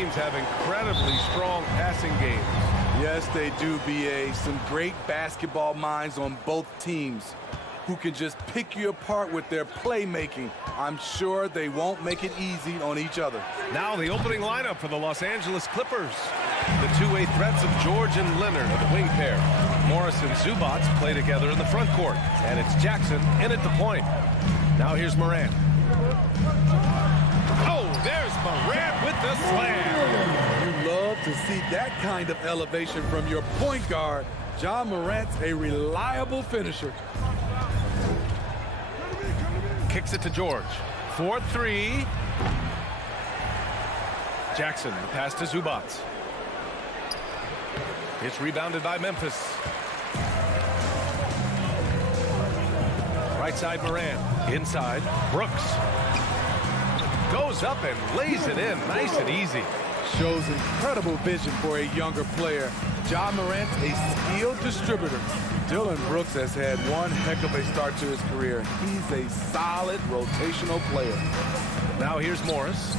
teams have incredibly strong passing games. Yes, they do, BA. Some great basketball minds on both teams who can just pick you apart with their playmaking. I'm sure they won't make it easy on each other. Now the opening lineup for the Los Angeles Clippers. The two-way threats of George and Leonard are the wing pair. Morris and Zubats play together in the front court. And it's Jackson in at the point. Now here's Morant. Oh, there's Morant with the slam. You love to see that kind of elevation from your point guard. Ja Morant's a reliable finisher. Kicks it to George. 4-3. Jackson, the pass to Zubats. It's rebounded by Memphis. Right side Morant. Inside, Brooks. Goes up and lays it in, nice and easy. Shows incredible vision for a younger player. Ja Morant's a skilled distributor. Dillon Brooks has had one heck of a start to his career. He's a solid rotational player. Now here's Morris.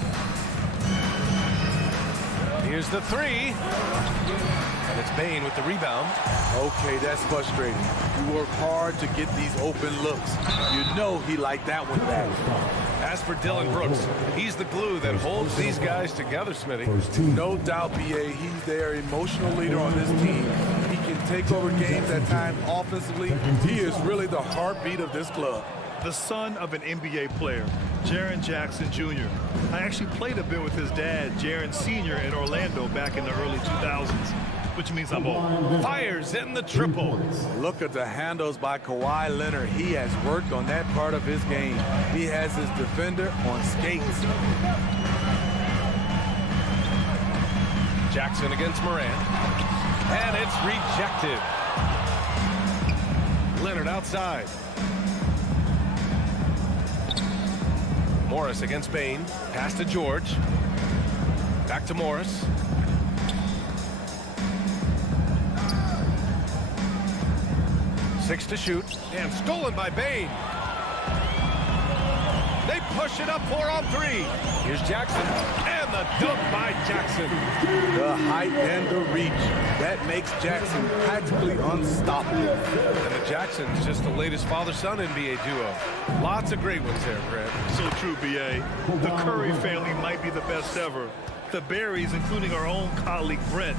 Here's the three. And it's Bane with the rebound. Okay, that's frustrating. You work hard to get these open looks. You know he liked that one back. As for Dillon Brooks, he's the glue that holds these guys together, Smitty. No doubt, BA, he's their emotional leader on this team. He can take over games at times offensively. He is really the heartbeat of this club. The son of an NBA player, Jaren Jackson Jr. I actually played a bit with his dad, Jaren Sr. in Orlando back in the early 2000s, which means I'm old. Fires in the triple. Look at the handles by Kawhi Leonard. He has worked on that part of his game. He has his defender on skates. Jackson against Morant. And it's rejected. Leonard outside. Morris against Bane. Pass to George. Back to Morris. Six to shoot. And stolen by Bane. They push it up 4-on-3. Here's Jackson. And the dunk by Jackson. The height and the reach. That makes Jackson practically unstoppable. And the Jacksons just the latest father-son NBA duo. Lots of great ones there, Grant. So true, B.A. The Curry family might be the best ever. The Berries, including our own colleague Brent.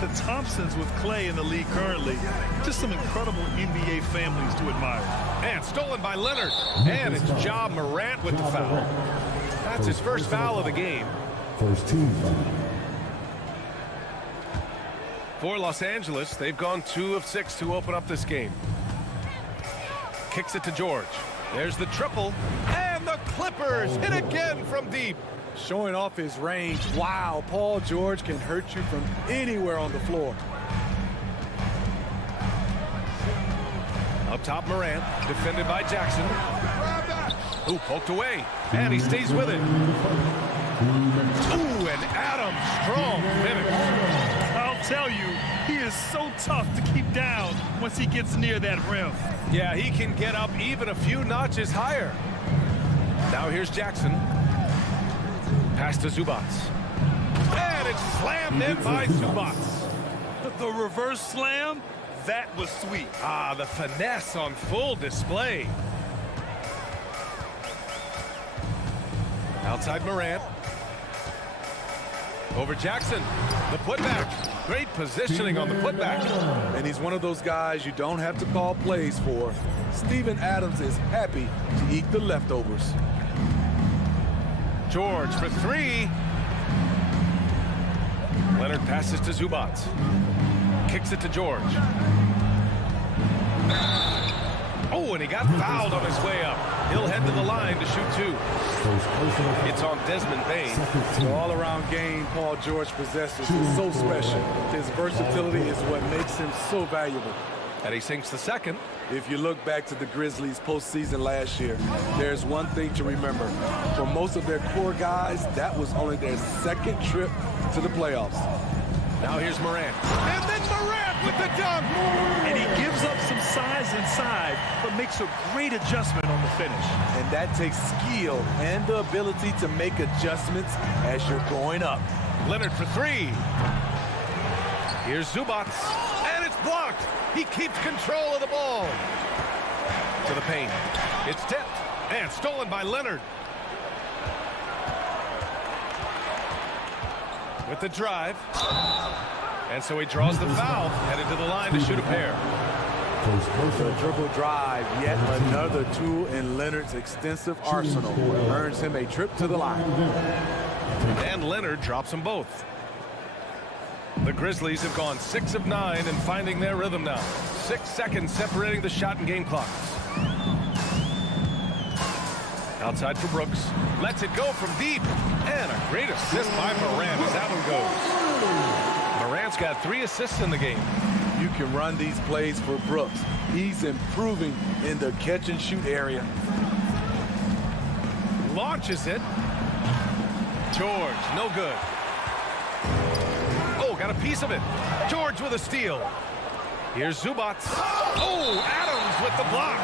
The Thompsons with Clay in the league currently. Just some incredible NBA families to admire. And stolen by Leonard. And it's Ja Morant with the foul. That's his first foul of the game. First team foul. For Los Angeles, they've gone 2 of 6 to open up this game. Kicks it to George. There's the triple. And the Clippers hit again from deep. Showing off his range. Wow, Paul George can hurt you from anywhere on the floor. Up top, Morant, defended by Jackson. Ooh, poked away, and he stays with it. Ooh, and Adam, strong finish. I'll tell you, he is so tough to keep down once he gets near that rim. Yeah, he can get up even a few notches higher. Now here's Jackson. Pass to Zubats. And it's slammed in by Zubats. The reverse slam, that was sweet. Ah, the finesse on full display. Outside Morant. Over Jackson. The putback. Great positioning on the putback. And he's one of those guys you don't have to call plays for. Steven Adams is happy to eat the leftovers. George for three. Leonard passes to Zubats. Kicks it to George. Oh, and he got fouled on his way up. He'll head to the line to shoot 2. It's on Desmond Bane. The all-around game Paul George possesses is so special. His versatility is what makes him so valuable. And he sinks the second. If you look back to the Grizzlies postseason last year, there's one thing to remember. For most of their core guys, that was only their second trip to the playoffs. Now here's Morant. And then Morant with the dunk. And he gives up some size inside, but makes a great adjustment on the finish. And that takes skill and the ability to make adjustments as you're going up. Leonard for three. Here's Zubats, and it's blocked. He keeps control of the ball. To the paint. It's tipped and stolen by Leonard. With the drive. And so he draws the foul, headed to the line to shoot a pair. The dribble drive, yet another tool in Leonard's extensive arsenal, earns him a trip to the line. And Leonard drops them both. The Grizzlies have gone 6 of 9 and finding their rhythm now. 6 seconds separating the shot and game clocks. Outside for Brooks. Lets it go from deep. And a great assist by Morant as that one goes. Morant's got 3 assists in the game. You can run these plays for Brooks. He's improving in the catch and shoot area. Launches it. George, no good. Oh, got a piece of it. George with a steal. Here's Zubats. Oh, Adams with the block.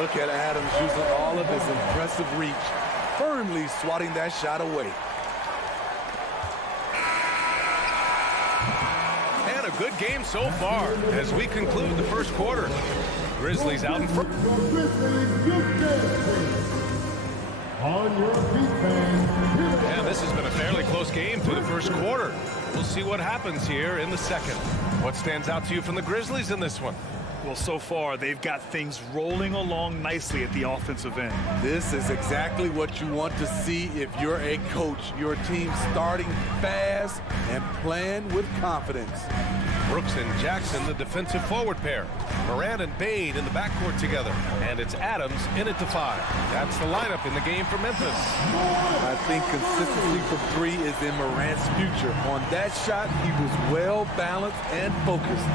Look at Adams using all of his impressive reach, firmly swatting that shot away. And a good game so far as we conclude the first quarter. Grizzlies out in front. On your feet, fans. Yeah, this has been a fairly close game through the first quarter. We'll see what happens here in the second. What stands out to you from the Grizzlies in this one? Well, so far, they've got things rolling along nicely at the offensive end. This is exactly what you want to see if you're a coach. Your team starting fast and playing with confidence. Brooks and Jackson, the defensive forward pair. Morant and Bade in the backcourt together. And it's Adams in at the 5. That's the lineup in the game for Memphis. I think consistency from 3 is in Morant's future. On that shot, he was well balanced and focused.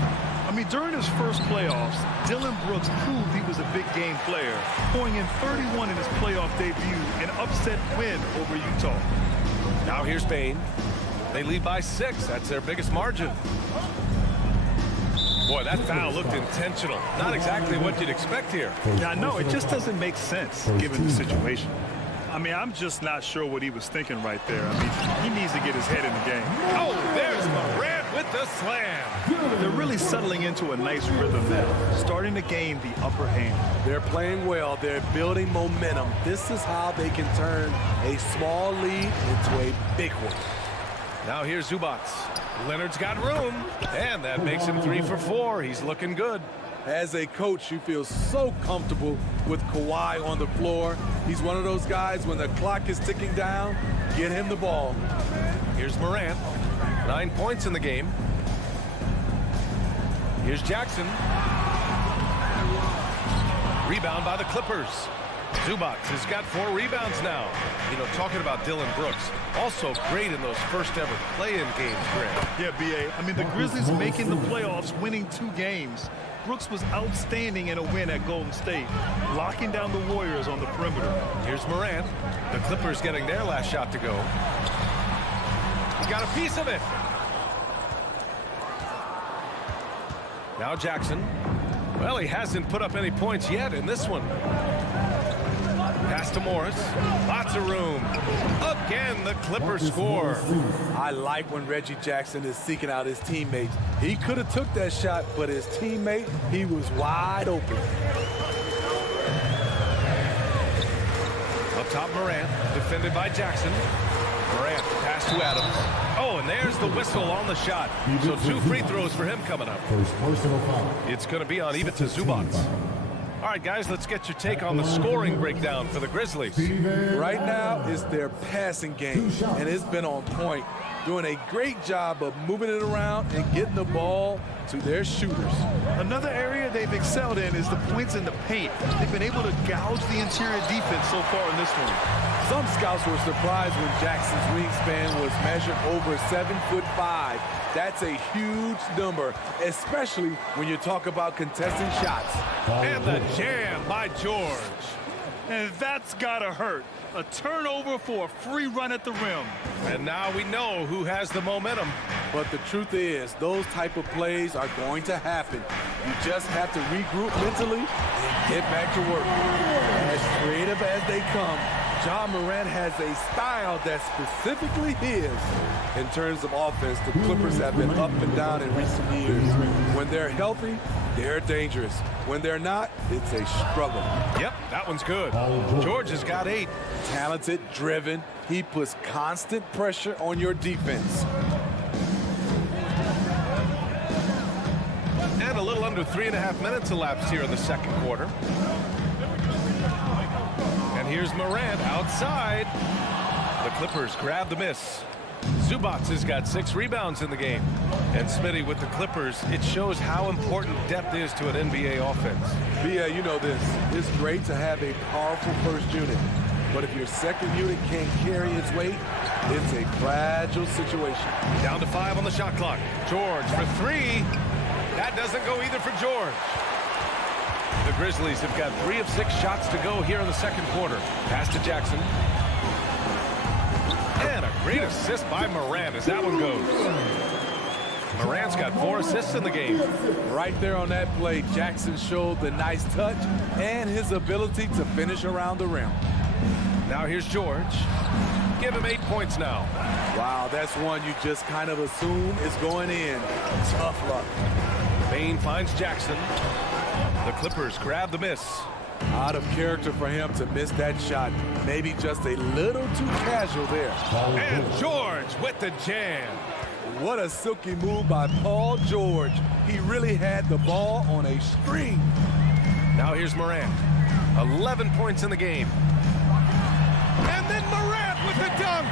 I mean, during his first playoffs, Dylan Brooks proved he was a big game player, pouring in 31 in his playoff debut, an upset win over Utah. Now here's Bade. They lead by 6. That's their biggest margin. Boy, that foul looked intentional. Not exactly what you'd expect here. Yeah, no, it just doesn't make sense given the situation. I mean, I'm just not sure what he was thinking right there. I mean, he needs to get his head in the game. Oh, there's Morant with the slam. They're really settling into a nice rhythm now, starting to gain the upper hand. They're playing well. They're building momentum. This is how they can turn a small lead into a big one. Now here's Zubats. Leonard's got room, and that makes him 3 for 4. He's looking good. As a coach, you feel so comfortable with Kawhi on the floor. He's one of those guys, when the clock is ticking down, get him the ball. Here's Morant. 9 points in the game. Here's Jackson. Rebound by the Clippers. Zubats has got 4 rebounds now. You know, talking about Dylan Brooks, also great in those first ever play-in games, Grant. Yeah, B.A. I mean, the Grizzlies making the playoffs, winning 2 games. Brooks was outstanding in a win at Golden State, locking down the Warriors on the perimeter. Here's Morant. The Clippers getting their last shot to go. He got a piece of it. Now Jackson. Well, he hasn't put up any points yet in this one. Pass to Morris. Lots of room. Again, the Clippers score. I like when Reggie Jackson is seeking out his teammates. He could have took that shot, but his teammate, he was wide open. Up top, Morant, defended by Jackson. Morant, pass to Adams. Oh, and there's the whistle on the shot. So 2 free throws for him coming up. First personal foul. It's going to be on Ivica Zubats. All right, guys, let's get your take on the scoring breakdown for the Grizzlies. Right now, it's their passing game, and it's been on point. Doing a great job of moving it around and getting the ball to their shooters. Another area they've excelled in is the points in the paint. They've been able to gouge the interior defense so far in this one. Some scouts were surprised when Jackson's wingspan was measured over 7'5". That's a huge number, especially when you talk about contesting shots. And the jam by George. And that's gotta hurt. A turnover for a free run at the rim. And now we know who has the momentum. But the truth is, those type of plays are going to happen. You just have to regroup mentally and get back to work. As creative as they come, Ja Morant has a style that's specifically his. In terms of offense, the Clippers have been up and down in recent years. When they're healthy, they're dangerous. When they're not, it's a struggle. Yep, that one's good. George has got 8. Talented, driven. He puts constant pressure on your defense. And a little under 3.5 minutes elapsed here in the second quarter. And here's Morant outside. The Clippers grab the miss. Zubac has got 6 rebounds in the game. And Spydi with the Clippers, it shows how important depth is to an NBA offense. Yeah, you know this. It's great to have a powerful first unit. But if your second unit can't carry its weight, it's a fragile situation. Down to 5 on the shot clock. George for 3. That doesn't go either for George. The Grizzlies have got 3 of 6 shots to go here in the second quarter. Pass to Jackson. And a great assist by Morant as that one goes. Morant's got 4 assists in the game. Right there on that play, Jackson showed the nice touch and his ability to finish around the rim. Now here's George. Give him 8 points now. Wow, that's one you just kind of assume is going in. Tough luck. Bain finds Jackson. The Clippers grab the miss. Out of character for him to miss that shot. Maybe just a little too casual there. And George with the jam. What a silky move by Paul George. He really had the ball on a string. Now here's Morant. 11 points in the game. And then Morant with the dunk.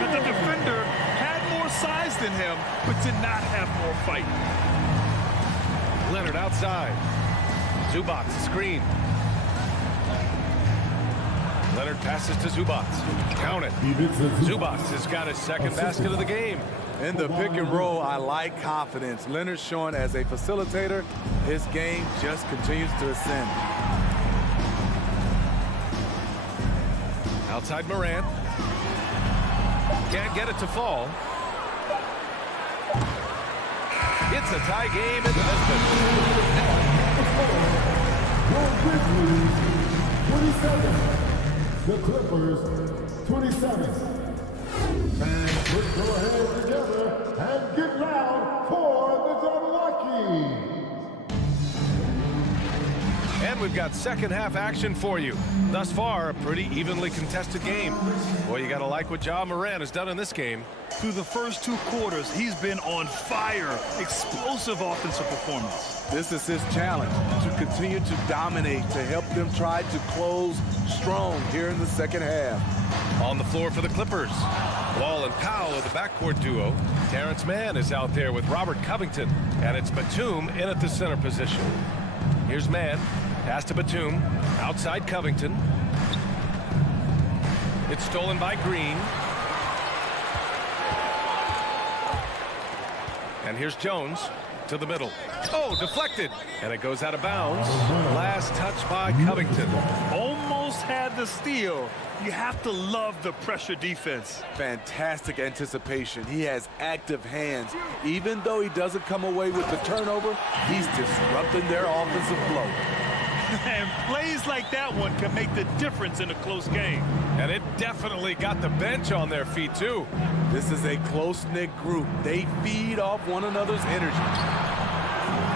But the defender had more size than him, but did not have more fight. Leonard outside. Zubac screen. Leonard passes to Zubac. Count it. Zubac has got his second basket of the game. In the pick and roll, I like confidence. Leonard showing as a facilitator, his game just continues to ascend. Outside Morant. Can't get it to fall. It's a tie game in Memphis. The Clippers, 27. Fans, put your hands together and get loud for the Jabberwockies. And we've got second half action for you. Thus far, a pretty evenly contested game. Boy, you gotta like what Ja Morant has done in this game. Through the first 2 quarters, he's been on fire. Explosive offensive performance. This is his challenge, to continue to dominate, to help them try to close strong here in the second half. On the floor for the Clippers, Wall and Powell are the backcourt duo. Terrence Mann is out there with Robert Covington, and it's Batum in at the center position. Here's Mann, pass to Batum, outside Covington. It's stolen by Green. And here's Jones to the middle. Oh, deflected. And it goes out of bounds. Last touch by Covington. Almost had the steal. You have to love the pressure defense. Fantastic anticipation. He has active hands. Even though he doesn't come away with the turnover, he's disrupting their offensive flow. And plays like that one can make the difference in a close game. And it definitely got the bench on their feet, too. This is a close-knit group. They feed off one another's energy.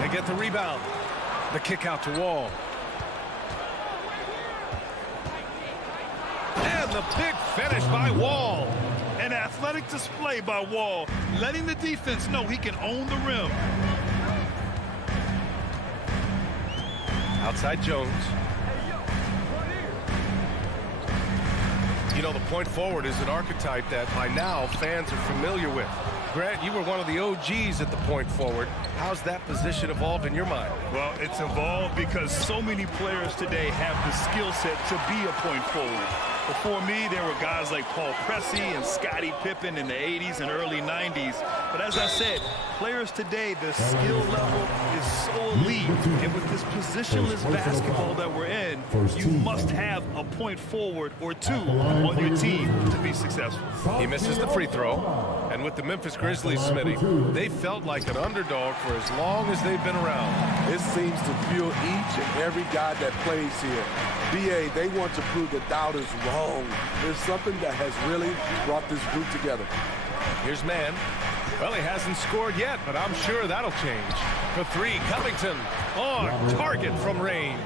They get the rebound. The kick out to Wall. And the big finish by Wall. An athletic display by Wall, letting the defense know he can own the rim. Outside Jones. You know, the point forward is an archetype that by now fans are familiar with. Grant, you were one of the OGs at the point forward. How's that position evolved in your mind? Well, it's evolved because so many players today have the skill set to be a point forward. Before me, there were guys like Paul Pressey and Scottie Pippen in the 80s and early 90s But as I said, players today, the skill level is so elite. And with this positionless basketball that we're in, you must have a point forward or two on your team to be successful. He misses the free throw. And with the Memphis Grizzlies, Smitty, they felt like an underdog for as long as they've been around. It seems to fuel each and every guy that plays here. BA, they want to prove the doubters wrong. There's something that has really brought this group together. Here's Mann. Well, he hasn't scored yet, but I'm sure that'll change. For three, Covington on target from range.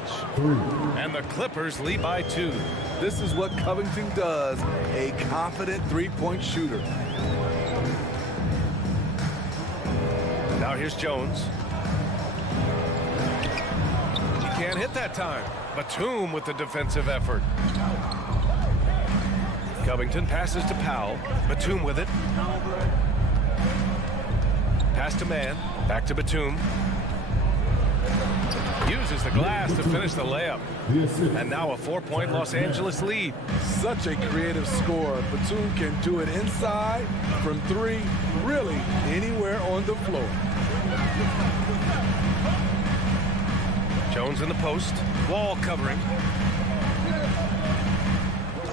And the Clippers lead by 2. This is what Covington does, a confident three-point shooter. Now here's Jones. He can't hit that time. Batum with the defensive effort. Covington passes to Powell. Batum with it. Pass to Mann. Back to Batum. Uses the glass to finish the layup. And now a 4-point Los Angeles lead. Such a creative scorer. Batum can do it inside, from 3, really anywhere on the floor. Jones in the post. Wall covering.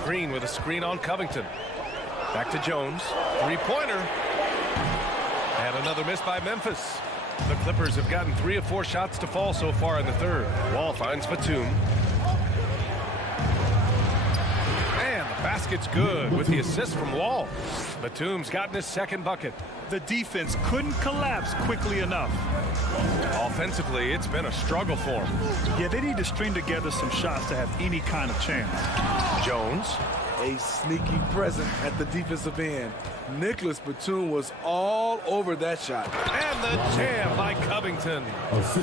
Green with a screen on Covington. Back to Jones. Three-pointer. And another miss by Memphis. The Clippers have gotten 3 of 4 shots to fall so far in the third. Wall finds Batum. And the basket's good with the assist from Wall. Batum's gotten his second bucket. The defense couldn't collapse quickly enough. Offensively, it's been a struggle for them. Yeah, they need to string together some shots to have any kind of chance. Jones. A sneaky present at the defensive end. Nicholas Batum was all over that shot. And the jam by Covington.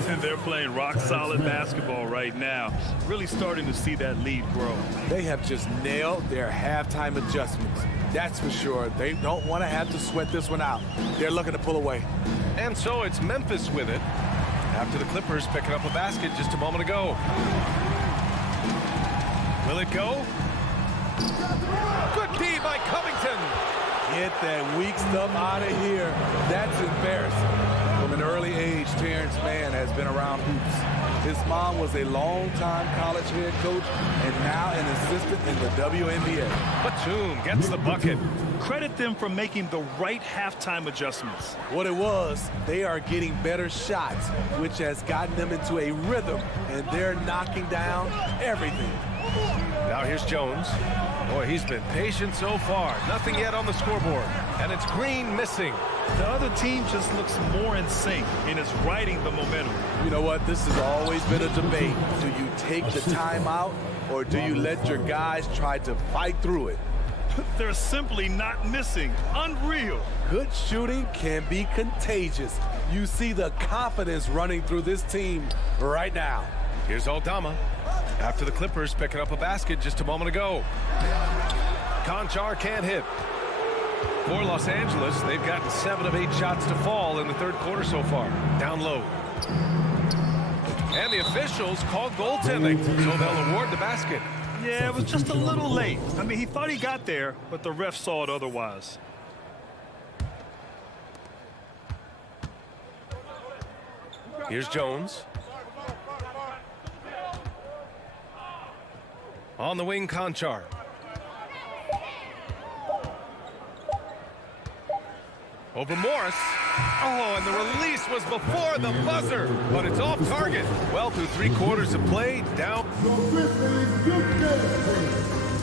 And they're playing rock-solid basketball right now. Really starting to see that lead grow. They have just nailed their halftime adjustments. That's for sure. They don't want to have to sweat this one out. They're looking to pull away. And so it's Memphis with it. After the Clippers picking up a basket just a moment ago. Will it go? Good D by Covington. Get that weak stuff out of here. That's embarrassing. From an early age, Terrence Mann has been around hoops. His mom was a long-time college head coach and now an assistant in the WNBA. Batum gets the bucket. Credit them for making the right halftime adjustments. What it was, they are getting better shots, which has gotten them into a rhythm, and they're knocking down everything. Now here's Jones. Boy, he's been patient so far. Nothing yet on the scoreboard. And it's Green missing. The other team just looks more in sync and is riding the momentum. You know what? This has always been a debate. Do you take the timeout or do you let your guys try to fight through it? They're simply not missing. Unreal. Good shooting can be contagious. You see the confidence running through this team right now. Here's Aldama. After the Clippers picking up a basket just a moment ago. Conchar can't hit. For Los Angeles, they've gotten 7 of 8 shots to fall in the third quarter so far. Down low. And the officials called goaltending, so they'll award the basket. Yeah, it was just a little late. I mean, he thought he got there, but the ref saw it otherwise. Here's Jones. On the wing, Conchar. Over Morris. Oh, and the release was before the buzzer, but it's off target. Well, through 3 quarters of play, down.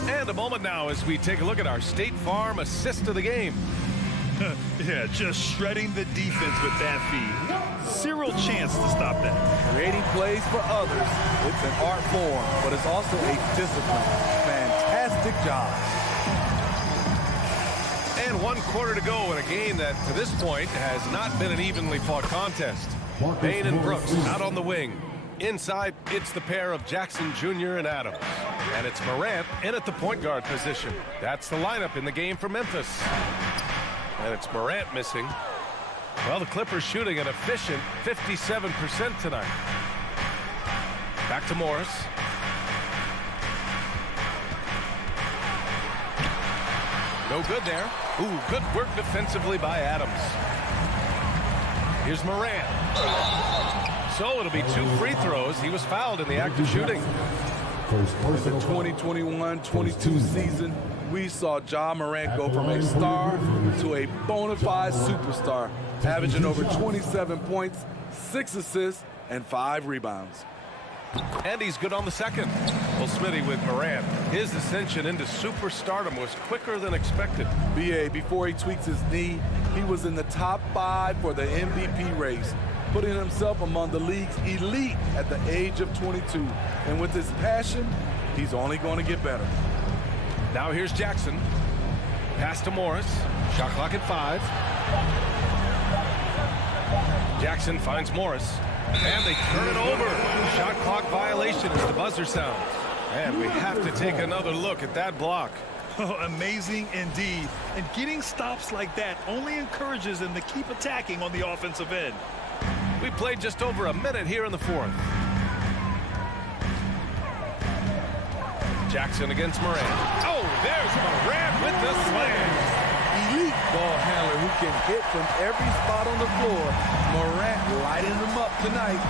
And a moment now as we take a look at our State Farm assist of the game. Yeah, just shredding the defense with that feed. Zero chance to stop that. Creating plays for others. It's an art form, but it's also a discipline. Fantastic job. And 1 quarter to go in a game that, to this point, has not been an evenly fought contest. Bain and Brooks out on the wing. Inside, it's the pair of Jackson Jr. and Adams. And it's Morant in at the point guard position. That's the lineup in the game for Memphis. And it's Morant missing. Well, the Clippers shooting an efficient 57% tonight. Back to Morris. No good there. Ooh, good work defensively by Adams. Here's Morant. So it'll be 2 free throws. He was fouled in the act of shooting. First In personal the foul. 2021-22 season, we saw Ja Morant go from a star to a bona fide superstar, averaging over 27 points, 6 assists, and 5 rebounds. And he's good on the second. Well, Spydi with Morant, his ascension into superstardom was quicker than expected. BA, before he tweaks his knee, he was in the top 5 for the MVP race, putting himself among the league's elite at the age of 22. And with his passion, he's only going to get better. Now here's Jackson. Pass to Morris. Shot clock at 5. Jackson finds Morris. And they turn it over. Shot clock violation as the buzzer sounds. And we have to take another look at that block. Oh, amazing indeed. And getting stops like that only encourages them to keep attacking on the offensive end. We played just over a minute here in the 4th. Jackson against Morant. Oh, there's Morant with the slam. Elite ball handler who can hit from every spot on the floor. Morant lighting them up tonight.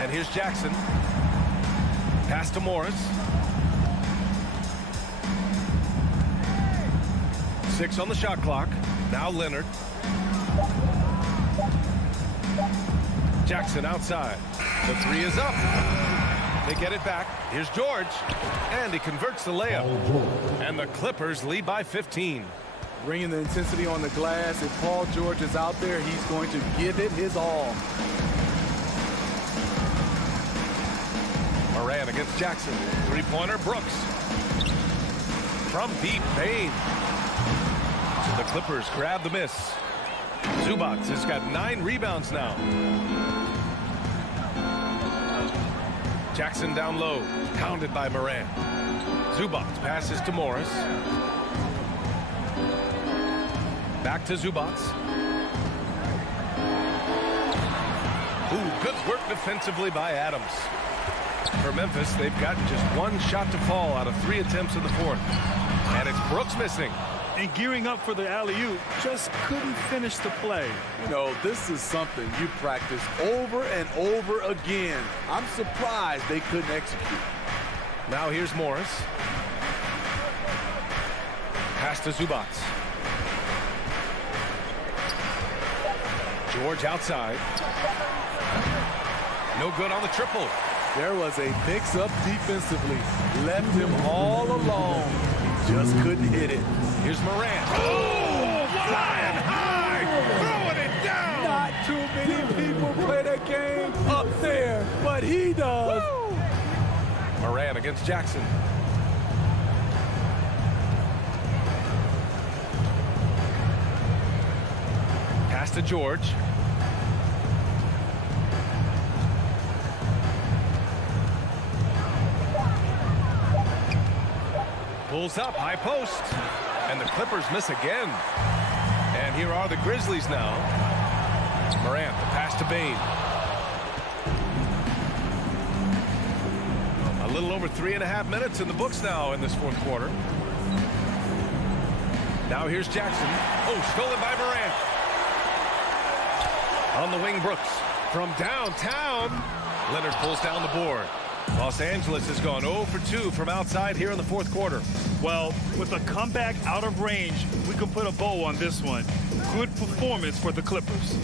And here's Jackson. Pass to Morris. 6 on the shot clock. Now Leonard. Jackson outside. The 3 is up. They get it back. Here's George. And he converts the layup. And the Clippers lead by 15. Bringing the intensity on the glass. If Paul George is out there, he's going to give it his all. Morant against Jackson. 3-pointer Brooks. From deep, Bain. The Clippers grab the miss. Zubac has got 9 rebounds now. Jackson down low, pounded by Morant. Zubac passes to Morris. Back to Zubac. Ooh, good work defensively by Adams. For Memphis, they've gotten just 1 shot to fall out of 3 attempts in the 4th. And it's Brooks missing. And gearing up for the alley-oop, just couldn't finish the play. You know, this is something you practice over and over again. I'm surprised they couldn't execute. Now here's Morris. Pass to Zubac. George outside. No good on the triple. There was a mix-up defensively. Left him all alone. He just couldn't hit it. Here's Morant. Oh, flying high, throwing it down. Not too many people play that game up there, but he does. Woo! Morant against Jackson. Pass to George. Pulls up, high post. And the Clippers miss again. And here are the Grizzlies now. Morant, the pass to Bain. A little over 3.5 minutes in the books now in this 4th quarter. Now here's Jackson. Oh, stolen by Morant. On the wing, Brooks. From downtown, Leonard pulls down the board. Los Angeles has gone 0 for 2 from outside here in the 4th quarter. Well, with a comeback out of range, we can put a bow on this one. Good performance for the Clippers.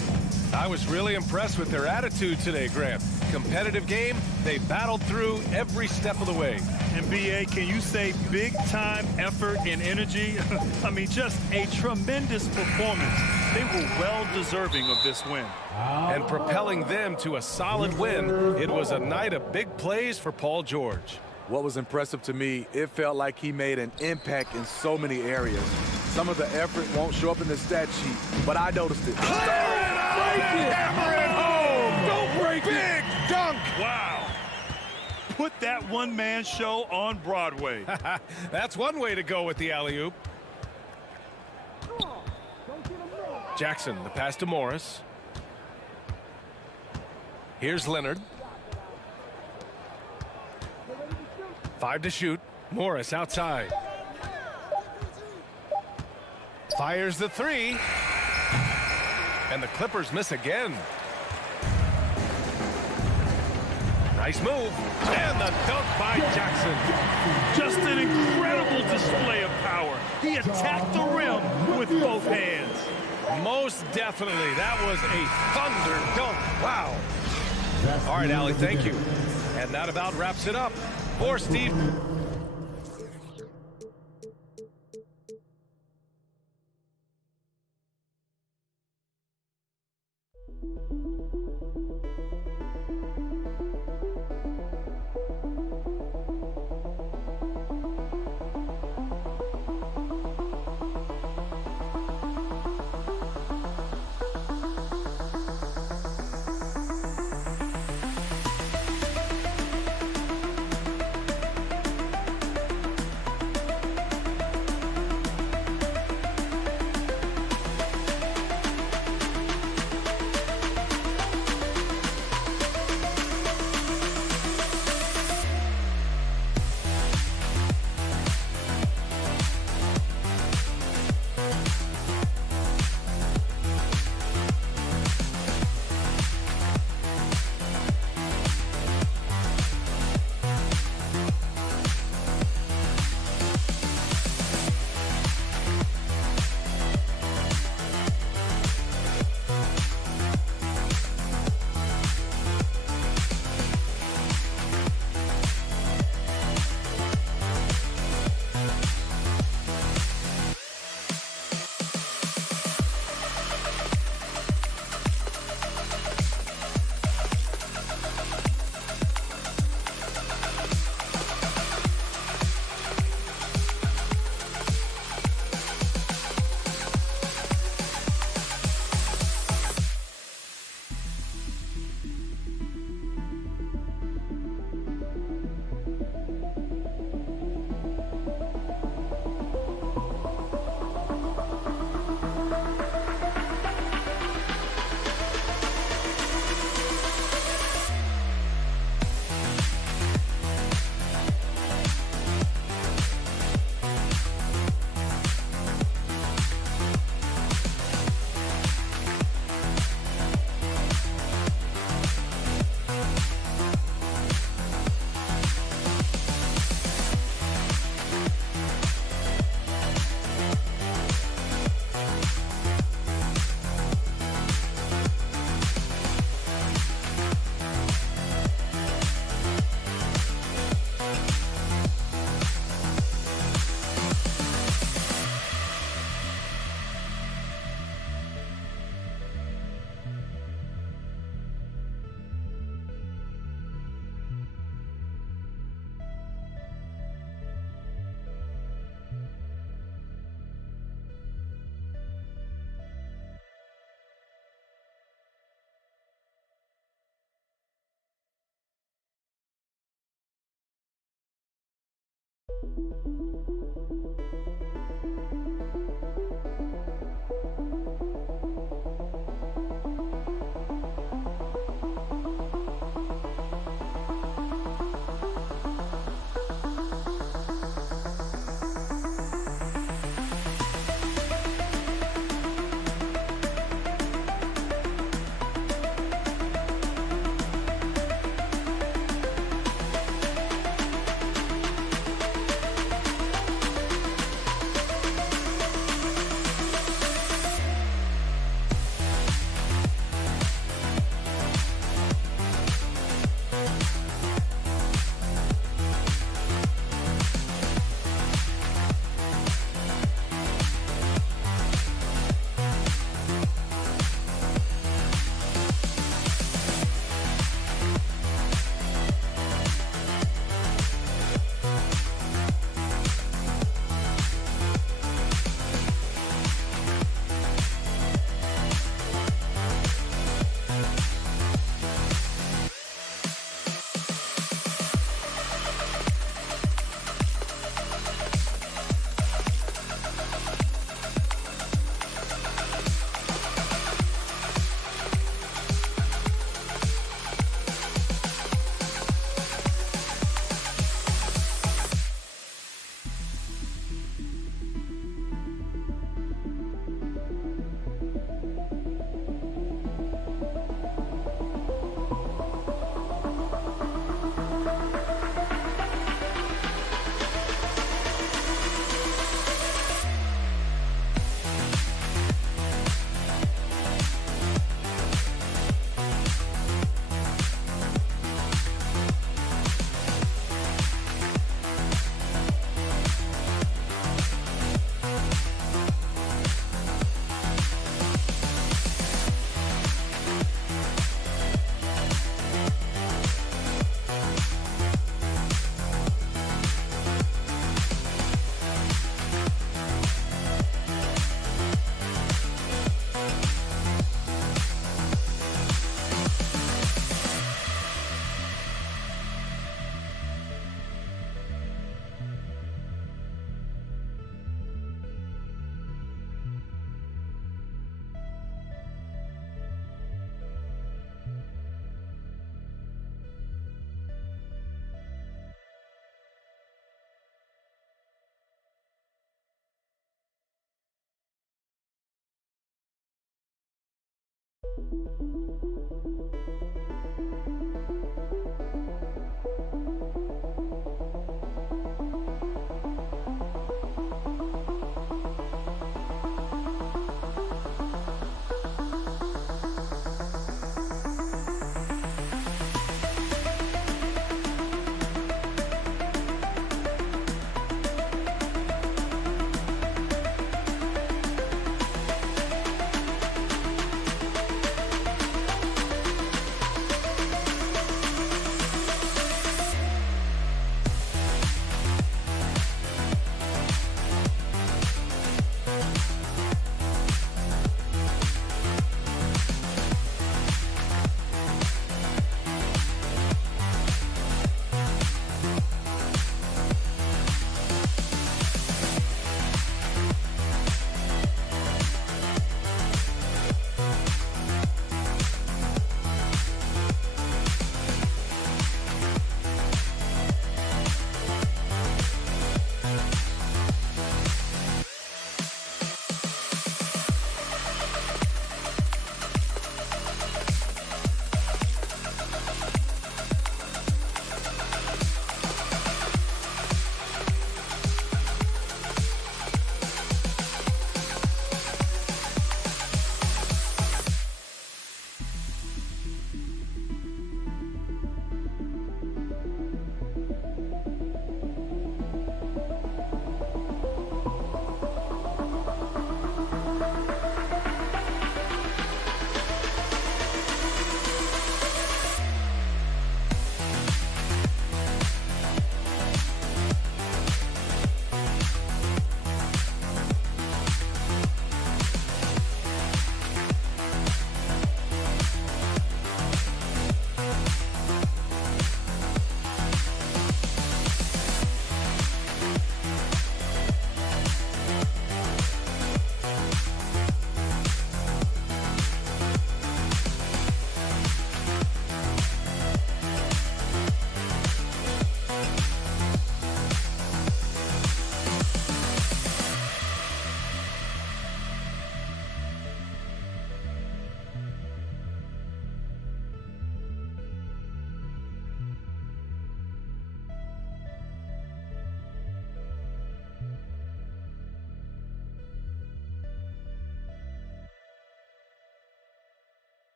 I was really impressed with their attitude today, Grant. Competitive game, they battled through every step of the way. And BA, can you say big-time effort and energy? I mean, just a tremendous performance. They were well-deserving of this win. And propelling them to a solid win, it was a night of big plays for Paul George. What was impressive to me, it felt like he made an impact in so many areas. Some of the effort won't show up in the stat sheet, but I noticed it. Hammer it home! Don't break it! Big dunk! Wow. Put that one-man show on Broadway. That's one way to go with the alley-oop. Jackson, the pass to Morris. Here's Leonard. 5 to shoot. Morris outside. Fires the three. And the Clippers miss again. Nice move. And the dunk by Jackson. Just an incredible display of power. He attacked the rim with both hands. Most definitely. That was a thunder dunk. Wow. All right, Allie, thank you. And that about wraps it up for Steve.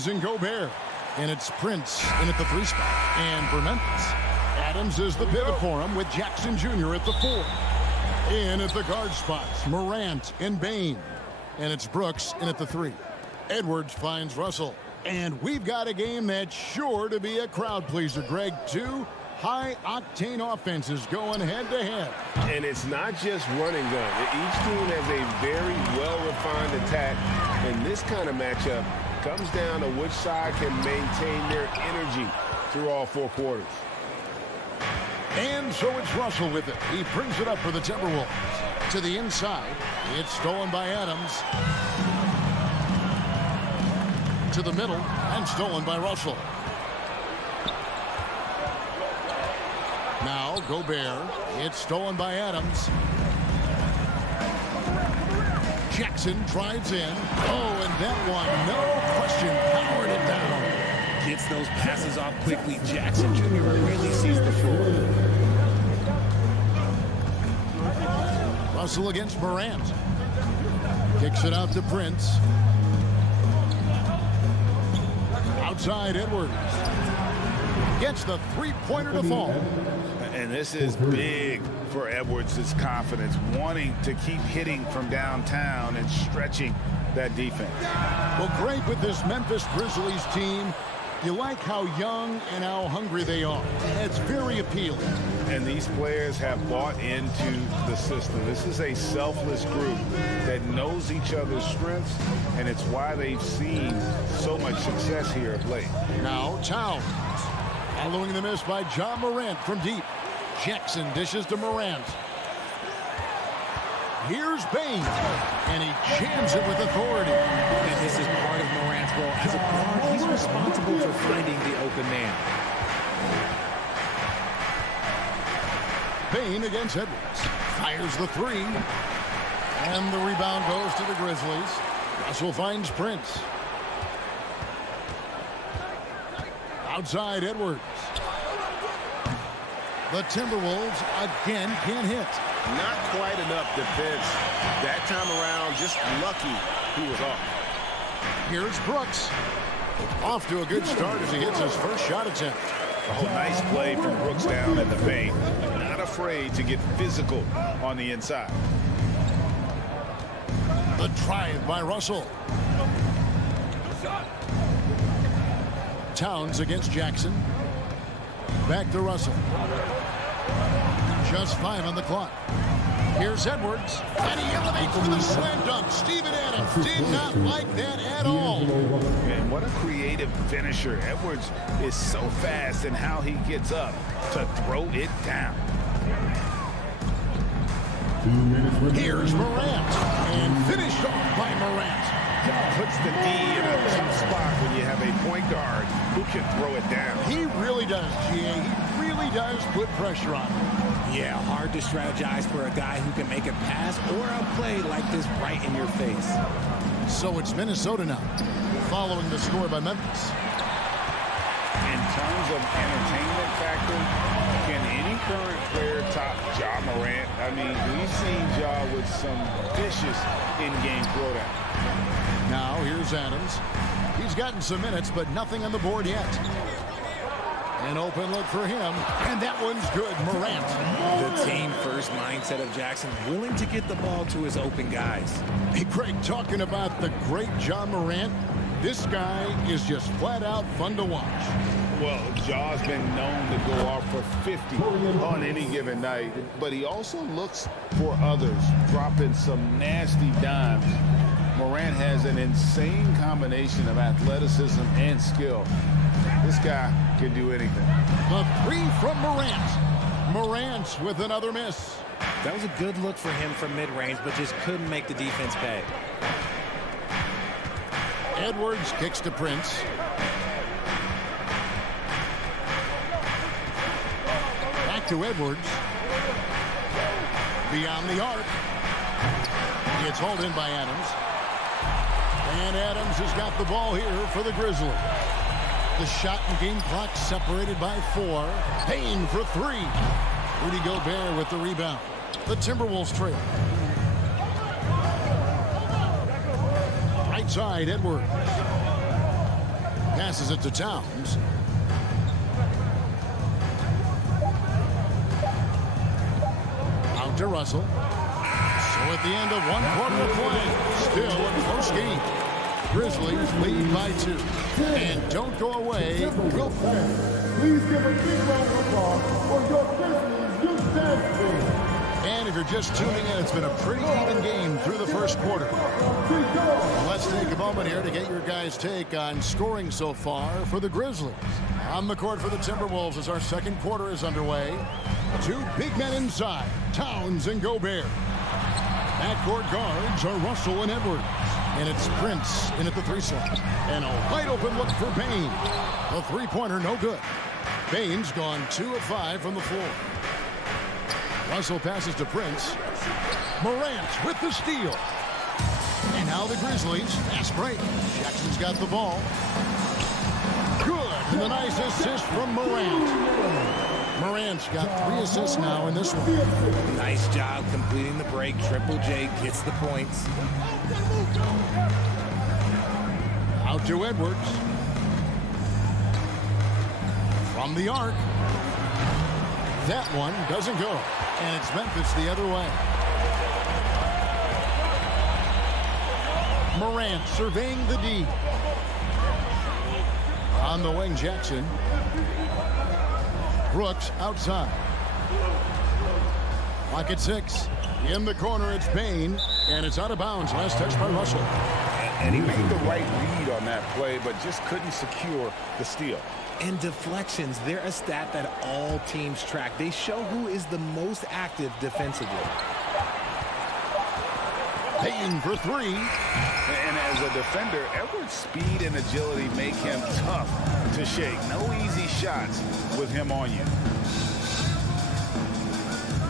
Adams and Gobert. And it's Prince in at the 3 spot. And for Memphis, Adams is the pivot for him with Jackson Jr. at the 4. In at the guard spots, Morant and Bane. And it's Brooks in at the 3. Edwards finds Russell. And we've got a game that's sure to be a crowd pleaser, Greg. 2 high-octane offenses going head-to-head. And it's not just run and gun. Each team has a very well-refined attack. And this kind of matchup comes down to which side can maintain their energy through all 4 quarters. And so it's Russell with it. He brings it up for the Timberwolves. To the inside. It's stolen by Adams. To the middle. And stolen by Russell. Now Gobert. It's stolen by Adams. Jackson drives in. Oh, and that one, no question, powered it down. Gets those passes off quickly. Jackson Jr. really sees the floor. Russell against Morant. Kicks it out to Prince. Outside Edwards. Gets the 3-pointer to fall. And this is big for Edwards' confidence, wanting to keep hitting from downtown and stretching that defense. Well, great with this Memphis Grizzlies team. You like how young and how hungry they are. It's very appealing. And these players have bought into the system. This is a selfless group that knows each other's strengths, and it's why they've seen so much success here of late. Now Towns. Following the miss by John Morant from deep. Jackson dishes to Morant. Here's Bane. And he jams it with authority. And this is part of Morant's role. As a guard, he's responsible for finding the open man. Bane against Edwards. Fires the 3. And the rebound goes to the Grizzlies. Russell finds Prince. Outside Edwards. The Timberwolves again can't hit. Not quite enough defense. That time around, just lucky he was off. Here's Brooks. Off to a good start as he hits his first shot attempt. Oh, nice play from Brooks down in the paint. Not afraid to get physical on the inside. The drive by Russell. Towns against Jackson. Back to Russell. Just 5 on the clock. Here's Edwards. And he elevates for the slam dunk. Steven Adams did not like that at all. And what a creative finisher. Edwards is so fast in how he gets up to throw it down. Here's Morant. And finished off by Morant. Puts the D in a tough spot when you have a point guard who can throw it down. He really does, GA. He really does put pressure on him. Yeah, hard to strategize for a guy who can make a pass or a play like this right in your face. So it's Minnesota now, following the score by Memphis. In terms of entertainment factor, can any current player top Ja Morant? I mean, we've seen Ja with some vicious in-game throwdown. Now here's Adams. He's gotten some minutes, but nothing on the board yet. An open look for him, and that one's good. Morant. The team-first mindset of Jackson, willing to get the ball to his open guys. Hey, Craig, talking about the great John Morant, this guy is just flat-out fun to watch. Well, Ja's been known to go off for 50 on any given night, but he also looks for others, dropping some nasty dimes. Morant has an insane combination of athleticism and skill. This guy can do anything. The 3 from Morant. Morant with another miss. That was a good look for him from mid-range, but just couldn't make the defense pay. Edwards kicks to Prince. Back to Edwards. Beyond the arc. It's hauled in by Adams. And Adams has got the ball here for the Grizzlies. The shot and game clock separated by 4. Payne for 3. Rudy Gobert with the rebound. The Timberwolves trail. Right side, Edwards. Passes it to Towns. Out to Russell. So at the end of one quarter of play, still a close game. Grizzlies lead by 2. And don't go away. We'll Please give a big round of applause for your Grizzlies youth dance team. And if you're just tuning in, it's been a pretty even game through the first quarter. Let's take a moment here to get your guys' take on scoring so far for the Grizzlies. On the court for the Timberwolves as our second quarter is underway. 2 big men inside, Towns and Gobert. Backcourt guards are Russell and Edwards. And it's Prince in at the 3 slot. And a wide open look for Bane. The three-pointer no good. Bane's gone 2 of 5 from the floor. Russell passes to Prince. Morant with the steal. And now the Grizzlies. Fast break. Jackson's got the ball. Good. And a nice assist from Morant. Morant's got 3 assists now in this one. Nice job completing the break. Triple J gets the points. Out to Edwards. From the arc. That one doesn't go. And it's Memphis the other way. Morant surveying the D. On the wing, Jackson. Brooks outside. Clock at 6. In the corner, it's Bane. And it's out of bounds. Last touch by Russell. And he made the right read on that play, but just couldn't secure the steal. And deflections, they're a stat that all teams track. They show who is the most active defensively. Payton for 3. And as a defender, Edwards' speed and agility make him tough to shake. No easy shots with him on you.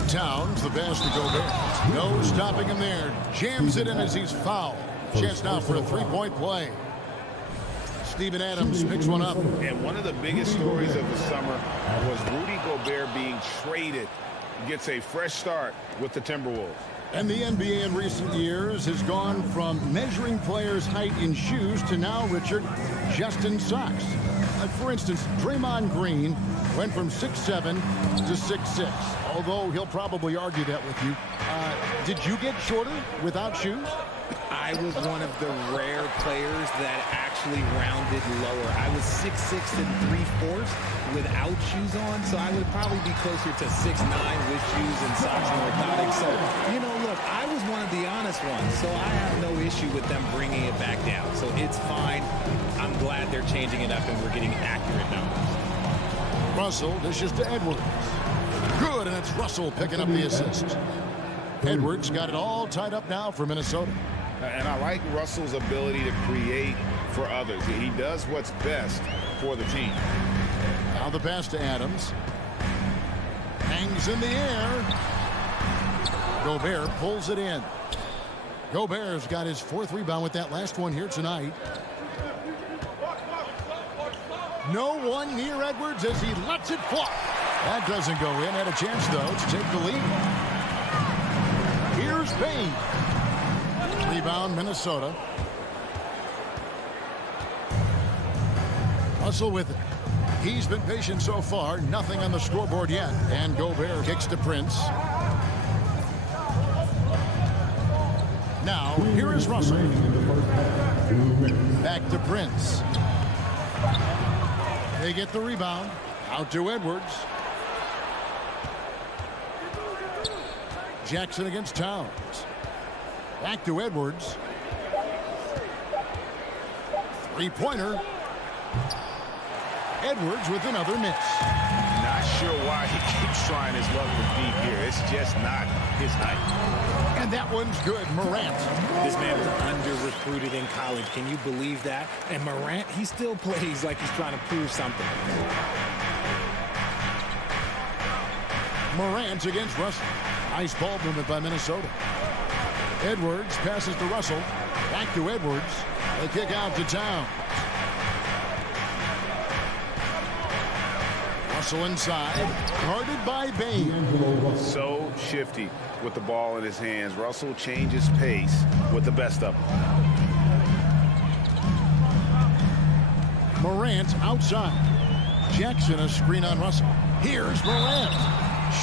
Towns, the pass to Gobert. No stopping him there. Jams it in as he's fouled. Chance now for a 3-point play. Steven Adams picks one up. And one of the biggest stories of the summer was Rudy Gobert being traded. Gets a fresh start with the Timberwolves. And the NBA in recent years has gone from measuring players' height in shoes to now, Richard, just in socks. For instance, Draymond Green went from 6'7" to 6'6", although he'll probably argue that with you. Did you get shorter without shoes? I was one of the rare players that actually rounded lower. I was 6'6" and 3/4 without shoes on, so I would probably be closer to 6'9" with shoes and socks and orthotics. So, you know, look, I was one of the honest ones, so I have no issue with them bringing it back down. So it's fine. I'm glad they're changing it up and we're getting accurate numbers. Russell dishes to Edwards. Good, and it's Russell picking up the assist. Edwards got it all tied up now for Minnesota. And I like Russell's ability to create for others. He does what's best for the team. Now the pass to Adams. Hangs in the air. Gobert pulls it in. Gobert's got his 4th rebound with that last one here tonight. No one near Edwards as he lets it fly. That doesn't go in. Had a chance, though, to take the lead. Here's Bane. Rebound, Minnesota. Russell with it. He's been patient so far. Nothing on the scoreboard yet. And Gobert kicks to Prince. Now, here is Russell. Back to Prince. They get the rebound. Out to Edwards. Jackson against Towns. Back to Edwards. 3-pointer. Edwards with another miss. Not sure why he keeps trying his luck with deep here. It's just not his night. And that one's good. Morant. This man was under-recruited in college. Can you believe that? And Morant, he still plays like he's trying to prove something. Morant against Russell. Nice ball movement by Minnesota. Edwards passes to Russell. Back to Edwards. The kick out to Towns. Russell inside. Guarded by Bane. So shifty with the ball in his hands. Russell changes pace with the best of them. Morant outside. Jackson a screen on Russell. Here's Morant.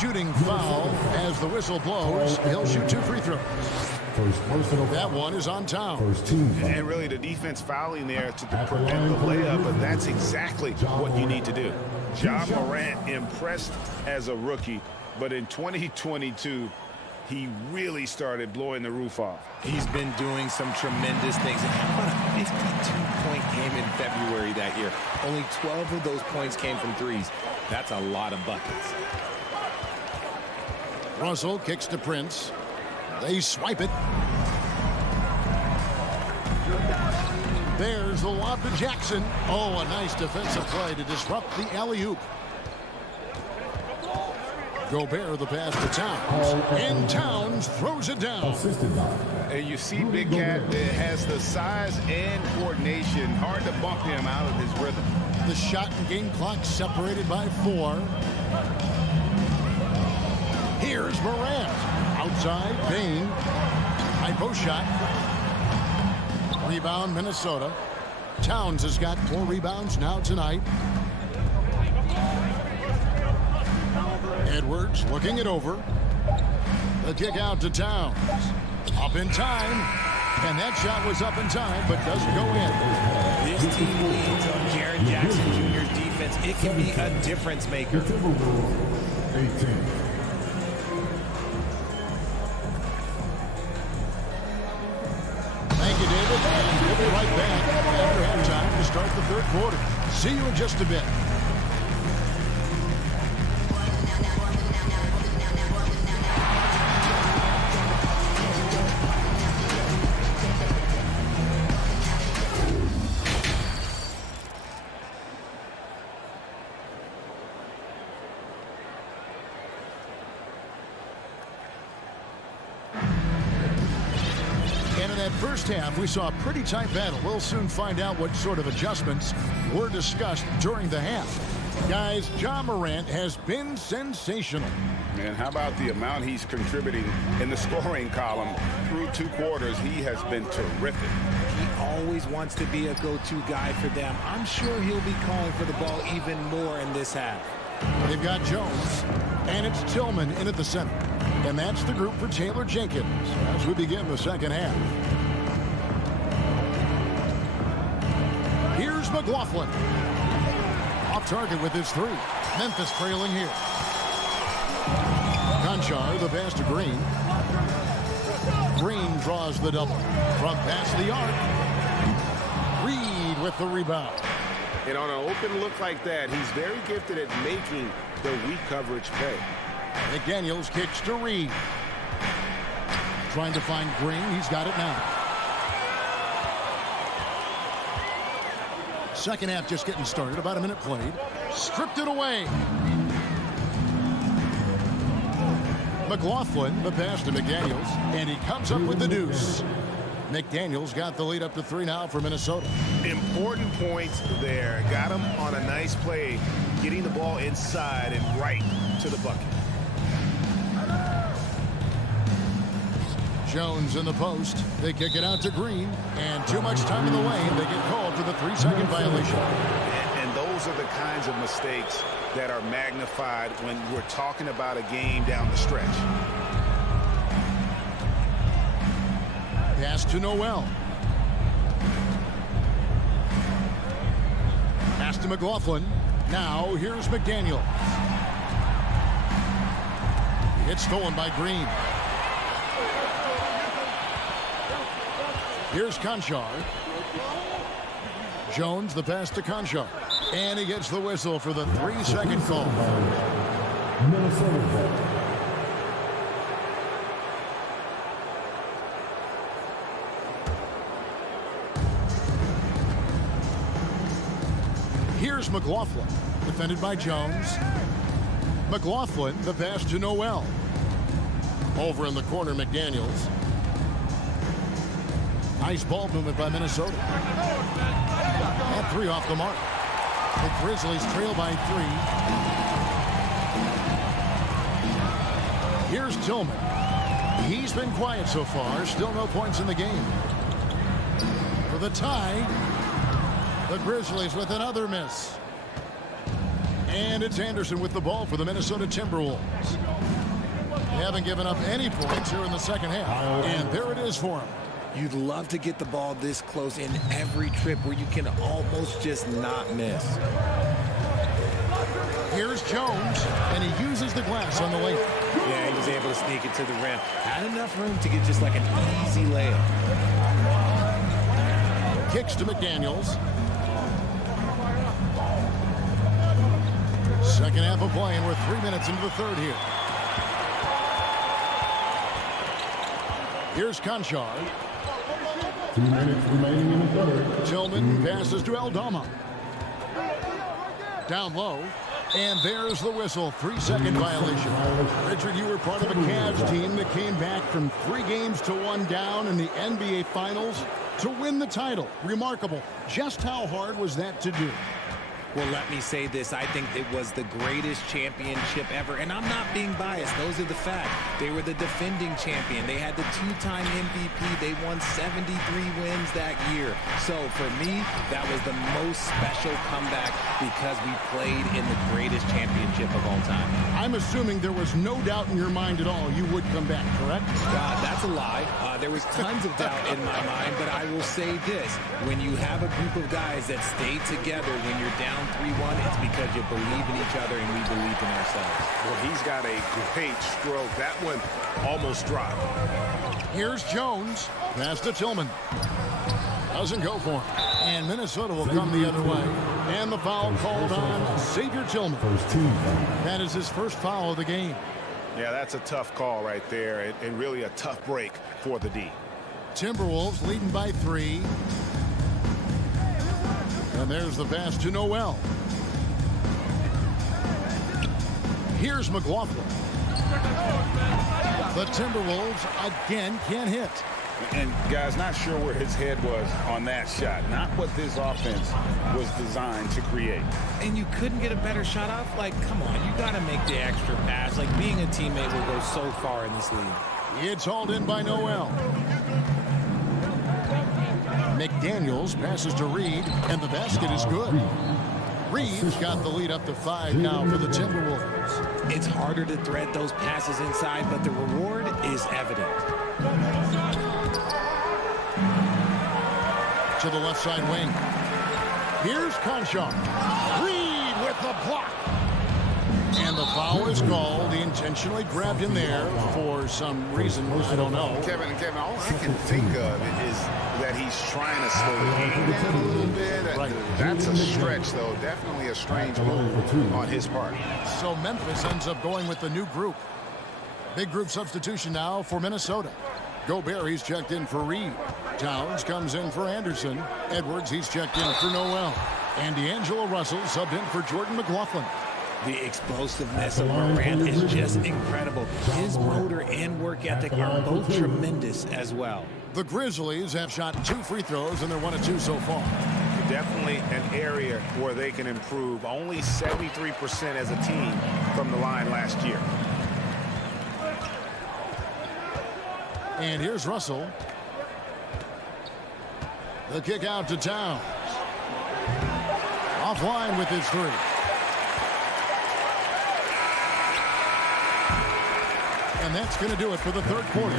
Shooting foul as the whistle blows. He'll shoot 2 free throws. That one is on Towns. And really the defense fouling there to prevent the layup, but that's exactly what you need to do. Ja Morant impressed as a rookie, but in 2022, he really started blowing the roof off. He's been doing some tremendous things. How about a 52-point game in February that year? Only 12 of those points came from threes. That's a lot of buckets. Russell kicks to Prince. They swipe it. There's the lob to Jackson. Oh, a nice defensive play to disrupt the alley-oop. Gobert the pass to Towns. And Towns throws it down. And you see Big Cat that has the size and coordination. Hard to bump him out of his rhythm. The shot and game clock separated by 4. Here's Morant. Outside, Bain. High post shot. Rebound, Minnesota. Towns has got 4 rebounds now tonight. Edwards looking it over. The kick out to Towns. Up in time. And that shot was up in time, but doesn't go in. This team leans on Jaren Jackson Jr.'s defense. It can be a difference maker. 18. Thank you, David. And we'll be right back after halftime to start the 3rd quarter. See you in just a bit. First half, we saw a pretty tight battle. We'll soon find out what sort of adjustments were discussed during the half. Guys, Ja Morant has been sensational. Man, how about the amount he's contributing in the scoring column through 2 quarters? He has been terrific. He always wants to be a go-to guy for them. I'm sure he'll be calling for the ball even more in this half. They've got Jones, and it's Tillman in at the center. And that's the group for Taylor Jenkins as we begin the second half. Here's McLaughlin. Off target with his 3. Memphis trailing here. Conchar, the pass to Green. Green draws the double. From past the arc. Reed with the rebound. And on an open look like that, he's very gifted at making the weak coverage pay. McDaniels kicks to Reed. Trying to find Green. He's got it now. Second half just getting started. About a minute played. Stripped it away. McLaughlin, the pass to McDaniels. And he comes up with the deuce. McDaniels got the lead up to 3 now for Minnesota. Important points there. Got him on a nice play, getting the ball inside and right to the bucket. Jones in the post. They kick it out to Green. And too much time in the lane. They get called for the 3-second violation. And those are the kinds of mistakes that are magnified when we're talking about a game down the stretch. Pass to Noel. Pass to McLaughlin. Now here's McDaniel. It's stolen by Green. Here's Conchar. Jones, the pass to Conchar. And he gets the whistle for the 3-second call. Minnesota. Here's McLaughlin, defended by Jones. McLaughlin, the pass to Noel. Over in the corner, McDaniels. Nice ball movement by Minnesota. And 3 off the mark. The Grizzlies trail by 3. Here's Tillman. He's been quiet so far. Still no points in the game. For the tie. The Grizzlies with another miss. And it's Anderson with the ball for the Minnesota Timberwolves. They haven't given up any points here in the second half. And there it is for them. You'd love to get the ball this close in every trip where you can almost just not miss. Here's Jones, and he uses the glass on the layup. Yeah, he was able to sneak it to the rim. Had enough room to get just like an easy layup. Kicks to McDaniels. Second half of play, and we're 3 minutes into the third here. Here's Conchar. 2 minutes remaining in the third. Tillman passes to Aldama. Down low. And there's the whistle. 3-second violation. Richard, you were part of a Cavs team that came back from 3 games to 1 down in the NBA Finals to win the title. Remarkable. Just how hard was that to do? Well, let me say this. I think it was the greatest championship ever. And I'm not being biased. Those are the facts. They were the defending champion. They had the 2-time MVP. They won 73 wins that year. So, for me, that was the most special comeback because we played in the greatest championship of all time. I'm assuming there was no doubt in your mind at all you would come back, correct? That's a lie. There was tons of doubt in my mind, but I will say this. When you have a group of guys that stay together when you're down 3-1, it's because you believe in each other and we believed in ourselves. Well, he's got a great stroke. That one almost dropped. Here's Jones. Pass to Tillman. Doesn't go for him. And Minnesota will come the other way. And the foul called on Xavier Tillman. That is his first foul of the game. Yeah, that's a tough call right there, and really a tough break for the D. Timberwolves leading by 3. And there's the pass to Noel. Here's McLaughlin. The Timberwolves again can't hit. And guys, not sure where his head was on that shot. Not what this offense was designed to create. And you couldn't get a better shot off? Like, come on, you got to make the extra pass. Like, being a teammate will go so far in this league. It's hauled in by Noel. McDaniels passes to Reed, and the basket is good. Reed's got the lead up to 5 now for the Timberwolves. It's harder to thread those passes inside, but the reward is evident. To the left side wing. Here's Conchar. Reed with the block. And the foul is called. He intentionally grabbed him there for some reason. I don't know. Kevin, all I can think of is that he's trying to slow the game down a little bit. Right. That's a stretch, though. Definitely a strange move on his part. So Memphis ends up going with the new group. Big group substitution now for Minnesota. Gobert, he's checked in for Reed. Towns comes in for Anderson. Edwards, he's checked in for Noel. And D'Angelo Russell subbed in for Jordan McLaughlin. The explosiveness of Morant is just incredible. His motor and work ethic are both tremendous as well. The Grizzlies have shot 2 free throws, and they're 1 of 2 so far. Definitely an area where they can improve. Only 73% as a team from the line last year. And here's Russell. The kick out to Towns. Offline with his 3. And that's going to do it for the third quarter.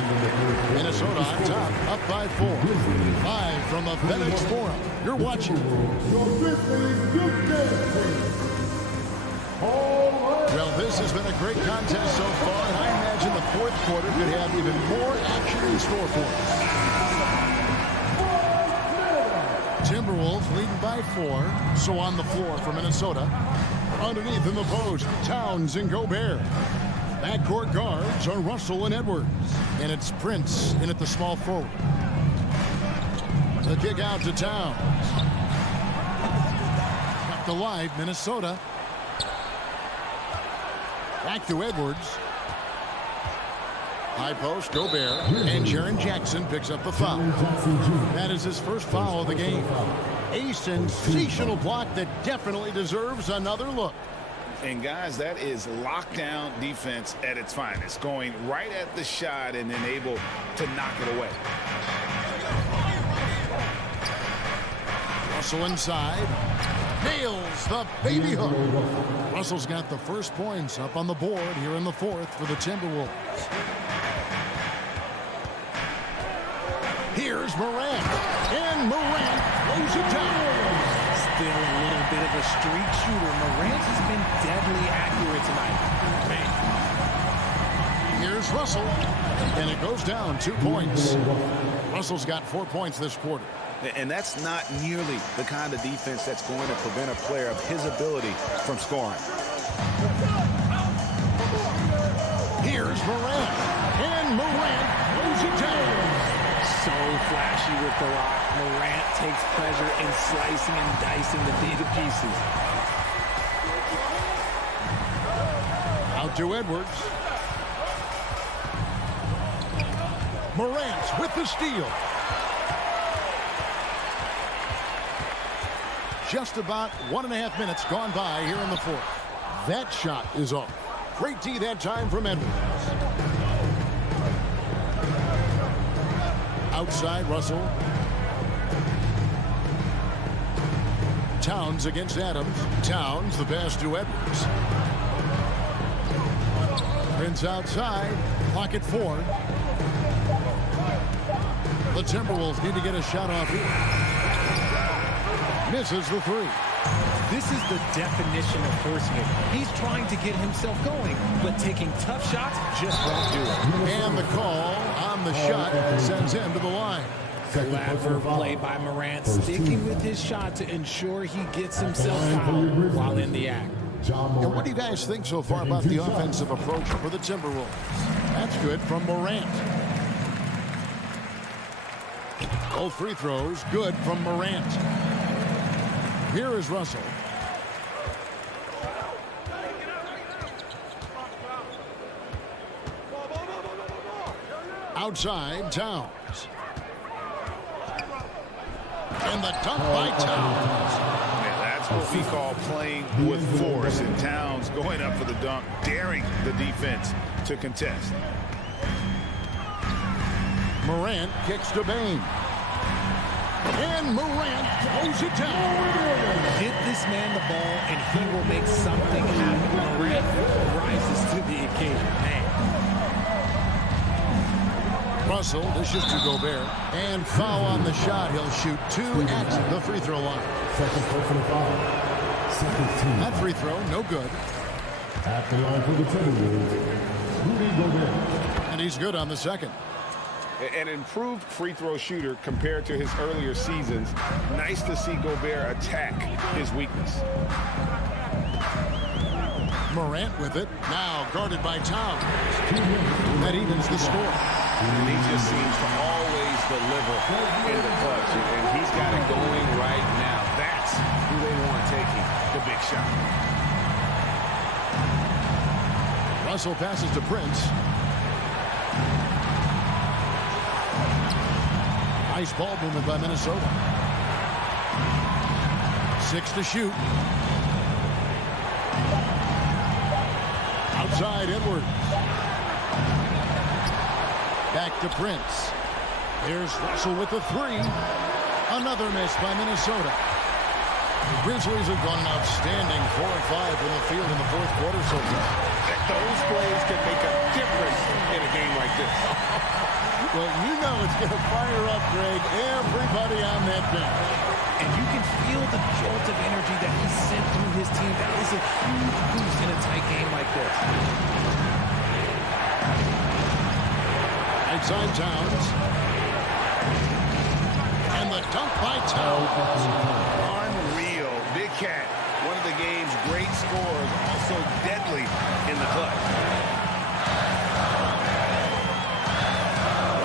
Minnesota on top, up by 4. Live from the FedEx Forum. You're watching. Well, this has been a great contest so far, and I imagine the fourth quarter could have even more action in store for us. Timberwolves leading by 4, so on the floor for Minnesota. Underneath in the post, Towns and Gobert. Backcourt guards are Russell and Edwards. And it's Prince in at the small forward. The kick out to Towns. Kept alive, Minnesota. Back to Edwards. High post, Gobert. And Jaren Jackson picks up the foul. That is his first foul of the game. A sensational block that definitely deserves another look. And guys, that is lockdown defense at its finest. Going right at the shot and then able to knock it away. Russell inside. Nails the baby hook. Russell's got the first points up on the board here in the fourth for the Timberwolves. Here's Morant. And Morant throws it down. Still a little bit of a streak shooter. Morant has been deadly accurate tonight. Man. Here's Russell. And it goes down 2 points. Russell's got 4 points this quarter. And that's not nearly the kind of defense that's going to prevent a player of his ability from scoring. Here's Morant. And Morant throws it down. So flashy with the rock. Morant takes pleasure in slicing and dicing the D to pieces. Out to Edwards. Morant with the steal. Just about 1.5 minutes gone by here in the fourth. That shot is off. Great D that time from Edwards. Outside Russell. Towns against Adams. Towns the pass to Edwards. Prince outside. Clock at 4. The Timberwolves need to get a shot off here. Misses the 3. This is the definition of forcing it. He's trying to get himself going, but taking tough shots just won't do it. And the call on the shot sends him to the line. Clever play by Morant, sticking with his shot to ensure he gets himself fouled while in the act. And what do you guys think so far about the offensive approach for the Timberwolves? That's good from Morant. Both free throws good from Morant. Here is Russell. Outside, Towns. And the dunk by Towns. And that's what we call playing with force. And Towns going up for the dunk, daring the defense to contest. Morant kicks to Bain. And Morant throws it down. Get this man the ball, and he will make something happen. Morant rises to the occasion. Man. Russell dishes to Gobert. And foul on the shot. He'll shoot 2 at the free throw line. Second personal foul. Second team. That free throw, no good. At the line for the Timberwolves, Rudy Gobert. And he's good on the second. An improved free throw shooter compared to his earlier seasons. Nice to see Gobert attack his weakness. Morant with it. Now guarded by Towns. That evens the score. And he just seems to always deliver in the clutch. And he's got it going right now. That's who they want taking the big shot. Russell passes to Prince. Nice ball movement by Minnesota. 6 to shoot. Outside Edwards. Back to Prince. Here's Russell with the 3. Another miss by Minnesota. The Grizzlies have gone an outstanding 4 of 5 from the field in the fourth quarter so far. Those plays can make a difference in a game like this. Well, you know it's going to fire up, Greg, everybody on that bench. And you can feel the jolt of energy that he sent through his team. That is a huge boost in a tight game like this. Outside Towns. And the dunk by Towns. Unreal. Big Cat, one of the game's great scorers, also deadly in the clutch.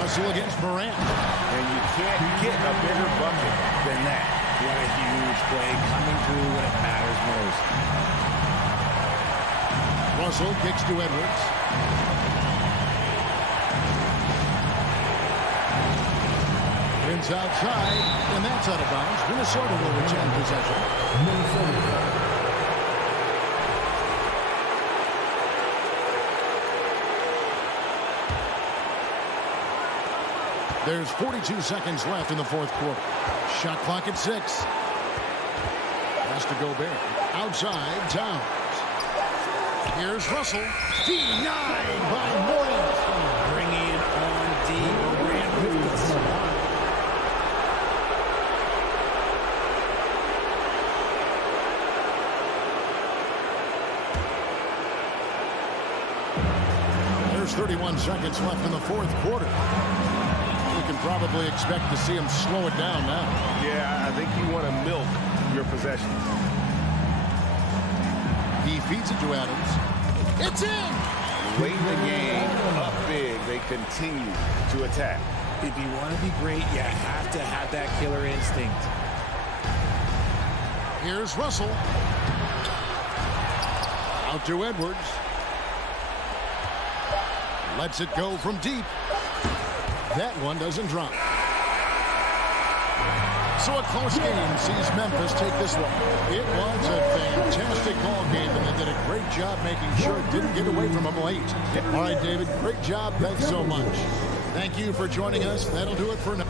Russell against Morant. And you can't get a bigger bucket than that. What a huge play coming through when it matters most. Russell kicks to Edwards. Prince outside, and that's out of bounds. Minnesota will retain possession. Minnesota. There's 42 seconds left in the fourth quarter. Shot clock at 6. Pass to Gobert. Outside, Towns. Here's Russell. Denied by Morant. Bringing it on D. Morant with the spot. There's 31 seconds left in the fourth quarter. We can probably expect to see him slow it down now. Yeah, I think you want to milk your possessions. He feeds it to Adams. It's in! Late in the game, up big, they continue to attack. If you want to be great, you have to have that killer instinct. Here's Russell. Out to Edwards. Lets it go from deep. That one doesn't drop. So a close game sees Memphis take this one. It was a fantastic ball game, and they did a great job making sure it didn't get away from them late. All right, David, great job. Thanks so much. Thank you for joining us. That'll do it for now.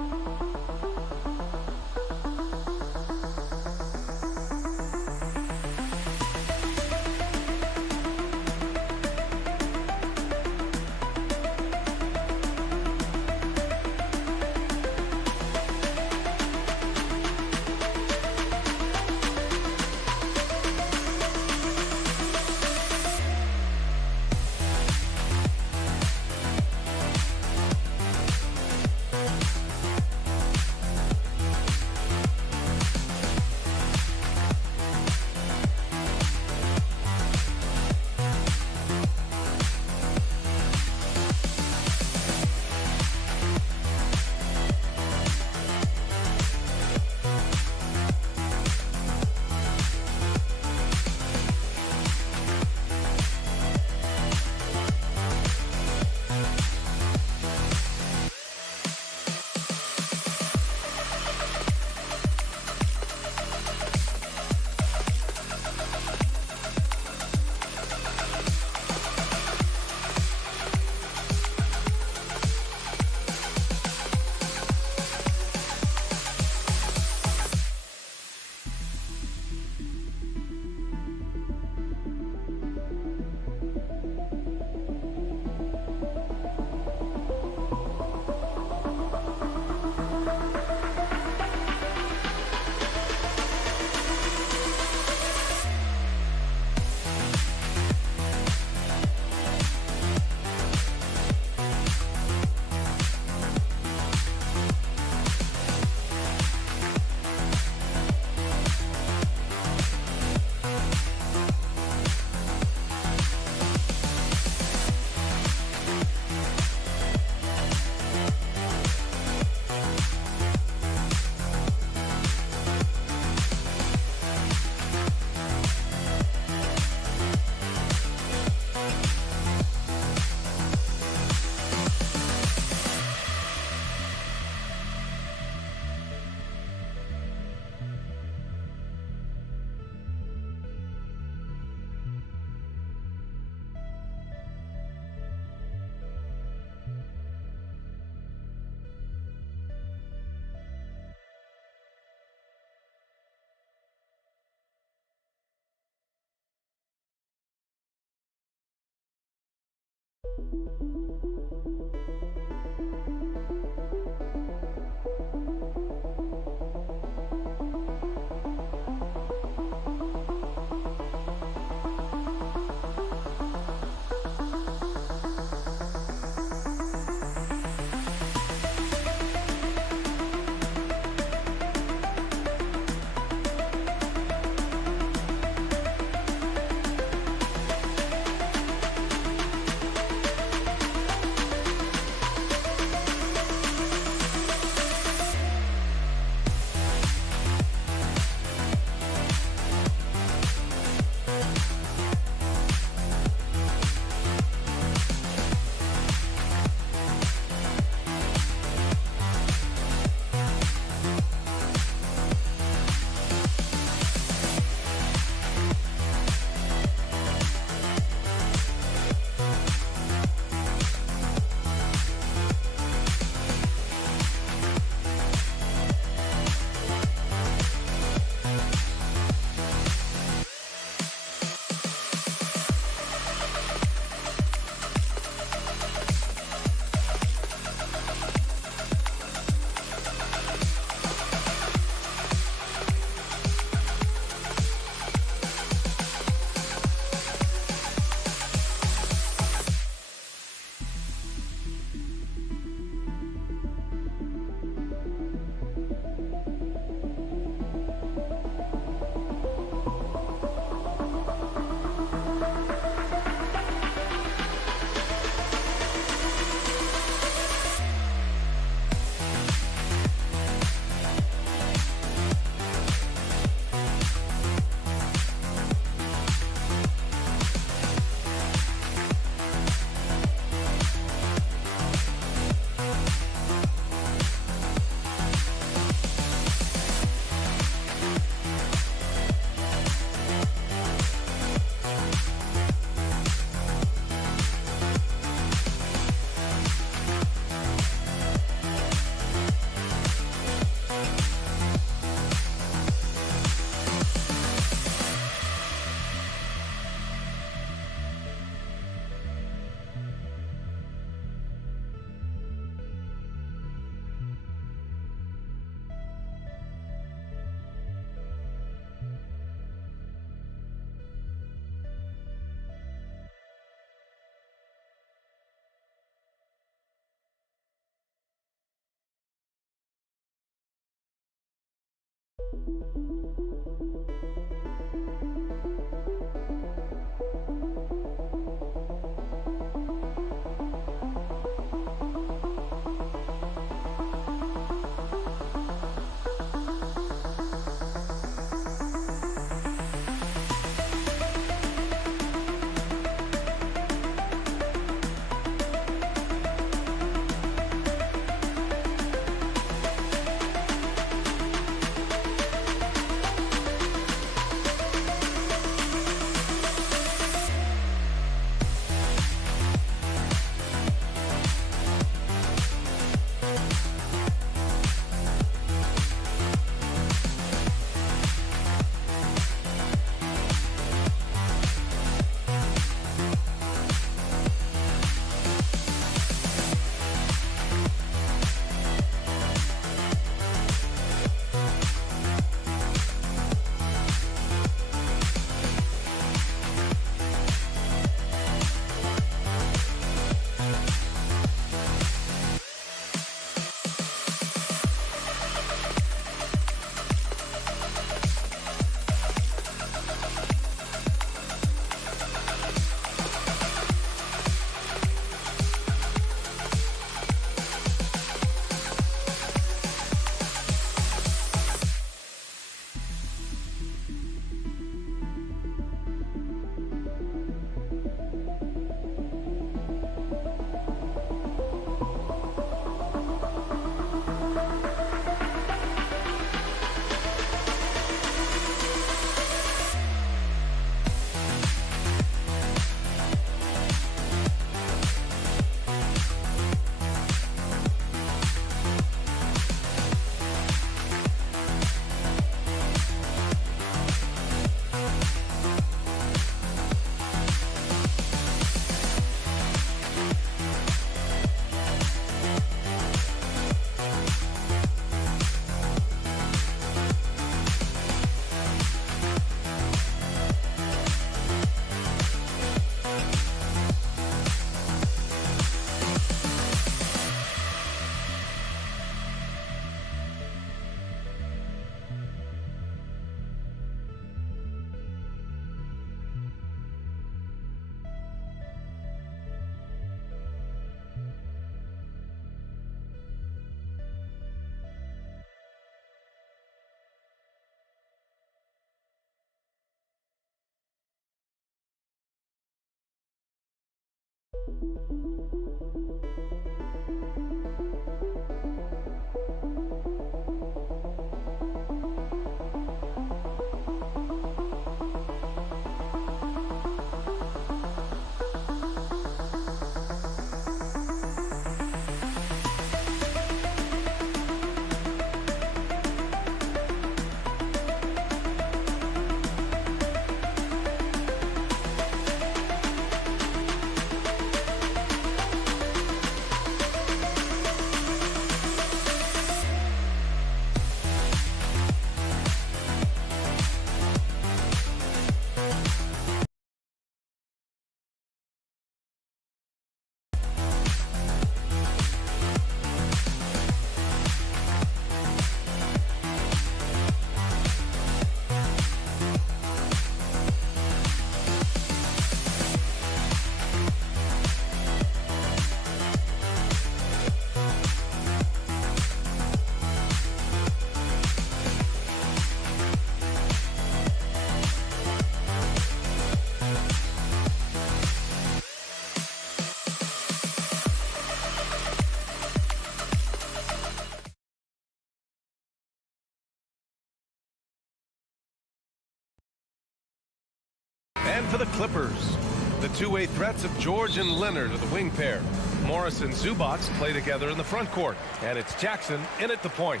And for the Clippers, the two-way threats of George and Leonard are the wing pair. Morris and Zubac play together in the front court. And it's Jackson in at the point.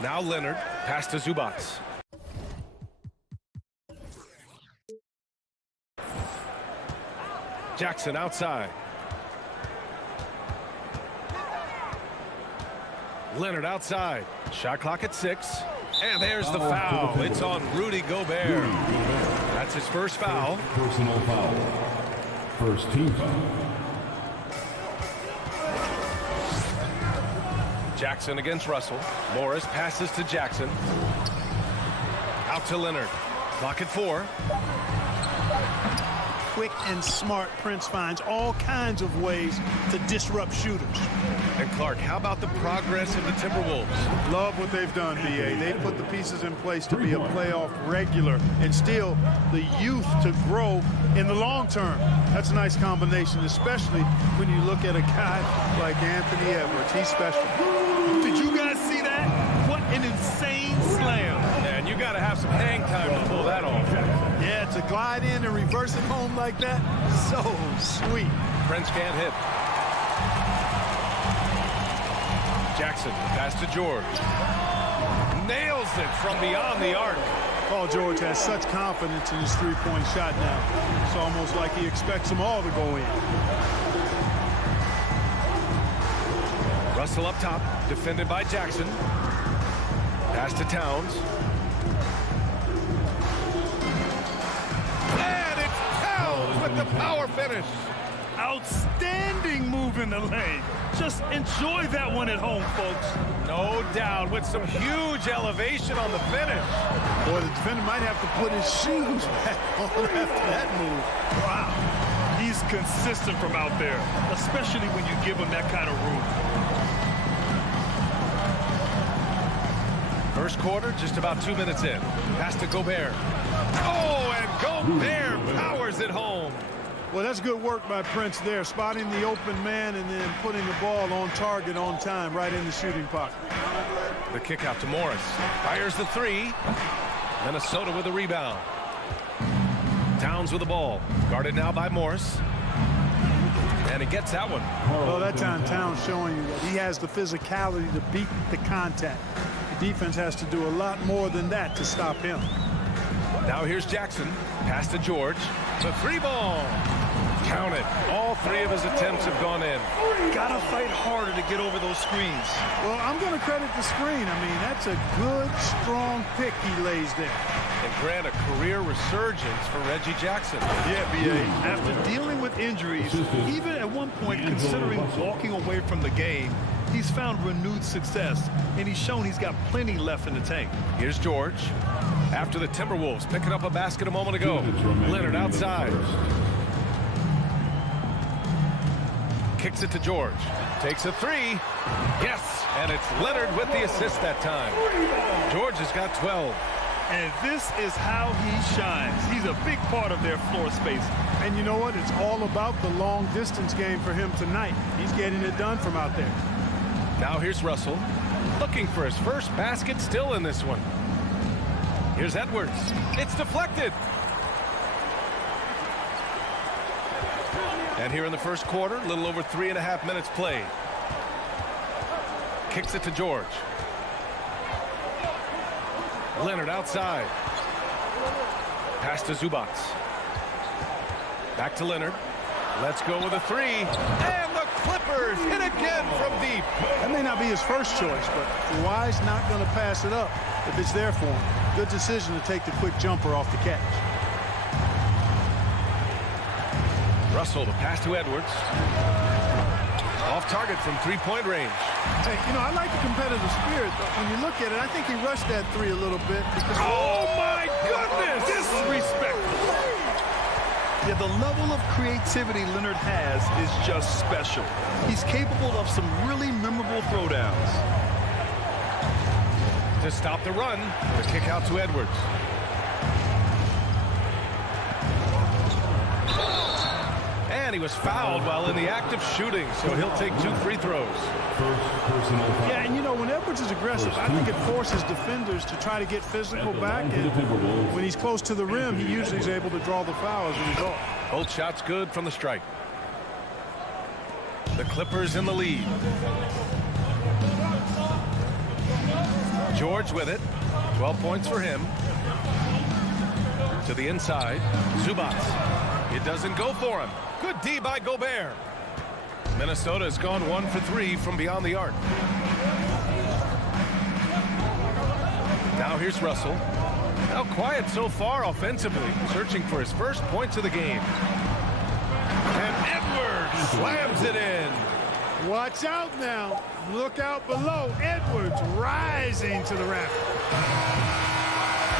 Now Leonard, pass to Zubac. Jackson outside. Leonard outside. Shot clock at 6. And there's the foul. It's on Rudy Gobert. That's his first foul. Personal foul. First team foul. Jackson against Russell. Morris passes to Jackson. Out to Leonard. Clock at 4. Quick and smart, Prince finds all kinds of ways to disrupt shooters. And Clark, how about the progress of the Timberwolves? Love what they've done, B.A. They've put the pieces in place to be a playoff regular and still the youth to grow in the long term. That's a nice combination, especially when you look at a guy like Anthony Edwards. He's special. Did you guys see that? What an insane slam. And you got to have some hang time to pull that off. Yeah, to glide in and reverse it home like that, so sweet. Prince can't hit. Jackson, pass to George. Nails it from beyond the arc. Paul George has such confidence in his three-point shot now. It's almost like he expects them all to go in. Russell up top, defended by Jackson. Pass to Towns. And it's Towns with the power finish. Outstanding move in the lane. Just enjoy that one at home, folks. No doubt, with some huge elevation on the finish. Boy, the defender might have to put his shoes back on after that move. Wow. He's consistent from out there, especially when you give him that kind of room. First quarter, just about 2 minutes in. Pass to Gobert. Oh, and Gobert powers it home. Well, that's good work by Prince there, spotting the open man and then putting the ball on target on time, right in the shooting pocket. The kick out to Morris. Fires the 3. Minnesota with a rebound. Towns with the ball. Guarded now by Morris. And he gets that one. Well, that time Towns showing you that he has the physicality to beat the contact. The defense has to do a lot more than that to stop him. Now here's Jackson. Pass to George. The 3 ball. Count it. All 3 of his attempts have gone in. Gotta fight harder to get over those screens. Well, I'm going to credit the screen. I mean, that's a good, strong pick he lays there. And grant a career resurgence for Reggie Jackson. Yeah, B.A. After dealing with injuries, even at one point considering walking away from the game, he's found renewed success, and he's shown he's got plenty left in the tank. Here's George. After the Timberwolves picking up a basket a moment ago. Leonard outside. Kicks it to George. Takes a 3. Yes, and it's Leonard with the assist that time. George has got 12. And this is how he shines. He's a big part of their floor space. And you know what? It's all about the long distance game for him tonight. He's getting it done from out there. Now here's Russell. Looking for his first basket still in this one. Here's Edwards. It's deflected. And here in the first quarter, a little over 3.5 minutes played. Kicks it to George. Leonard outside. Pass to Zubats. Back to Leonard. Let's go with a 3. And the Clippers hit again from deep. That may not be his first choice, but Kawhi's not going to pass it up if it's there for him. Good decision to take the quick jumper off the catch. Russell, the pass to Edwards. Off target from 3-point range. Hey, you know, I like the competitive spirit, but when you look at it, I think he rushed that 3 a little bit. Because Oh, my goodness! Disrespectful. Yeah, the level of creativity Leonard has is just special. He's capable of some really memorable throwdowns. To stop the run, the kick out to Edwards. And he was fouled while in the act of shooting, so he'll take 2 free throws. yeah, and you know, when Edwards is aggressive, I think it forces defenders to try to get physical back. And when he's close to the rim, he usually is able to draw the foul as a result. Both shots good from the strike. The Clippers in the lead. George with it. 12 points for him. To the inside. Zubats. It doesn't go for him. Good D by Gobert. Minnesota has gone 1 for 3 from beyond the arc. Now here's Russell. Now quiet so far offensively, searching for his first points of the game. And Edwards slams it in. Watch out now. Look out below. Edwards rising to the raft.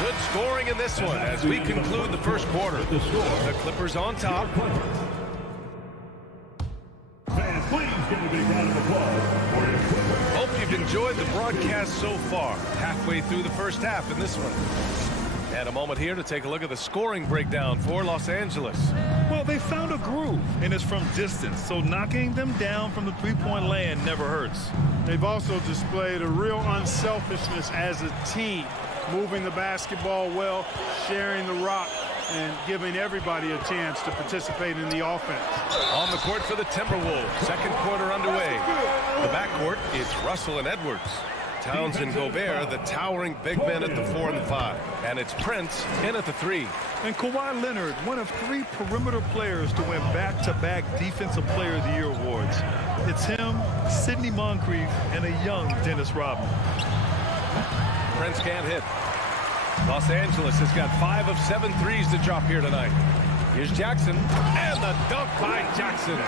Good scoring in this one as we conclude the first quarter. The Clippers on top. Fans, please give a big round of applause for your Clippers. Hope you've enjoyed the broadcast so far. Halfway through the first half in this one. And a moment here to take a look at the scoring breakdown for Los Angeles. Well, they found a groove, and it's from distance, so knocking them down from the three-point land never hurts. They've also displayed a real unselfishness as a team, moving the basketball well, sharing the rock, and giving everybody a chance to participate in the offense. On the court for the Timberwolves, second quarter underway. The backcourt is Russell and Edwards. Towns and Gobert, the towering big men at the 4 and the 5. And it's Prince in at the 3. And Kawhi Leonard, one of 3 perimeter players to win back-to-back Defensive Player of the Year awards. It's him, Sidney Moncrief, and a young Dennis Rodman. Prince can't hit. Los Angeles has got 5 of 7 threes to drop here tonight. Here's Jackson, and the dunk by Jackson.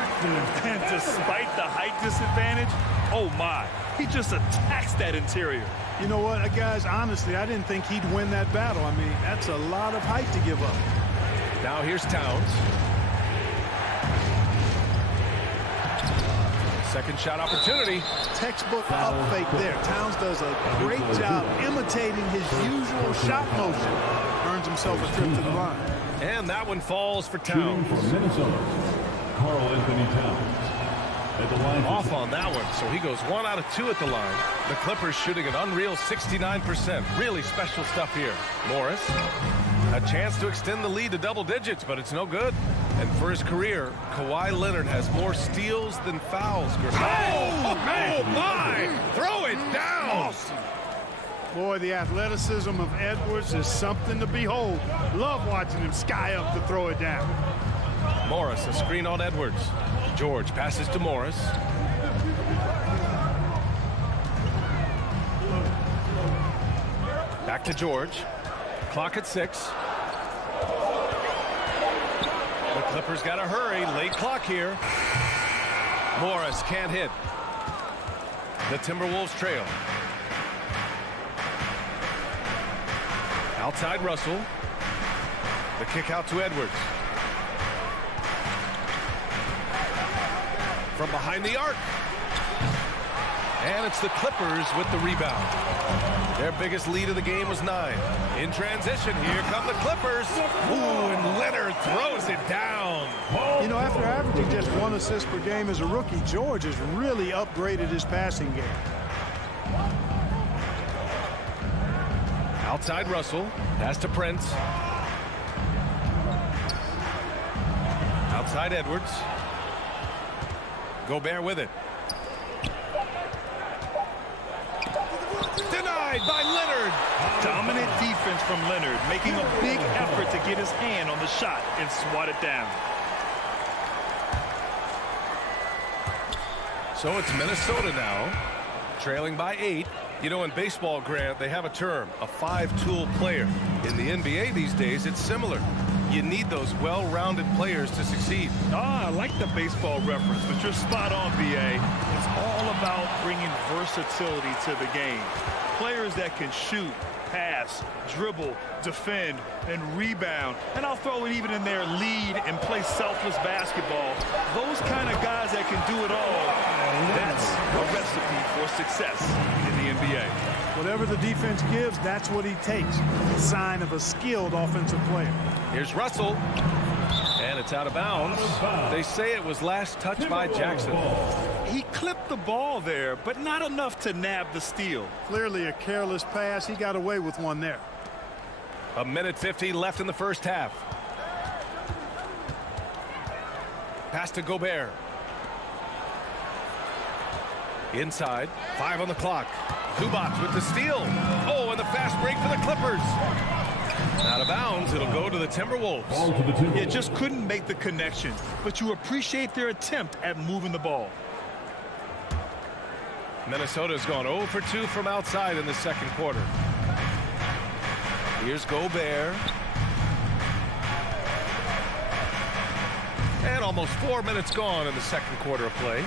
And despite the height disadvantage, oh my, he just attacks that interior. You know what, guys, honestly, I didn't think he'd win that battle. I mean, that's a lot of height to give up. Now here's Towns. Second shot opportunity. Textbook up fake there. Towns does a great job imitating his usual shot motion. Earns himself a trip to the line. And that one falls for Shooting Towns. for Minnesota, Karl Anthony Towns. At the line Off on that one, so he goes 1 out of 2 at the line. The Clippers shooting an unreal 69%. Really special stuff here. Morris, a chance to extend the lead to double digits, but it's no good. And for his career, Kawhi Leonard has more steals than fouls. Oh my! Throw it down! Boy, the athleticism of Edwards is something to behold. Love watching him sky up to throw it down. Morris, a screen on Edwards. George passes to Morris. Back to George. Clock at 6. The Clippers got to hurry. Late clock here. Morris can't hit. The Timberwolves trail. Outside Russell. The kick out to Edwards. From behind the arc. And it's the Clippers with the rebound. Their biggest lead of the game was 9. In transition, here come the Clippers. Ooh, and Leonard throws it down. You know, after averaging just 1 assist per game as a rookie, George has really upgraded his passing game. Outside Russell. Pass to Prince. Outside Edwards. Gobert with it. Denied by Leonard. Dominant defense from Leonard, making a big effort to get his hand on the shot and swat it down. So it's Minnesota now, trailing by 8. You know, in baseball, Grant, they have a term, a 5-tool player. In the NBA these days, it's similar. You need those well-rounded players to succeed. I like the baseball reference, but you're spot on, BA. It's all about bringing versatility to the game. Players that can shoot, pass, dribble, defend, and rebound. And I'll throw it even in there, lead and play selfless basketball. Those kind of guys that can do it all, that's a recipe for success in the NBA. Whatever the defense gives, that's what he takes. A sign of a skilled offensive player. Here's Russell. And it's out of bounds. They say it was last touched by Jackson. He clipped the ball there, but not enough to nab the steal. Clearly a careless pass. He got away with one there. 1:50 left in the first half. Pass to Gobert. Inside. 5 on the clock. Zubac with the steal. Oh, and the fast break for the Clippers. Out of bounds. It'll go to the Timberwolves. It just couldn't make the connection, but you appreciate their attempt at moving the ball. Minnesota's gone 0 for 2 from outside in the second quarter. Here's Gobert. And almost 4 minutes gone in the second quarter of play.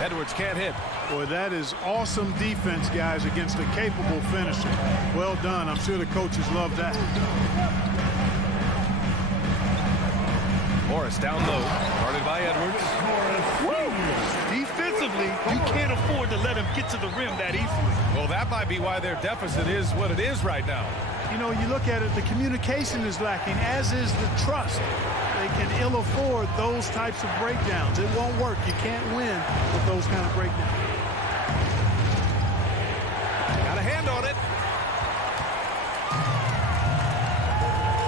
Edwards can't hit. Boy, that is awesome defense, guys, against a capable finisher. Well done. I'm sure the coaches love that. Morris down low, guarded by Edwards. Defensively, you can't afford to let him get to the rim that easily. Well, that might be why their deficit is what it is right now. You know, you look at it, the communication is lacking, as is the trust. They can ill afford those types of breakdowns. It won't work. You can't win with those kind of breakdowns. Got a hand on it.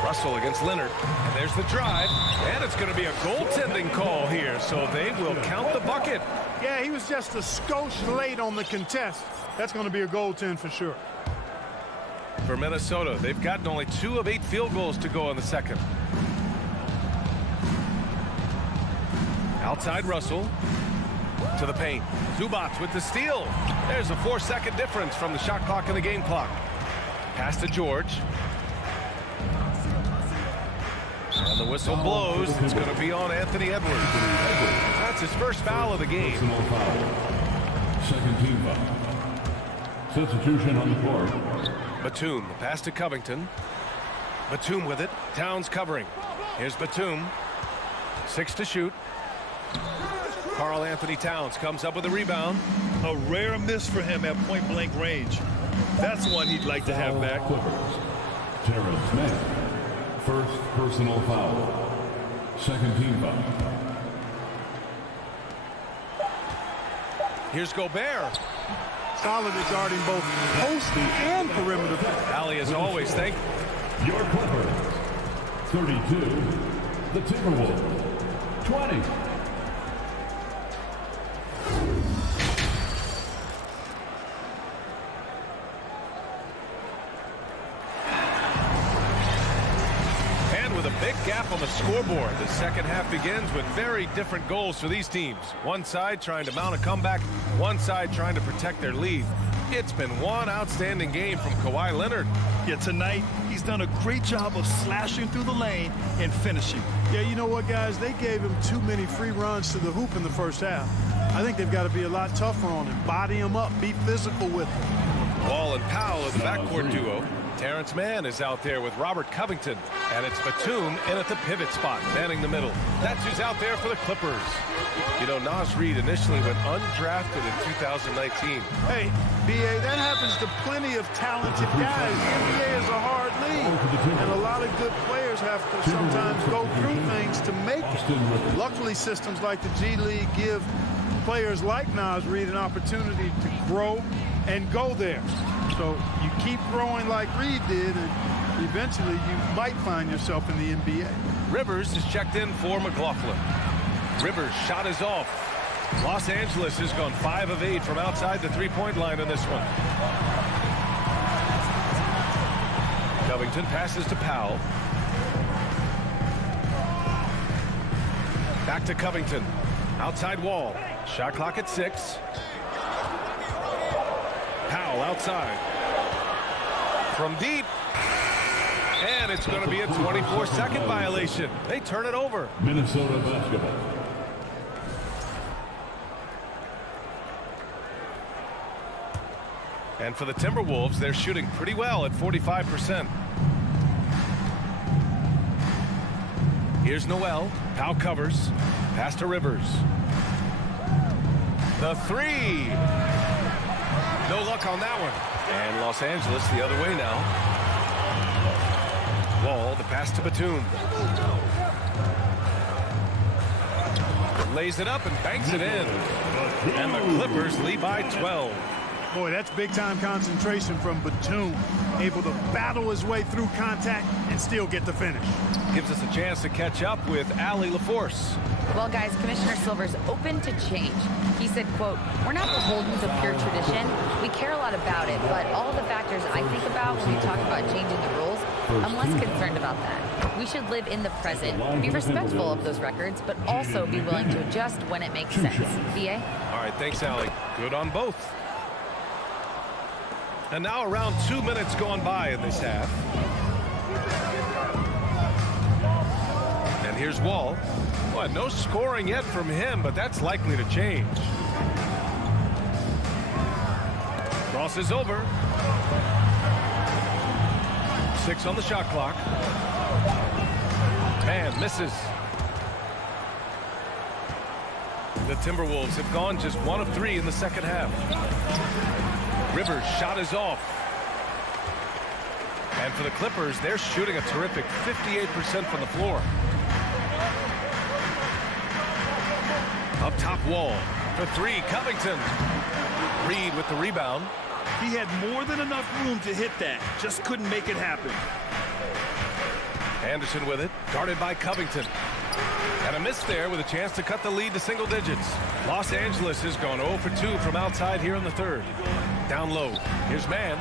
Russell against Leonard. And there's the drive. And it's going to be a goaltending call here, so they will count the bucket. Yeah, he was just a skosh late on the contest. That's going to be a goaltend for sure. For Minnesota, they've gotten only 2 of 8 field goals to go in the second. Outside Russell to the paint. Zubac with the steal. There's a 4-second difference from the shot clock and the game clock. Pass to George. And the whistle blows. It's going to be on Anthony Edwards. That's his first foul of the game. Second team foul. Substitution on the court. Batum, the pass to Covington. Batum with it. Towns covering. Here's Batum. 6 to shoot. Karl Anthony Towns comes up with a rebound. A rare miss for him at point-blank range. That's one he'd like to have back. Terrence Smith. First personal foul. Second team foul. Here's Gobert. Solid at guarding both post and perimeter. Allie, as always, thank Your Clippers. 32. The Timberwolves. 20. with a big gap on the scoreboard. The second half begins with very different goals for these teams. One side trying to mount a comeback, one side trying to protect their lead. It's been one outstanding game from Kawhi Leonard. Yeah, tonight he's done a great job of slashing through the lane and finishing. Yeah, you know what, guys? They gave him too many free runs to the hoop in the first half. I think they've got to be a lot tougher on him. Body him up. Be physical with him. Wall and Powell is the backcourt duo. Terrence Mann is out there with Robert Covington. And it's Batum in at the pivot spot, manning the middle. That's who's out there for the Clippers. You know, Naz Reid initially went undrafted in 2019. Hey, B.A., that happens to plenty of talented guys. The NBA is a hard league, and a lot of good players have to sometimes go through things to make it. Luckily, systems like the G League give players like Naz Reid an opportunity to grow and go there. So you keep growing like Reid did, and eventually you might find yourself in the NBA. Rivers is checked in for McLaughlin. Rivers' shot is off. Los Angeles has gone 5 of 8 from outside the three-point line in this one. Covington passes to Powell. Back to Covington. Outside Wall. Shot clock at 6. Powell outside. From deep. And it's going to be a 24-second violation. They turn it over. Minnesota basketball. And for the Timberwolves, they're shooting pretty well at 45%. Here's Noel. Powell covers. Pass to Rivers. The three. No luck on that one. And Los Angeles the other way now. Wall, the pass to Batum. Lays it up and banks it in. And the Clippers lead by 12. Boy, that's big-time concentration from Batum. Able to battle his way through contact and still get the finish. Gives us a chance to catch up with Allie LaForce. Well, guys, Commissioner Silver's open to change. He said, quote, "We're not beholden to pure tradition. We care a lot about it, but all the factors I think about when we talk about changing the rules, I'm less concerned about that. We should live in the present, be respectful of those records, but also be willing to adjust when it makes sense." B.A.? All right, thanks, Allie. Good on both. And now around 2 minutes gone by in this half. And here's Wall. Well, no scoring yet from him, but that's likely to change. Crosses over. 6 on the shot clock. And misses. The Timberwolves have gone just 1 of 3 in the second half. Rivers' shot is off. And for the Clippers, they're shooting a terrific 58% from the floor. Up top, Wall for 3, Covington. Reed with the rebound. He had more than enough room to hit that. Just couldn't make it happen. Anderson with it, guarded by Covington. And a miss there with a chance to cut the lead to single digits. Los Angeles has gone 0 for 2 from outside here in the third. Down low, here's Mann.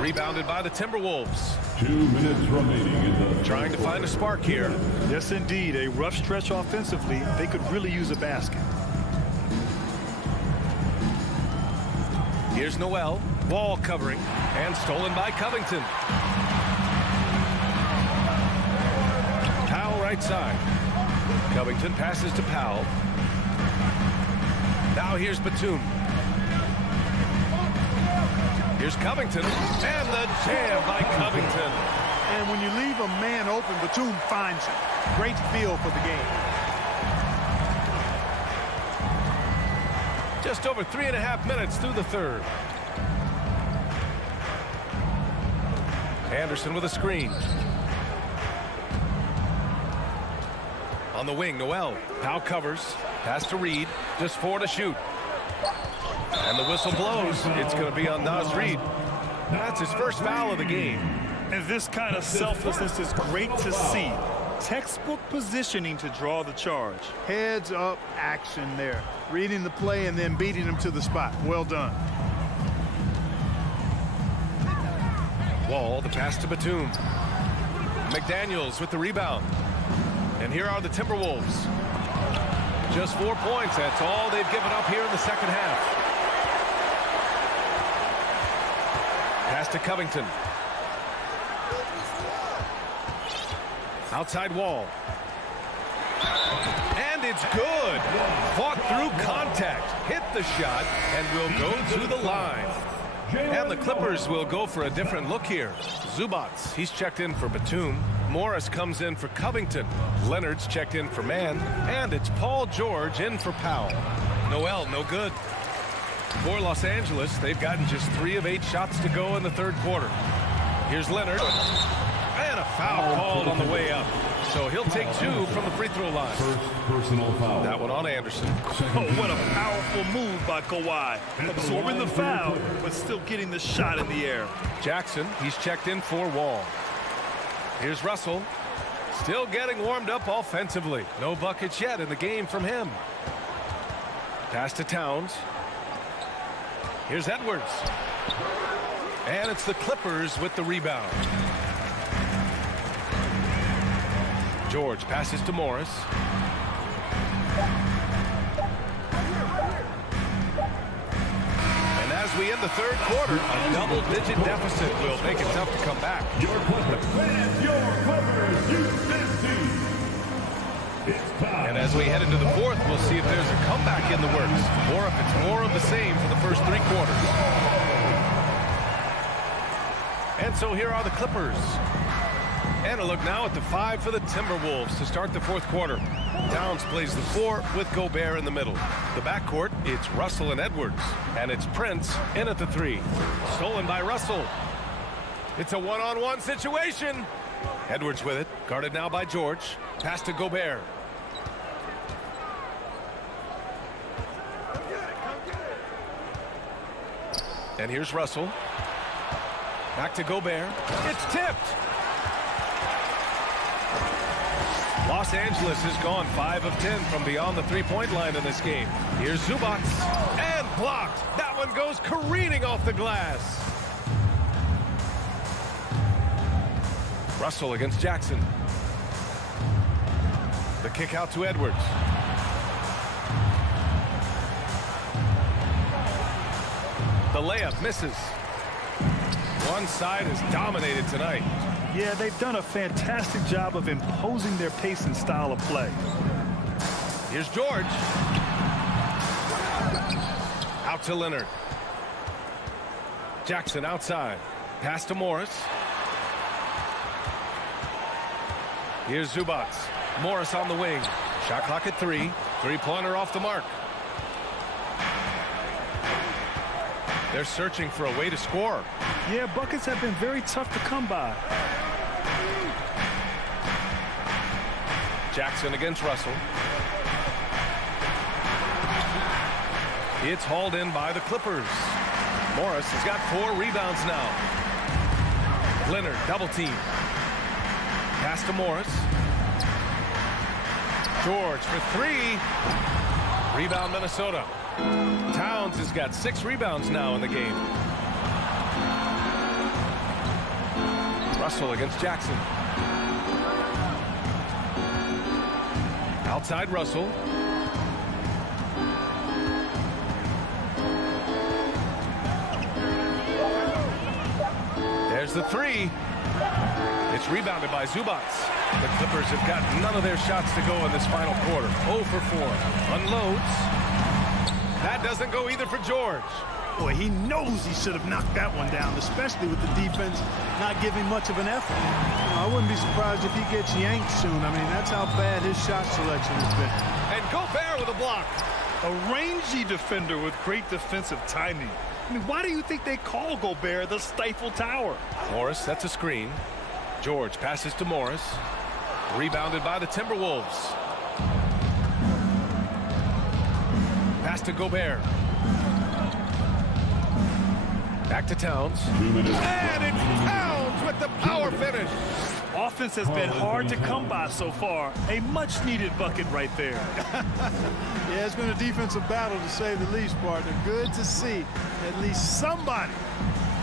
Rebounded by the Timberwolves. 2 minutes remaining in the... Trying to find a spark here. Yes, indeed. A rough stretch offensively. They could really use a basket. Here's Noel. Wall covering. And stolen by Covington. Powell right side. Covington passes to Powell. Now here's Batum. Here's Covington. And the jam by Covington. And when you leave a man open, Batum finds him. Great feel for the game. Just over 3.5 minutes through the third. Anderson with a screen. On the wing, Noel. Powell covers. Pass to Reed. Just 4 to shoot. And the whistle blows. It's going to be on Naz Reid. That's his first foul of the game. And this kind of selflessness is great to see. Textbook positioning to draw the charge. Heads up action there. Reading the play and then beating him to the spot. Well done. Wall, the pass to Batum. McDaniels with the rebound. And here are the Timberwolves. Just 4 points. That's all they've given up here in the second half. Pass to Covington. Outside Wall. And it's good. Fought through contact. Hit the shot and will go to the line. And the Clippers will go for a different look here. Zubats, he's checked in for Batum. Morris comes in for Covington. Leonard's checked in for Mann. And it's Paul George in for Powell. Noel, no good. For Los Angeles, they've gotten just 3 of 8 shots to go in the third quarter. Here's Leonard. And a foul called on the way up. So he'll take 2 from the free throw line. First personal foul. That one on Anderson. Oh, what a powerful move by Kawhi. Absorbing the foul, but still getting the shot in the air. Jackson, he's checked in for Wall. Here's Russell. Still getting warmed up offensively. No buckets yet in the game from him. Pass to Towns. Here's Edwards. And it's the Clippers with the rebound. George passes to Morris. And as we end the third quarter, a double-digit deficit will make it tough to come back. And as we head into the fourth, we'll see if there's a comeback in the works, or if it's more of the same for the first 3 quarters. And so here are the Clippers. And a look now at the 5 for the Timberwolves to start the fourth quarter. Towns plays the 4 with Gobert in the middle. The backcourt, it's Russell and Edwards. And it's Prince in at the 3. Stolen by Russell. It's a one-on-one situation. Edwards with it, guarded now by George. Pass to Gobert. And here's Russell. Back to Gobert. It's tipped. Los Angeles has gone 5 of 10 from beyond the three-point line in this game. Here's Zubats. And blocked. That one goes careening off the glass. Russell against Jackson. The kick out to Edwards. The layup misses. One side is dominated tonight. Yeah, they've done a fantastic job of imposing their pace and style of play. Here's George. Out to Leonard. Jackson outside. Pass to Morris. Here's Zubac. Morris on the wing. Shot clock at 3. Three-pointer off the mark. They're searching for a way to score. Yeah, buckets have been very tough to come by. Jackson against Russell. It's hauled in by the Clippers. Morris has got 4 rebounds now. Leonard double team. Pass to Morris. George for 3. Rebound Minnesota. Towns has got 6 rebounds now in the game. Russell against Jackson. Outside Russell. There's the 3. It's rebounded by Zubac. The Clippers have got none of their shots to go in this final quarter. 0 for 4. Unloads. That doesn't go either for George. Boy, he knows he should have knocked that one down, especially with the defense not giving much of an effort. I wouldn't be surprised if he gets yanked soon. I mean, that's how bad his shot selection has been. And Gobert with a block. A rangy defender with great defensive timing. I mean, why do you think they call Gobert the Stifle Tower? Morris sets a screen. George passes to Morris. Rebounded by the Timberwolves. Pass to Gobert. Back to Towns. And it's Towns with the power finish. Offense has been hard to come by so far. A much-needed bucket right there. Yeah, it's been a defensive battle to say the least, partner. Good to see at least somebody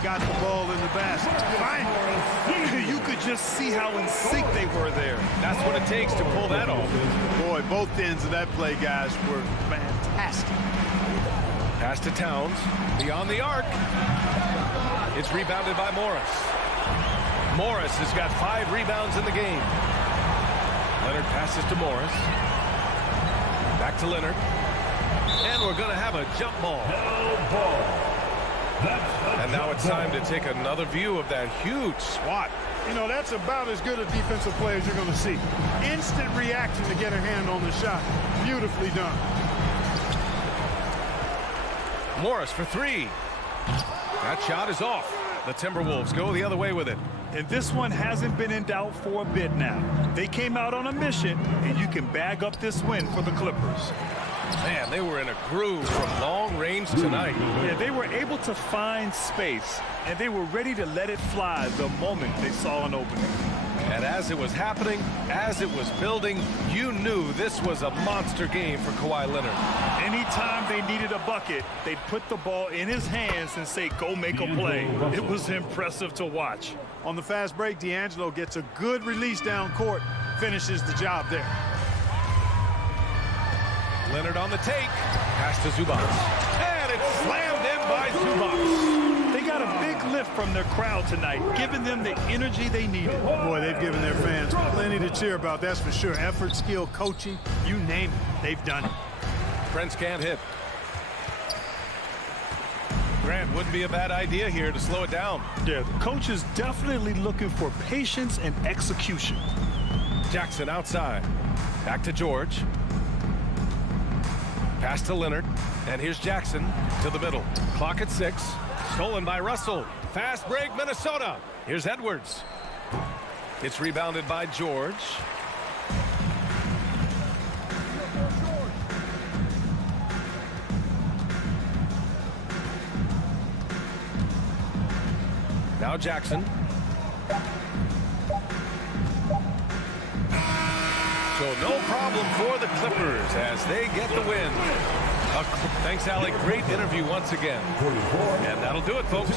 got the ball in the basket. Finally. You could just see how in sync they were there. That's what it takes to pull that off. Boy, both ends of that play, guys, were fantastic. Pass to Towns. Beyond the arc. It's rebounded by Morris. Morris has got 5 rebounds in the game. Leonard passes to Morris. Back to Leonard. And we're going to have a jump ball. And now it's time to take another view of that huge swat. You know, that's about as good a defensive play as you're going to see. Instant reaction to get a hand on the shot. Beautifully done. Morris for 3. That shot is off. The Timberwolves go the other way with it. And this one hasn't been in doubt for a bit now. They came out on a mission, and you can bag up this win for the Clippers. Man, they were in a groove from long range tonight. Yeah, they were able to find space, and they were ready to let it fly the moment they saw an opening. And as it was happening, as it was building, you knew this was a monster game for Kawhi Leonard. Anytime they needed a bucket, they'd put the ball in his hands and say, go make a play. It was impressive to watch. On the fast break, D'Angelo gets a good release down court, finishes the job there. Leonard on the take. Pass to Zubac. And it's slammed in by Zubac. They got a big lift from their crowd tonight, giving them the energy they needed. Boy, they've given their fans plenty to cheer about, that's for sure. Effort, skill, coaching, you name it, they've done it. Prince can't hit. Grant, wouldn't be a bad idea here to slow it down. Yeah, the coach is definitely looking for patience and execution. Jackson outside. Back to George. Pass to Leonard. And here's Jackson to the middle. Clock at 6. Stolen by Russell. Fast break, Minnesota. Here's Edwards. It's rebounded by George. Now Jackson. So no problem for the Clippers as they get the win. Thanks, Alec. Great interview once again. And that'll do it, folks.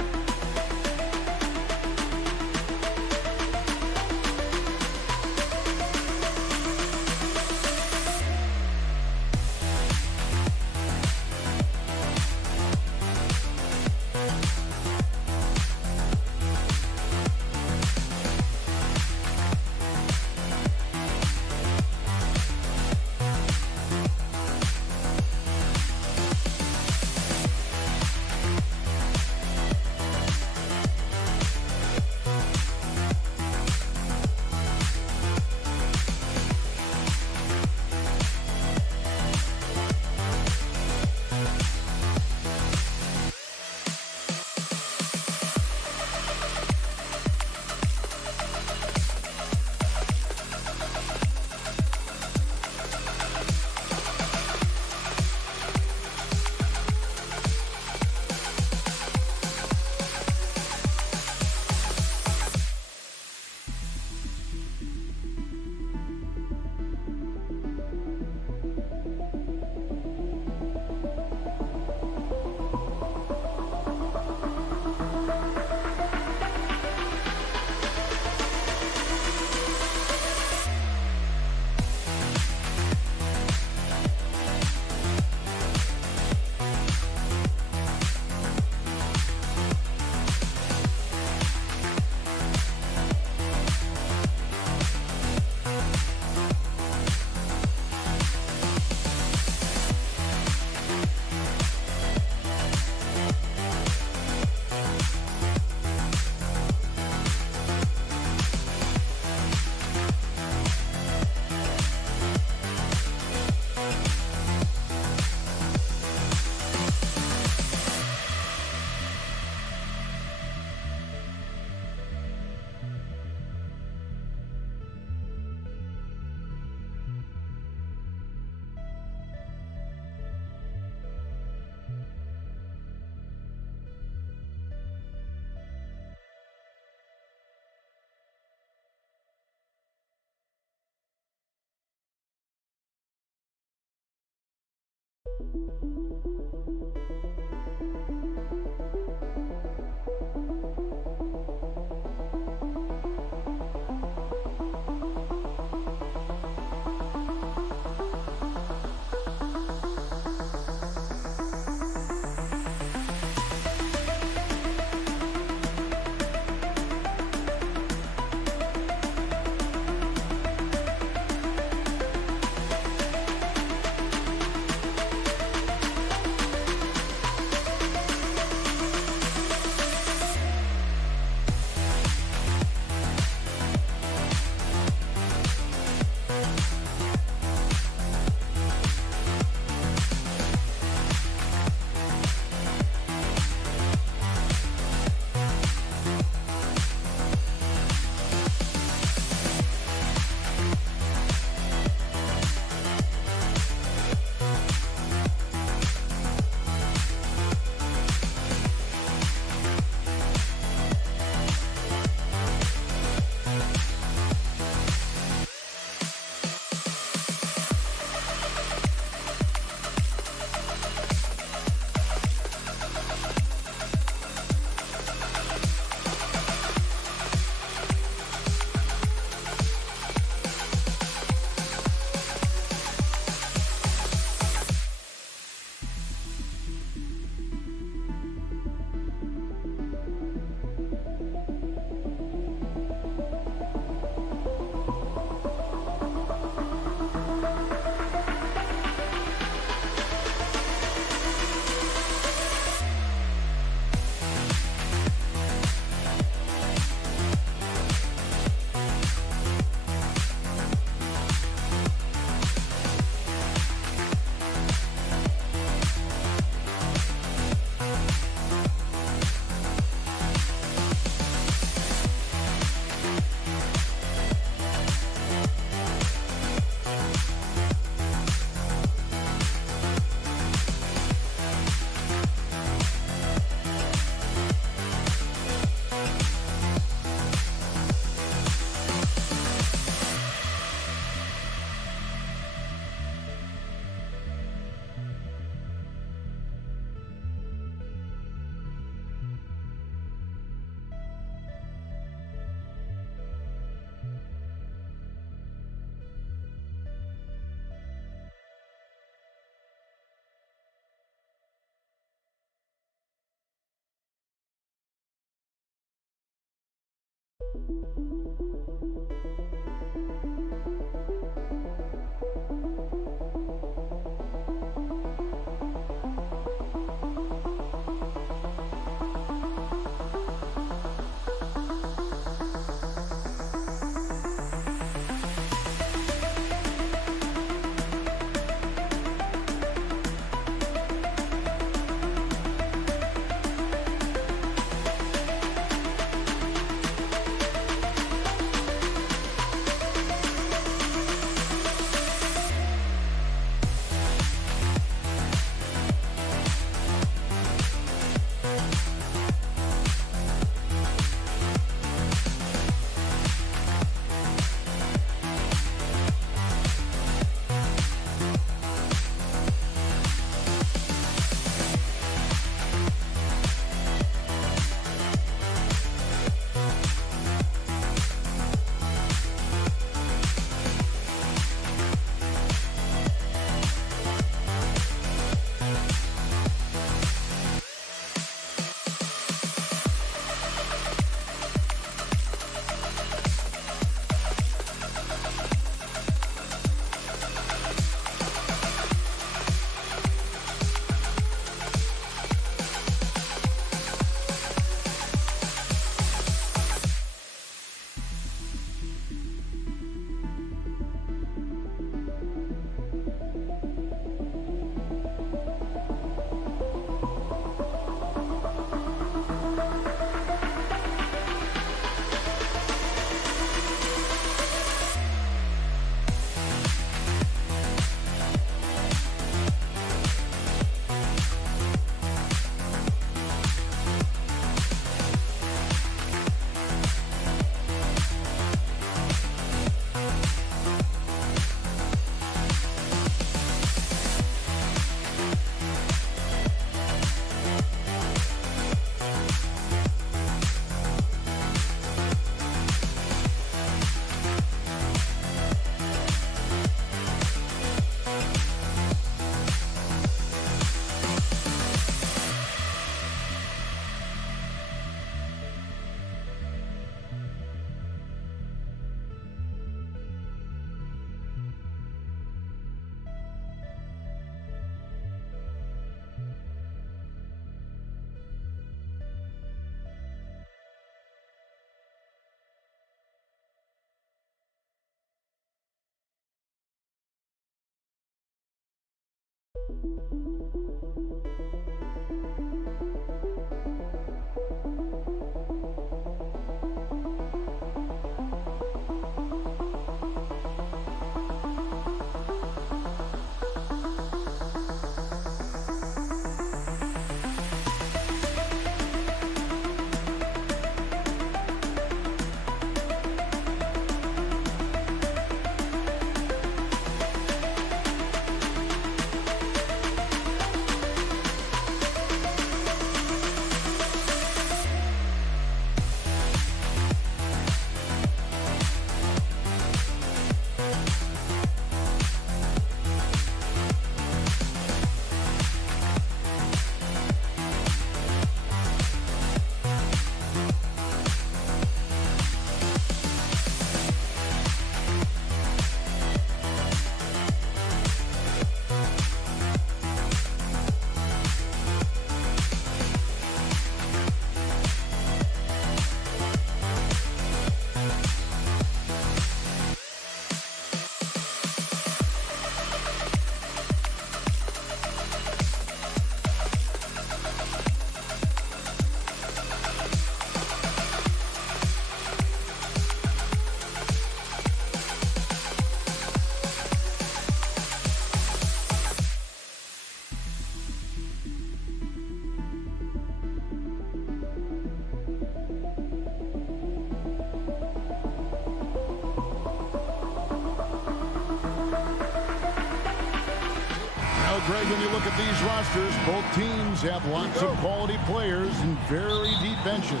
Well, Greg, when you look at these rosters, both teams have lots of quality players and very deep benches.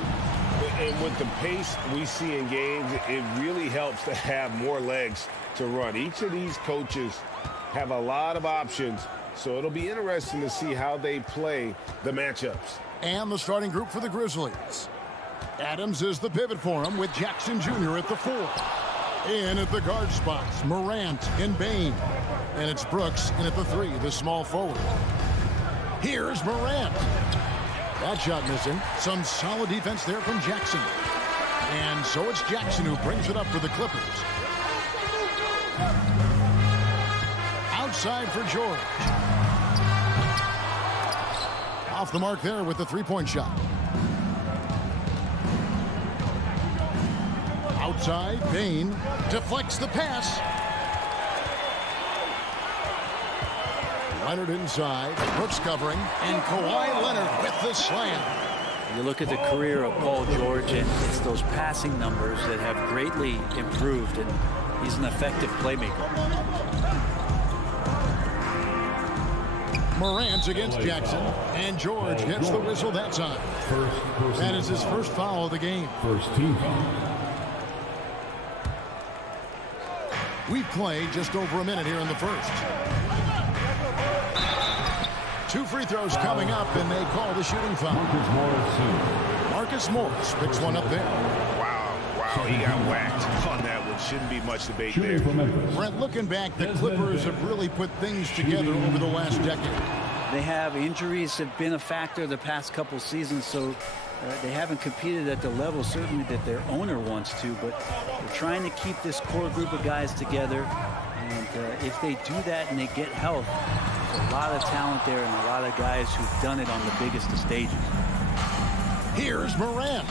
And with the pace we see in games, it really helps to have more legs to run. Each of these coaches have a lot of options, so it'll be interesting to see how they play the matchups. And the starting group for the Grizzlies. Adams is the pivot for him with Jackson Jr. at the 4. In at the guard spots, Morant and Bain. And it's Brooks in at the 3, the small forward. Here's Morant. That shot missing. Some solid defense there from Jackson. And so it's Jackson who brings it up for the Clippers. Outside for George. Off the mark there with the three-point shot. Outside, Bain deflects the pass. Leonard inside, Brooks covering, and Kawhi Leonard with the slam. You look at the career of Paul George, and it's those passing numbers that have greatly improved, and he's an effective playmaker. Morant against Jackson, and George gets the whistle that time. That is his first foul of the game. First team foul. We've played just over a minute here in the first. 2 free throws coming up, and they call the shooting foul. Marcus Morris picks one up there. Wow, he got whacked on that one. Shouldn't be much debate there. Brent, looking back, the Clippers have really put things together over the last decade. They have injuries have been a factor the past couple seasons, so they haven't competed at the level certainly that their owner wants to, but they're trying to keep this core group of guys together. And if they do that and they get health, there's a lot of talent there and a lot of guys who've done it on the biggest of stages. Here's Morant.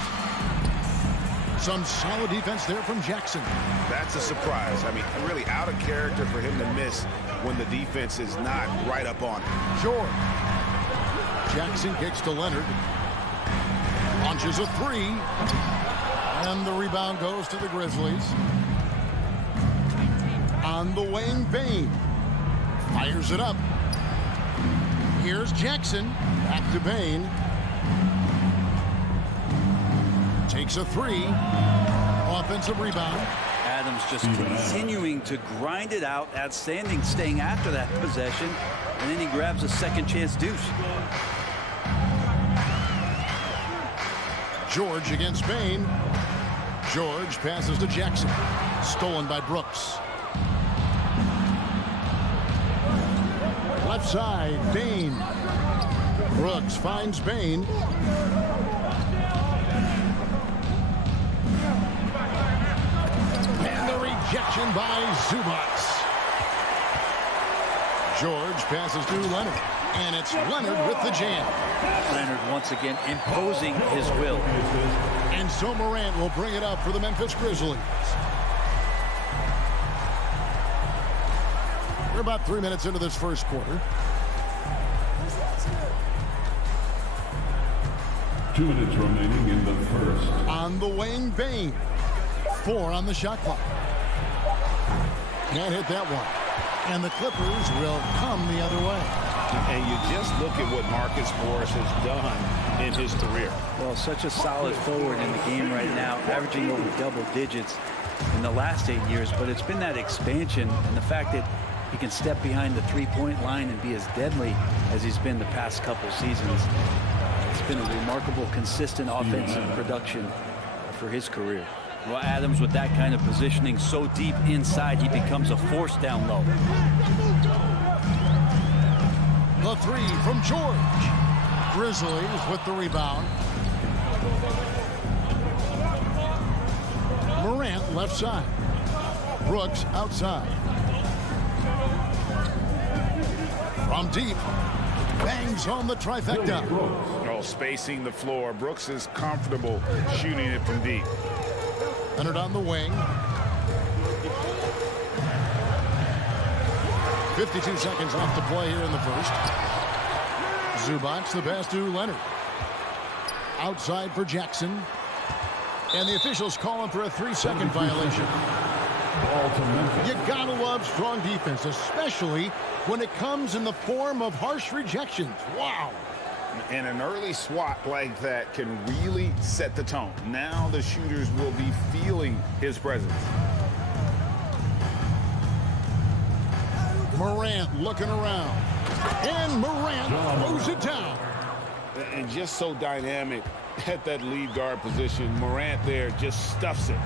Some solid defense there from Jackson. That's a surprise. I mean, really out of character for him to miss when the defense is not right up on him. George. Jackson kicks to Leonard. Launches a 3. And the rebound goes to the Grizzlies. On the wing, Bain. Fires it up. Here's Jackson. Back to Bain. Takes a 3. Offensive rebound. Adams just continuing to grind it out. Outstanding staying after that possession. And then he grabs a second chance deuce. George against Bain. George passes to Jackson. Stolen by Brooks. Left side, Bain. Brooks finds Bain. And the rejection by Zubats. George passes to Leonard. And it's Leonard with the jam. Leonard once again imposing his will. And so Morant will bring it up for the Memphis Grizzlies. We're about 3 minutes into this first quarter. 2 minutes remaining in the first. On the wing, Bain. 4 on the shot clock. Can't hit that one. And the Clippers will come the other way. And you just look at what Marcus Morris has done in his career. Well, such a solid forward in the game right now, averaging over double digits in the last 8 years. But it's been that expansion and the fact that he can step behind the three-point line and be as deadly as he's been the past couple seasons. It's been a remarkable, consistent offensive production for his career. Well, Adams, with that kind of positioning so deep inside, he becomes a force down low. The 3 from George. Grizzlies with the rebound. Morant left side. Brooks outside. From deep. Bangs home the trifecta. Oh, spacing the floor. Brooks is comfortable shooting it from deep. Leonard on the wing. 52 seconds left to play here in the first. Zubats the pass to Leonard. Outside for Jackson. And the officials calling for a 3-second violation. You gotta love strong defense, especially when it comes in the form of harsh rejections. Wow. And an early swat like that can really set the tone. Now the shooters will be feeling his presence. Morant looking around. And Morant throws it down. And just so dynamic at that lead guard position. Morant there just stuffs it.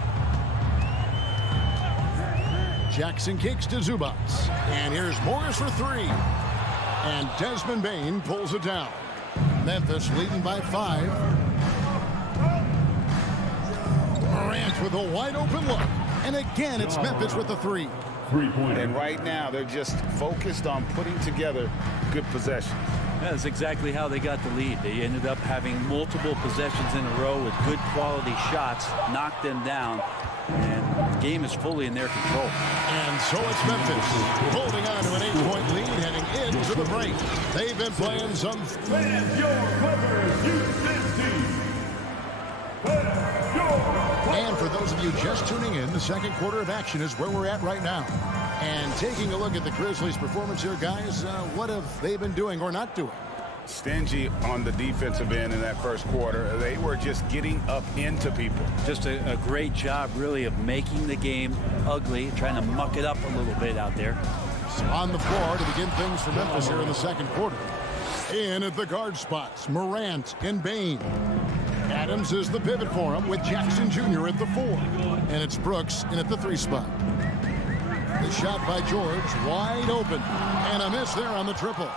Jackson kicks to Zubats. And here's Morris for three. And Desmond Bane pulls it down. Memphis leading by 5. Morant with a wide open look. And again, it's Memphis with the 3. And right now, they're just focused on putting together good possessions. That's exactly how they got the lead. They ended up having multiple possessions in a row with good quality shots, knocked them down, and the game is fully in their control. And so it's Memphis holding on to an 8-point lead heading into the break. They've been playing some... Fans, your Clippers, Houston team. And for those of you just tuning in, the second quarter of action is where we're at right now. And taking a look at the Grizzlies' performance here, guys, what have they been doing or not doing? Stingy on the defensive end in that first quarter. They were just getting up into people. Just a great job, really, of making the game ugly, trying to muck it up a little bit out there. On the floor to begin things for Memphis here in the second quarter. In at the guard spots, Morant and Bane. Adams is the pivot for him with Jackson Jr. at the 4. And it's Brooks in at the 3 spot. The shot by George, wide open. And a miss there on the triple.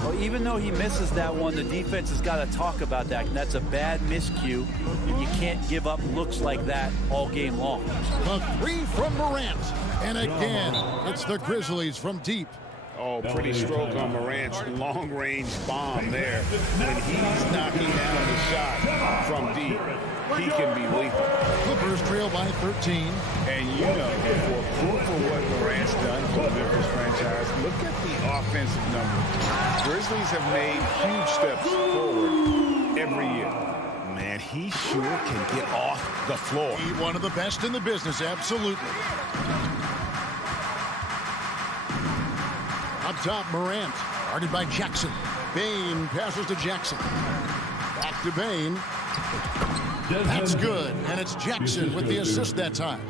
Well, even though he misses that one, the defense has got to talk about that. That's a bad miscue. You can't give up looks like that all game long. The 3 from Morant. And again, it's the Grizzlies from deep. Oh, pretty stroke on Morant's long-range bomb there. When he's knocking down the shot from deep, he can be lethal. Clippers trail by 13. And you know, for proof of what Morant's done for the Memphis franchise, look at the offensive numbers. Grizzlies have made huge steps forward every year. Man, he sure can get off the floor. He's one of the best in the business, absolutely. Up top, Morant, guarded by Jackson. Bane passes to Jackson. Back to Bane. That's good, and it's Jackson with the assist that time.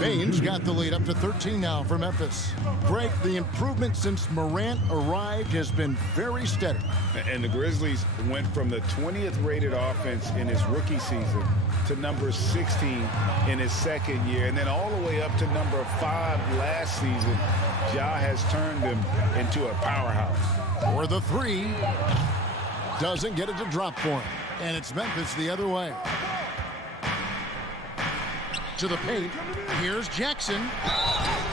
Bane's got the lead up to 13 now for Memphis. Greg, the improvement since Morant arrived has been very steady. And the Grizzlies went from the 20th rated offense in his rookie season to number 16 in his second year, and then all the way up to number 5 last season. Ja has turned them into a powerhouse. For the 3, doesn't get it to drop for him. And it's Memphis the other way. To the paint, here's Jackson.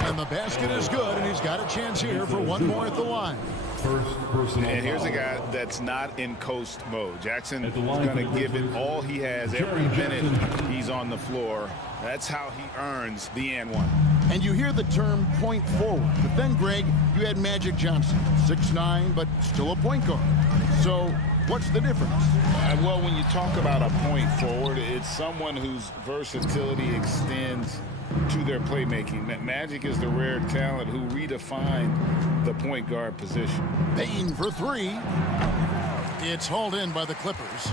And the basket is good, and he's got a chance here for one more at the line. And here's a guy that's not in coast mode. Jackson is going to give it all he has every minute he's on the floor. That's how he earns the and one. And you hear the term point forward. But then, Greg, you had Magic Johnson, 6'9", but still a point guard. So what's the difference? Well, when you talk about a point forward, it's someone whose versatility extends to their playmaking. Magic is the rare talent who redefined the point guard position. Bane for 3. It's hauled in by the Clippers.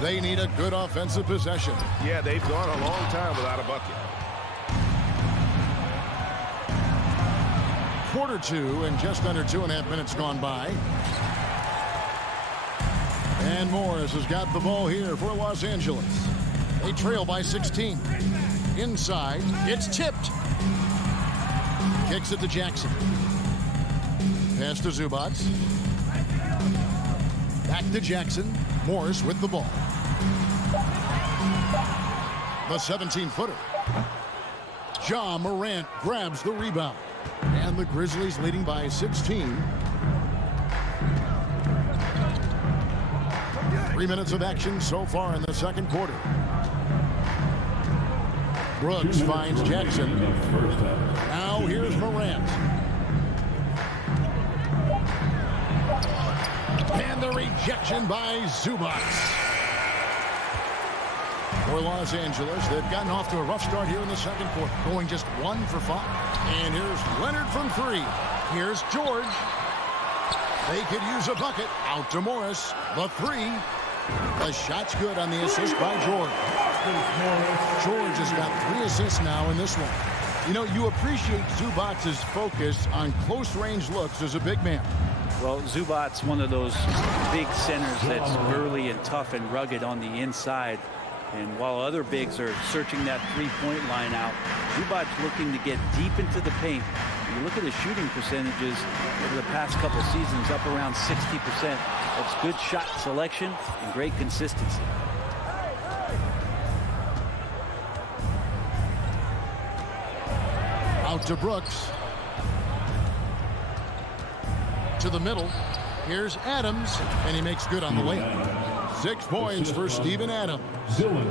They need a good offensive possession. Yeah, they've gone a long time without a bucket. Quarter 2 and just under 2.5 minutes gone by. And Morris has got the ball here for Los Angeles. They trail by 16. Inside, it's tipped. Kicks it to Jackson. Pass to Zubats. Back to Jackson. Morris with the ball. The 17-footer. Ja Morant grabs the rebound. And the Grizzlies leading by 16. 3 minutes of action so far in the second quarter. Brooks finds Jackson. Now here's Morant. And the rejection by Zubats. For for Los Angeles. They've gotten off to a rough start here in the second quarter, going just 1 for 5. And here's Leonard from 3. Here's George. They could use a bucket. Out to Morris. The 3. The shot's good on the assist by George. George has got 3 assists now in this one. You know, you appreciate Zubac's focus on close-range looks as a big man. Well, Zubac's one of those big centers that's burly and tough and rugged on the inside. And while other bigs are searching that three-point line out, Zubac's looking to get deep into the paint. You look at his shooting percentages over the past couple seasons, up around 60%. That's good shot selection and great consistency. Out to Brooks. To the middle. Here's Adams, and he makes good on the layup. 6 points for Steven Adams.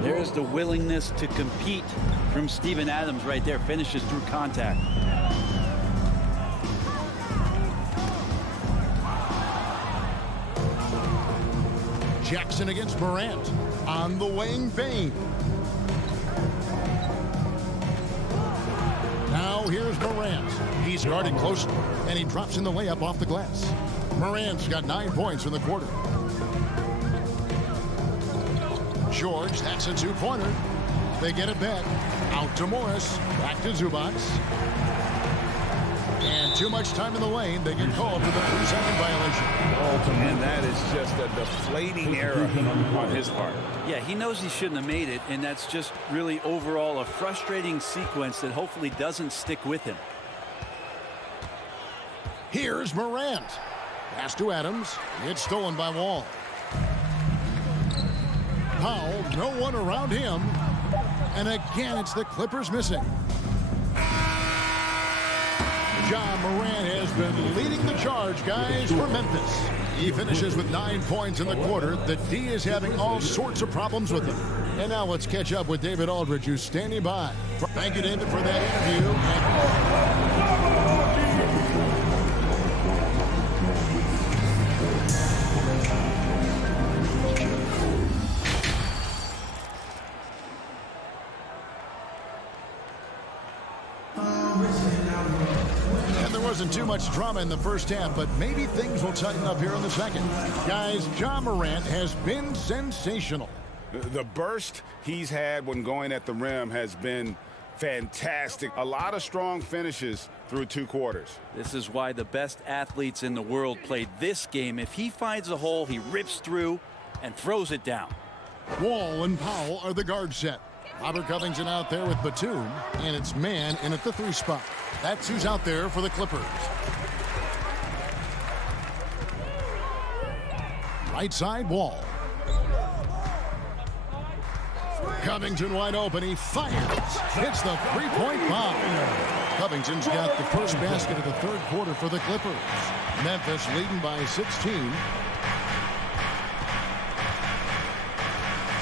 There's the willingness to compete from Steven Adams right there. Finishes through contact. Jackson against Morant. On the wing, Bain. Now here's Morant. He's guarded closely, and he drops in the layup off the glass. Morant's got 9 points in the quarter. George, that's a 2-pointer. They get it back. Out to Morris. Back to Zubac. And too much time in the lane. They get called for the 3-second violation. And that is just a deflating error on his part. Yeah, he knows he shouldn't have made it, and that's just really overall a frustrating sequence that hopefully doesn't stick with him. Here's Morant. Pass to Adams. It's stolen by Wall. Powell, no one around him. And again, it's the Clippers missing. Ja Morant has been leading the charge, guys, for Memphis. He finishes with 9 points in the quarter. The D is having all sorts of problems with him. And now let's catch up with David Aldridge, who's standing by. Thank you, David, for that interview. Wasn't too much drama in the first half, but maybe things will tighten up here in the second. Guys, Ja Morant has been sensational. The burst he's had when going at the rim has been fantastic. A lot of strong finishes through 2 quarters. This is why the best athletes in the world play this game. If he finds a hole, he rips through and throws it down. Wall and Powell are the guard set. Robert Covington out there with Batum, and it's man in at the 3 spot. That's who's out there for the Clippers. Right side, Wall. Covington wide open. He fires. Hits the 3-point bomb. Covington's got the first basket of the third quarter for the Clippers. Memphis leading by 16.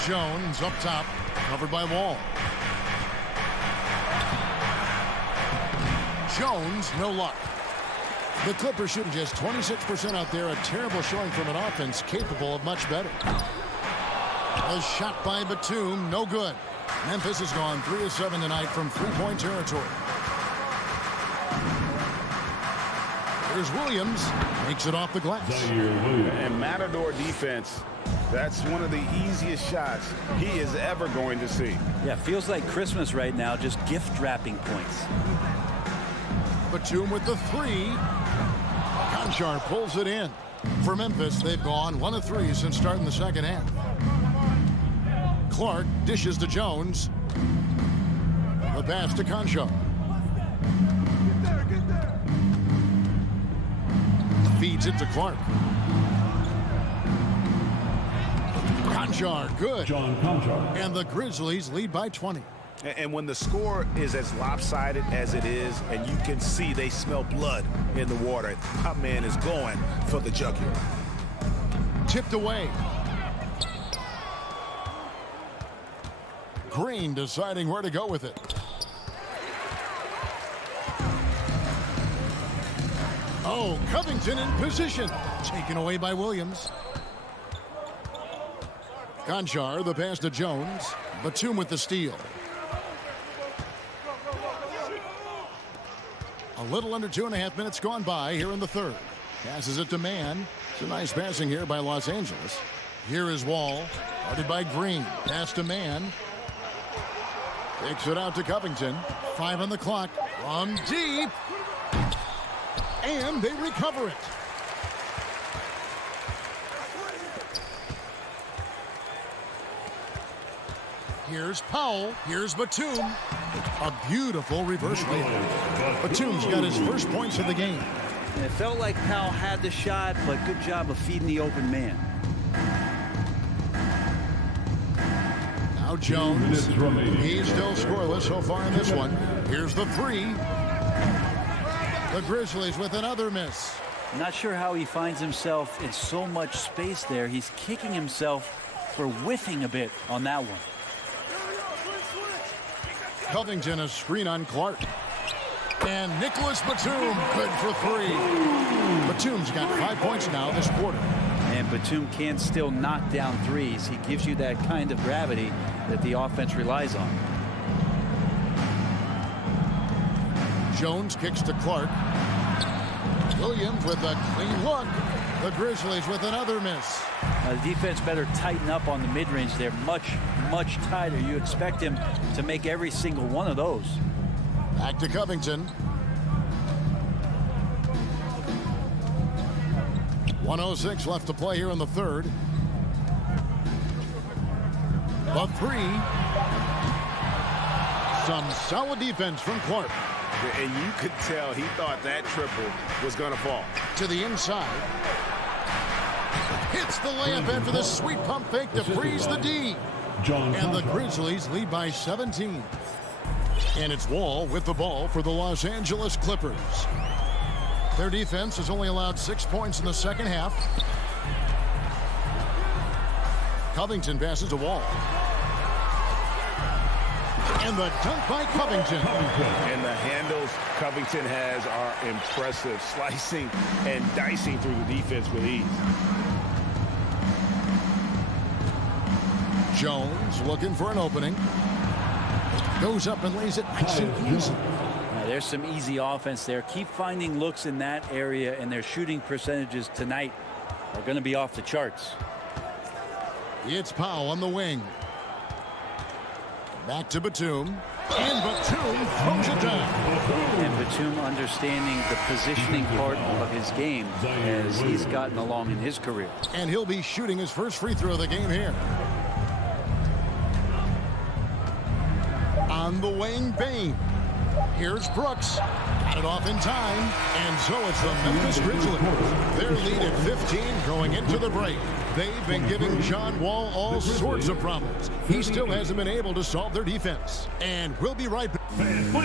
Jones up top. Covered by Wall. Jones, no luck. The Clippers shooting just 26% out there. A terrible showing from an offense capable of much better. A shot by Batum, no good. Memphis has gone 3 of 7 tonight from 3-point territory. Here's Williams. Makes it off the glass. And Matador defense. That's one of the easiest shots he is ever going to see. Yeah, feels like Christmas right now, just gift wrapping points. Batum with the 3. Conchar pulls it in. For Memphis, they've gone 1 of 3 since starting the second half. Clark dishes to Jones. The pass to Conchar. Feeds it to Clark. Conchar, good. And the Grizzlies lead by 20. And when the score is as lopsided as it is, and you can see they smell blood in the water, my man is going for the jugular. Tipped away. Green deciding where to go with it. Oh, Covington in position. Taken away by Williams. Conchar, the pass to Jones. Batum with the steal. A little under 2.5 minutes gone by here in the third. Passes it to Mann. It's a nice passing here by Los Angeles. Here is Wall. Guarded by Green. Pass to Mann. Takes it out to Covington. 5 on the clock. From deep. And they recover it. Here's Powell. Here's Batum. A beautiful reverse layup. Batum's got his first points of the game. It felt like Powell had the shot, but good job of feeding the open man. Now Jones. He's still scoreless so far in this one. Here's the three. The Grizzlies with another miss. Not sure how he finds himself in so much space there. He's kicking himself for whiffing a bit on that one. Covington, a screen on Clark. And Nicholas Batum, good for three. Batum's got 5 points now this quarter. And Batum can still knock down threes. He gives you that kind of gravity that the offense relies on. Jones kicks to Clark. Williams with a clean look. The Grizzlies with another miss. The defense better tighten up on the mid-range. They're much, much tighter. You expect him to make every single one of those. Back to Covington. 1:06 left to play here in the third. The three. Some solid defense from Clark. And you could tell he thought that triple was going to fall. To the inside. Hits the layup after the sweet pump fake to freeze the D. And the Grizzlies lead by 17. And it's Wall with the ball for the Los Angeles Clippers. Their defense has only allowed 6 points in the second half. Covington passes to Wall. And the dunk by Covington. And the handles Covington has are impressive, slicing and dicing through the defense with ease. Jones looking for an opening. Goes up and lays it nice and easy. Now, there's some easy offense there. Keep finding looks in that area, and their shooting percentages tonight are going to be off the charts. It's Powell on the wing. Back to Batum. And Batum throws it down. And Batum understanding the positioning part of his game as he's gotten along in his career. And he'll be shooting his first free throw of the game here. On the wing, Bane. Here's Brooks. Got it off in time. And so it's the Memphis Grizzlies. Their lead at 15 going into the break. They've been giving John Wall all sorts of problems. He still hasn't been able to solve their defense. And we'll be right back. And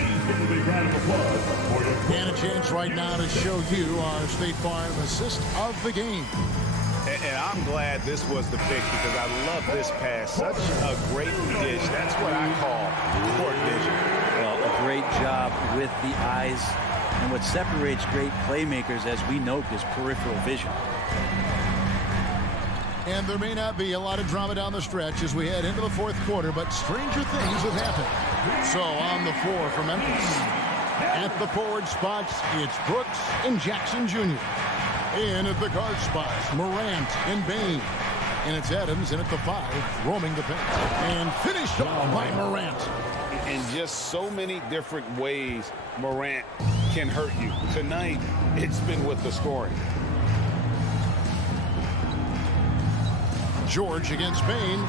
a chance right now to show you our State Farm assist of the game. And I'm glad this was the pick because I love this pass. Such a great dish. That's what I call court vision. Well, a great job with the eyes. And what separates great playmakers, as we note, is peripheral vision. And there may not be a lot of drama down the stretch as we head into the fourth quarter, but stranger things have happened. So on the floor for Memphis. At the forward spots, it's Brooks and Jackson Jr. In at the guard spots, Morant and Bane. And it's Adams in at the 5, roaming the paint. And finished off by Morant. In just so many different ways, Morant can hurt you. Tonight, it's been with the scoring. George against Bane.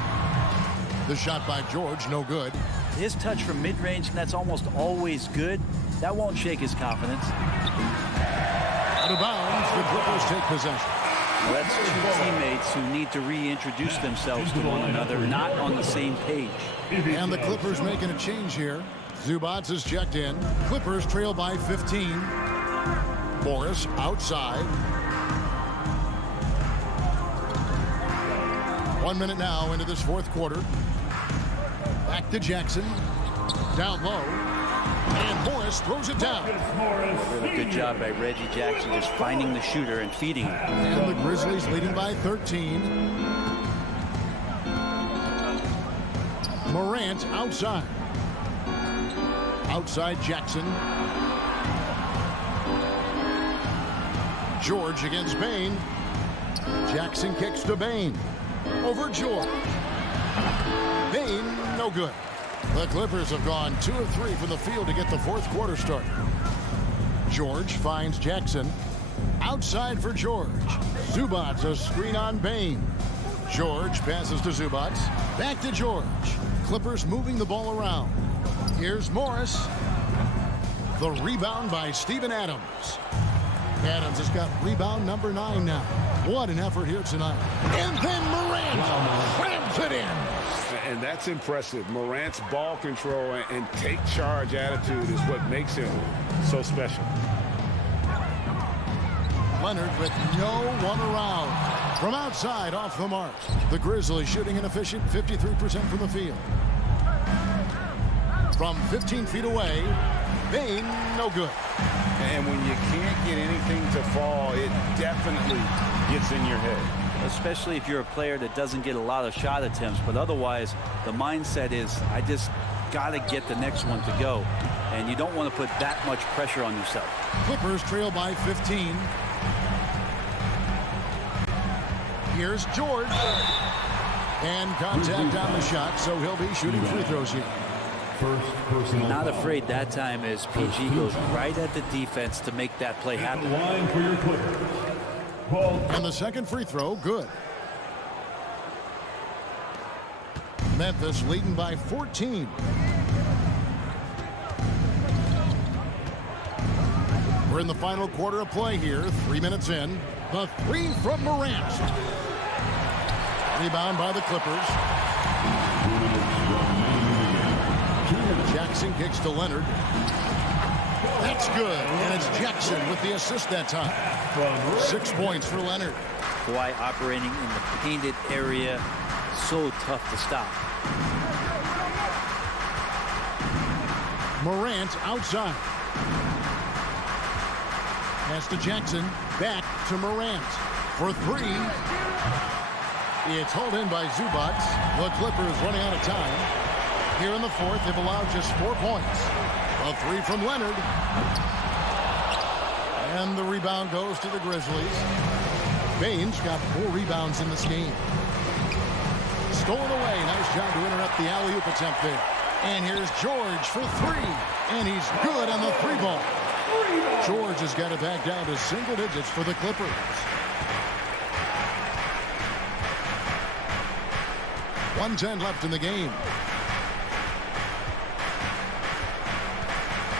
The shot by George, no good. His touch from mid-range, and that's almost always good. That won't shake his confidence. Out of bounds, the Clippers take possession. Well, that's two teammates who need to reintroduce themselves to one another, not on the same page. And the Clippers making a change here. Zubats is checked in. Clippers trail by 15. Morris outside. 1 minute now into this fourth quarter. Back to Jackson. Down low. And Morris throws it down. Really good job by Reggie Jackson just finding the shooter and feeding him. And the Grizzlies leading by 13. Morant outside. Outside Jackson. George against Bane. Jackson kicks to Bane. Over George. Bane, no good. The Clippers have gone 2 of 3 from the field to get the fourth quarter started. George finds Jackson. Outside for George. Zubats a screen on Bane. George passes to Zubats. Back to George. Clippers moving the ball around. Here's Morris. The rebound by Steven Adams. Adams has got rebound number 9 now. What an effort here tonight. And then Morant slams it in. And that's impressive. Morant's ball control and take charge attitude is what makes him so special. Leonard with no one around. From outside, off the mark. The Grizzlies shooting an efficient 53% from the field. From 15 feet away, Bane, no good. And when you can't get anything to fall, it definitely gets in your head. Especially if you're a player that doesn't get a lot of shot attempts, but otherwise the mindset is I just got to get the next one to go, and you don't want to put that much pressure on yourself. Clippers trail by 15. Here's George, and contact on the shot, so he'll be shooting free throws here. Not afraid that time as PG goes right at the defense to make that play happen. And the second free throw, good. Memphis leading by 14. We're in the final quarter of play here, 3 minutes in. The three from Morant. Rebound by the Clippers. Jackson kicks to Leonard. That's good, and it's Jackson with the assist that time. 6 points for Leonard. Kawhi operating in the painted area, so tough to stop. Morant outside. Pass to Jackson, back to Morant for 3. It's hauled in by Zubats. The Clippers running out of time. Here in the fourth, they've allowed just 4 points. A 3 from Leonard. And the rebound goes to the Grizzlies. Bane's got 4 rebounds in this game. Stolen away. Nice job to interrupt the alley-oop attempt there. And here's George for 3. And he's good on the 3 ball. George has got it back down to single digits for the Clippers. .110 left in the game.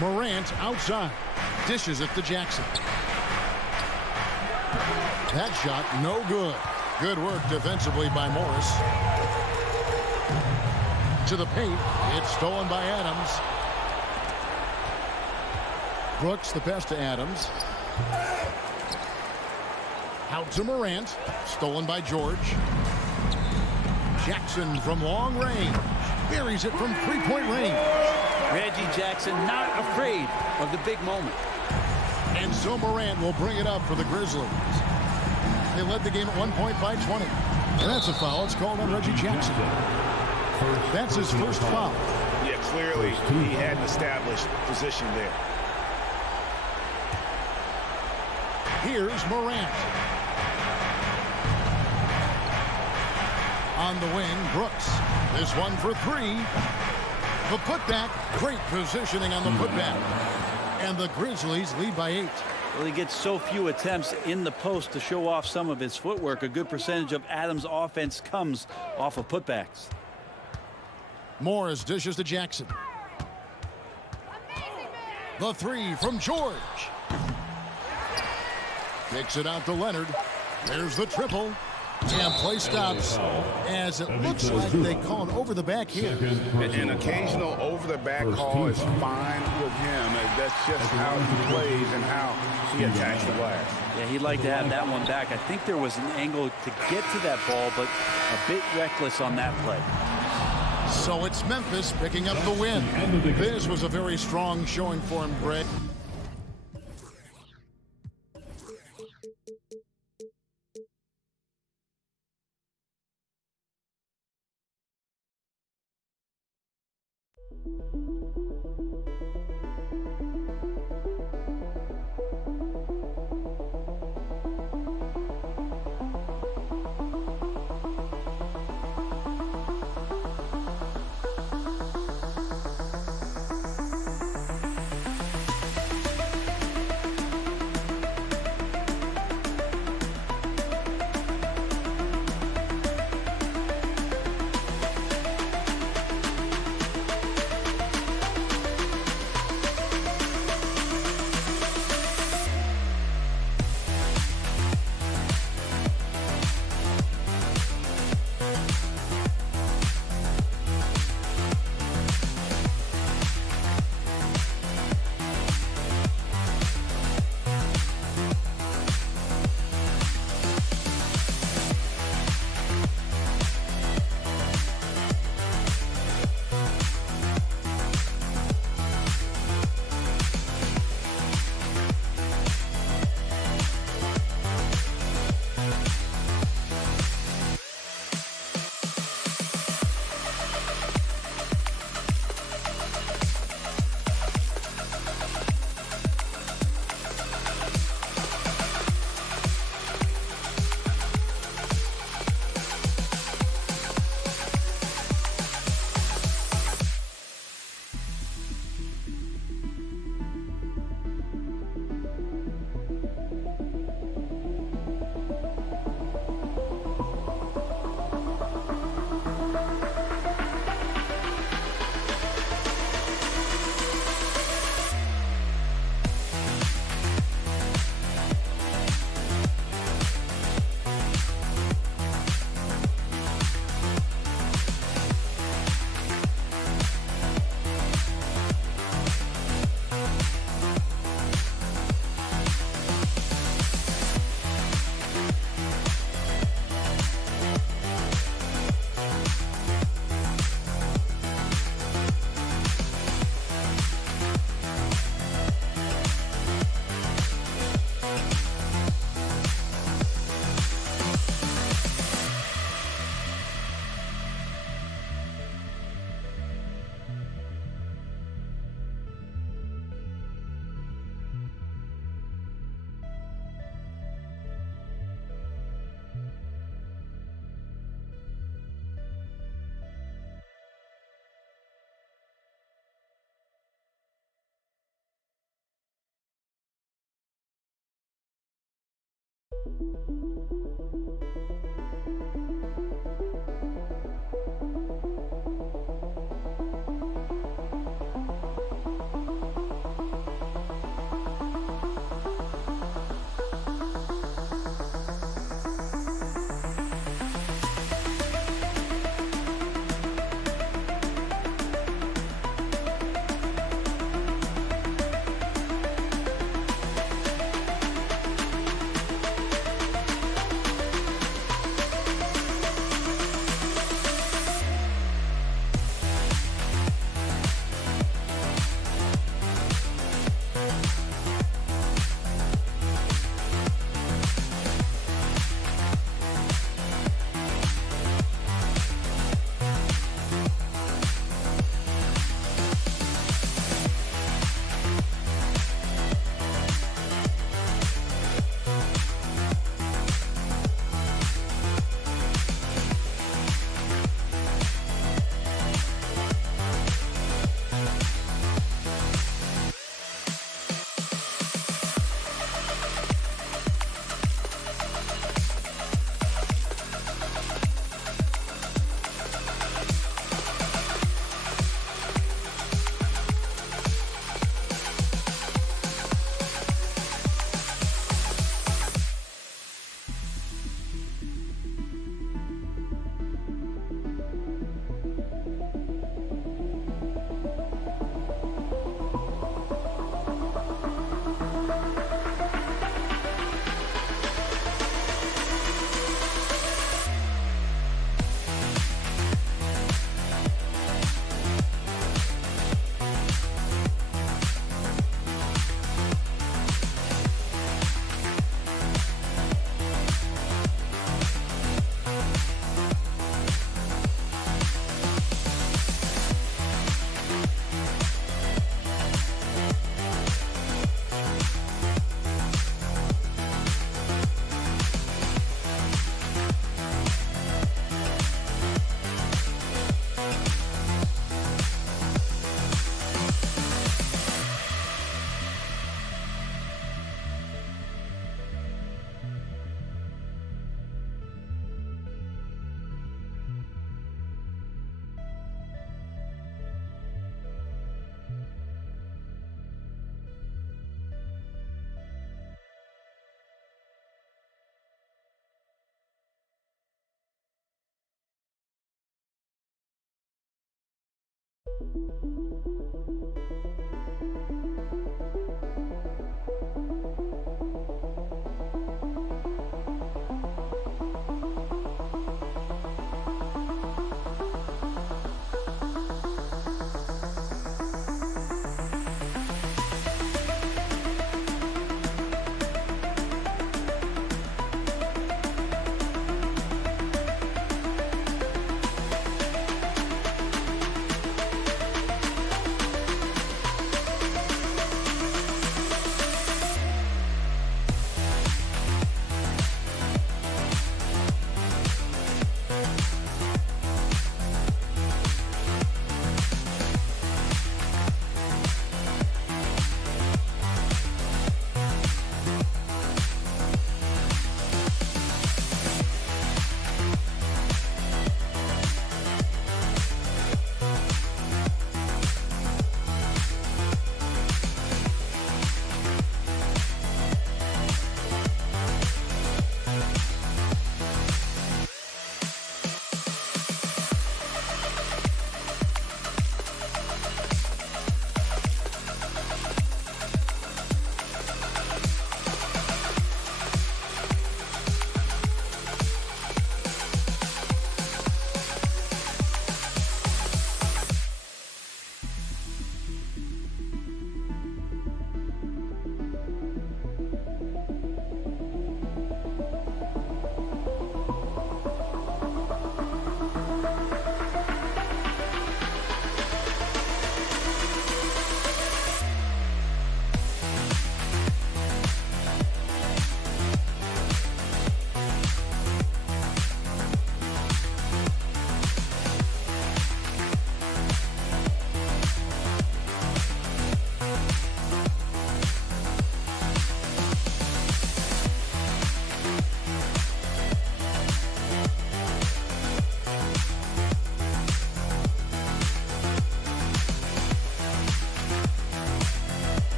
Morant outside. Dishes it to Jackson. That shot no good. Good work defensively by Morris. To the paint. It's stolen by Adams. Brooks the pass to Adams. Out to Morant. Stolen by George. Jackson from long range. Buries it from 3-point range. Reggie Jackson not afraid of the big moment. And so Morant will bring it up for the Grizzlies. They led the game at 1 point by 20. And that's a foul. It's called on Reggie Jackson. That's his first foul. Yeah, clearly he had an established position there. Here's Morant. On the wing, Brooks. This one for 3. The putback. Great positioning on the putback. And the Grizzlies lead by 8. Well, he gets so few attempts in the post to show off some of his footwork. A good percentage of Adams' offense comes off of putbacks. Morris dishes to Jackson. The 3 from George. Kicks it out to Leonard. There's the triple. And play stops as it looks like they call an over-the-back here. An occasional over-the-back call is fine with him. That's just how he plays and how he attacks the glass. Yeah, he'd like to have that one back. I think there was an angle to get to that ball, but a bit reckless on that play. So it's Memphis picking up the win. This was a very strong showing for him, Greg.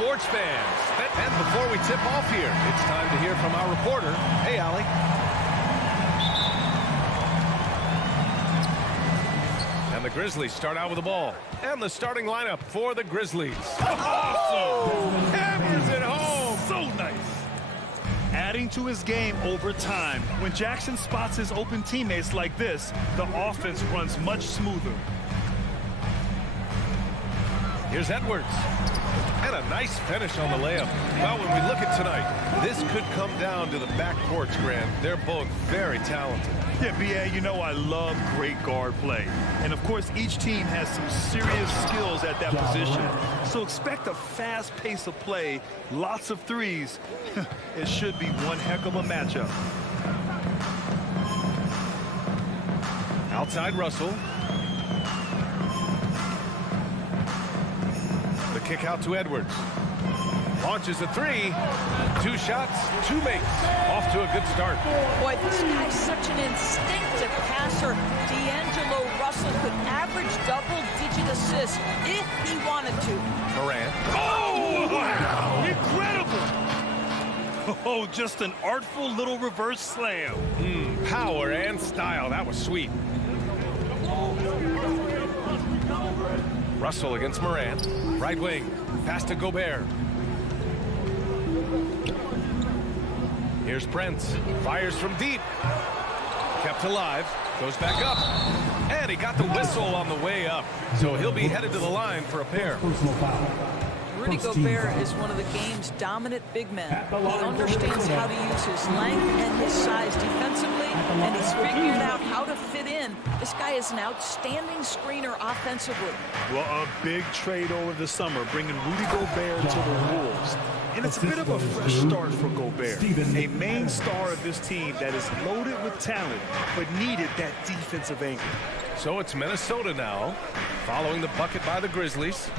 Sports fans. And before we tip off here, it's time to hear from our reporter. Hey, Allie. And the Grizzlies start out with the ball. And the starting lineup for the Grizzlies. Awesome! Hammers it home. So nice. Adding to his game over time. When Jackson spots his open teammates like this, the offense runs much smoother. Here's Edwards. And a nice finish on the layup. Well, when we look at tonight, this could come down to the backcourts, Grant. They're both very talented. Yeah, B.A., you know I love great guard play. And, of course, each team has some serious skills at that position. So expect a fast pace of play, lots of threes. It should be one heck of a matchup. Outside Russell. The kick out to Edwards. Launches a three. 2 shots, 2 makes. Off to a good start. Boy, this guy's such an instinctive passer. D'Angelo Russell could average double-digit assists if he wanted to. Morant. Oh, wow. Incredible. Oh, just an artful little reverse slam. Power and style. That was sweet. Russell against Morant. Right wing. Pass to Gobert. Here's Prince. Fires from deep. Kept alive. Goes back up. And he got the whistle on the way up. So he'll be headed to the line for a pair. Rudy Gobert is one of the game's dominant big men. He understands how to use his length and his size defensively, and he's figured out how to fit in. This guy is an outstanding screener offensively. Well, a big trade over the summer, bringing Rudy Gobert to the Wolves. And it's a bit of a fresh start for Gobert, a main star of this team that is loaded with talent, but needed that defensive anchor. So it's Minnesota now, following the bucket by the Grizzlies.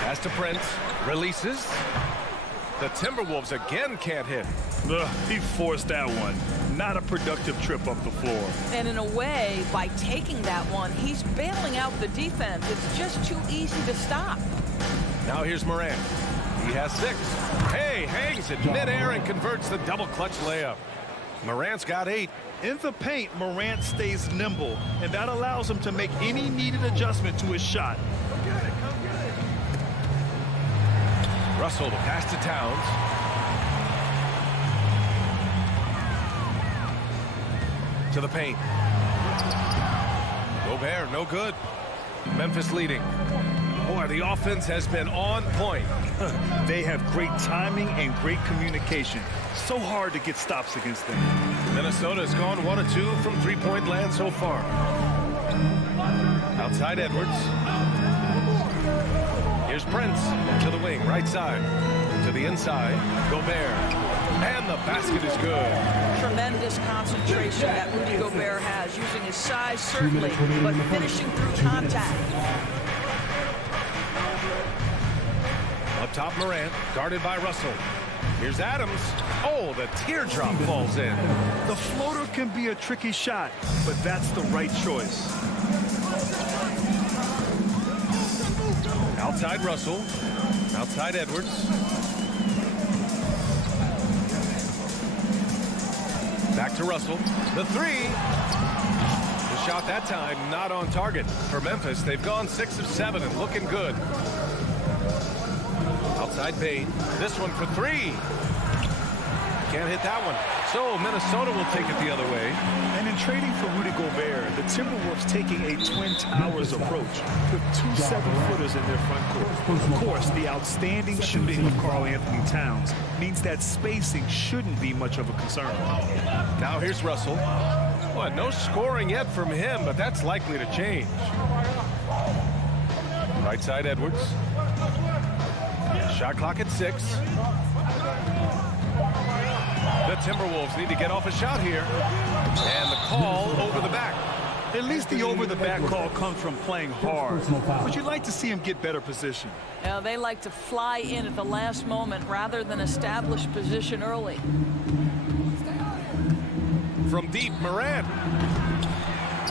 Pass to Prince, releases. The Timberwolves again can't hit. He forced that one. Not a productive trip up the floor. And in a way, by taking that one, he's bailing out the defense. It's just too easy to stop. Now here's Morant. He has 6. Hey, hangs it midair and converts the double clutch layup. Morant's got 8. In the paint, Morant stays nimble, and that allows him to make any needed adjustment to his shot. Russell to pass to Towns. To the paint. Gobert, no good. Memphis leading. Boy, the offense has been on point. They have great timing and great communication. So hard to get stops against them. Minnesota has gone 1 of 2 from three-point land so far. Outside Edwards. Here's Prince to the wing, right side. To the inside, Gobert. And the basket is good. Tremendous concentration that Rudy Gobert has, using his size certainly, but finishing through contact. Up top, Morant, guarded by Russell. Here's Adams. Oh, the teardrop falls in. The floater can be a tricky shot, but that's the right choice. Outside Russell. Outside Edwards. Back to Russell. The 3. The shot that time not on target. For Memphis, they've gone 6 of 7 and looking good. Outside Bain. This one for 3. Can't hit that one. So Minnesota will take it the other way. And in trading for Rudy Gobert, the Timberwolves taking a Twin Towers approach with 2 7-footers in their front court. Of course, the outstanding shooting of Karl Anthony Towns means that spacing shouldn't be much of a concern. Now here's Russell. Well, no scoring yet from him, but that's likely to change. Right side Edwards. Shot clock at 6. The Timberwolves need to get off a shot here. And the call over the back. At least the over-the-back call comes from playing hard. But you'd like to see him get better position. They like to fly in at the last moment rather than establish position early. From deep, Morant.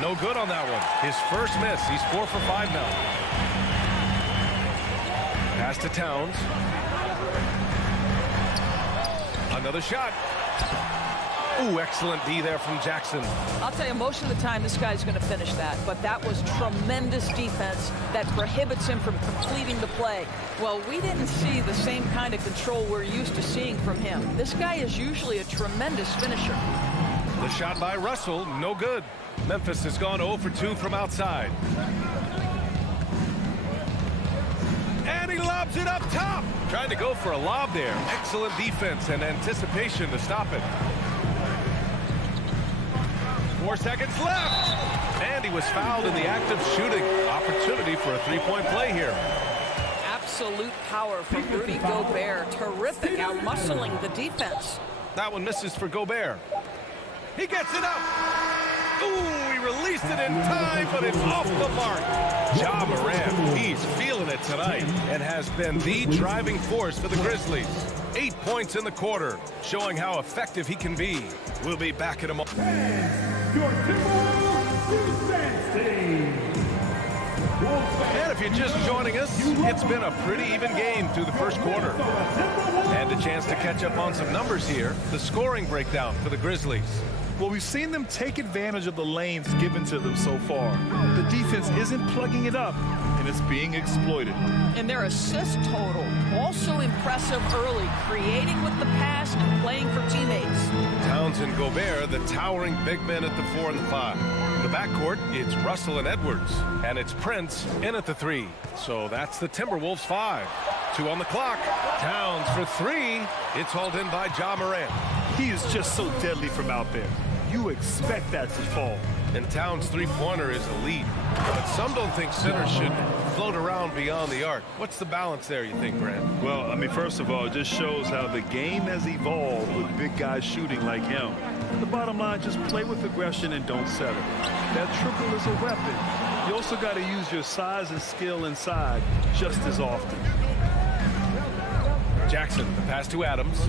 No good on that one. His first miss. He's 4 for 5 now. Pass to Towns. Another shot. Ooh, excellent D there from Jackson. I'll tell you, most of the time this guy's going to finish that, but that was tremendous defense that prohibits him from completing the play. Well, we didn't see the same kind of control we're used to seeing from him. This guy is usually a tremendous finisher. The shot by Russell, no good. Memphis has gone 0 for 2 from outside. And he lobs it up top. Trying to go for a lob there. Excellent defense and anticipation to stop it. 4 seconds left. And he was fouled in the act of shooting. Opportunity for a three-point play here. Absolute power from Rudy Gobert. Terrific outmuscling the defense. That one misses for Gobert. He gets it up. Ooh, he released it in time, but it's off the mark. Ja Morant, he's feeling it tonight and has been the driving force for the Grizzlies. 8 points in the quarter, showing how effective he can be. We'll be back in a moment. And if you're just joining us, it's been a pretty even game through the first quarter. And a chance to catch up on some numbers here. The scoring breakdown for the Grizzlies. Well, we've seen them take advantage of the lanes given to them so far. The defense isn't plugging it up, and it's being exploited. And their assist total, also impressive early, creating with the pass and playing for teammates. Towns and Gobert, the towering big men at the 4 and the 5. The backcourt, it's Russell and Edwards, and it's Prince in at the 3. So that's the Timberwolves 5. 2 on the clock. Towns for 3. It's hauled in by Ja Morant. He is just so deadly from out there. You expect that to fall. And Towns' three-pointer is elite. But some don't think centers should float around beyond the arc. What's the balance there, you think, Grant? Well, I mean, first of all, it just shows how the game has evolved with big guys shooting like him. The bottom line, just play with aggression and don't settle. That triple is a weapon. You also got to use your size and skill inside just as often. Jackson, the pass to Adams.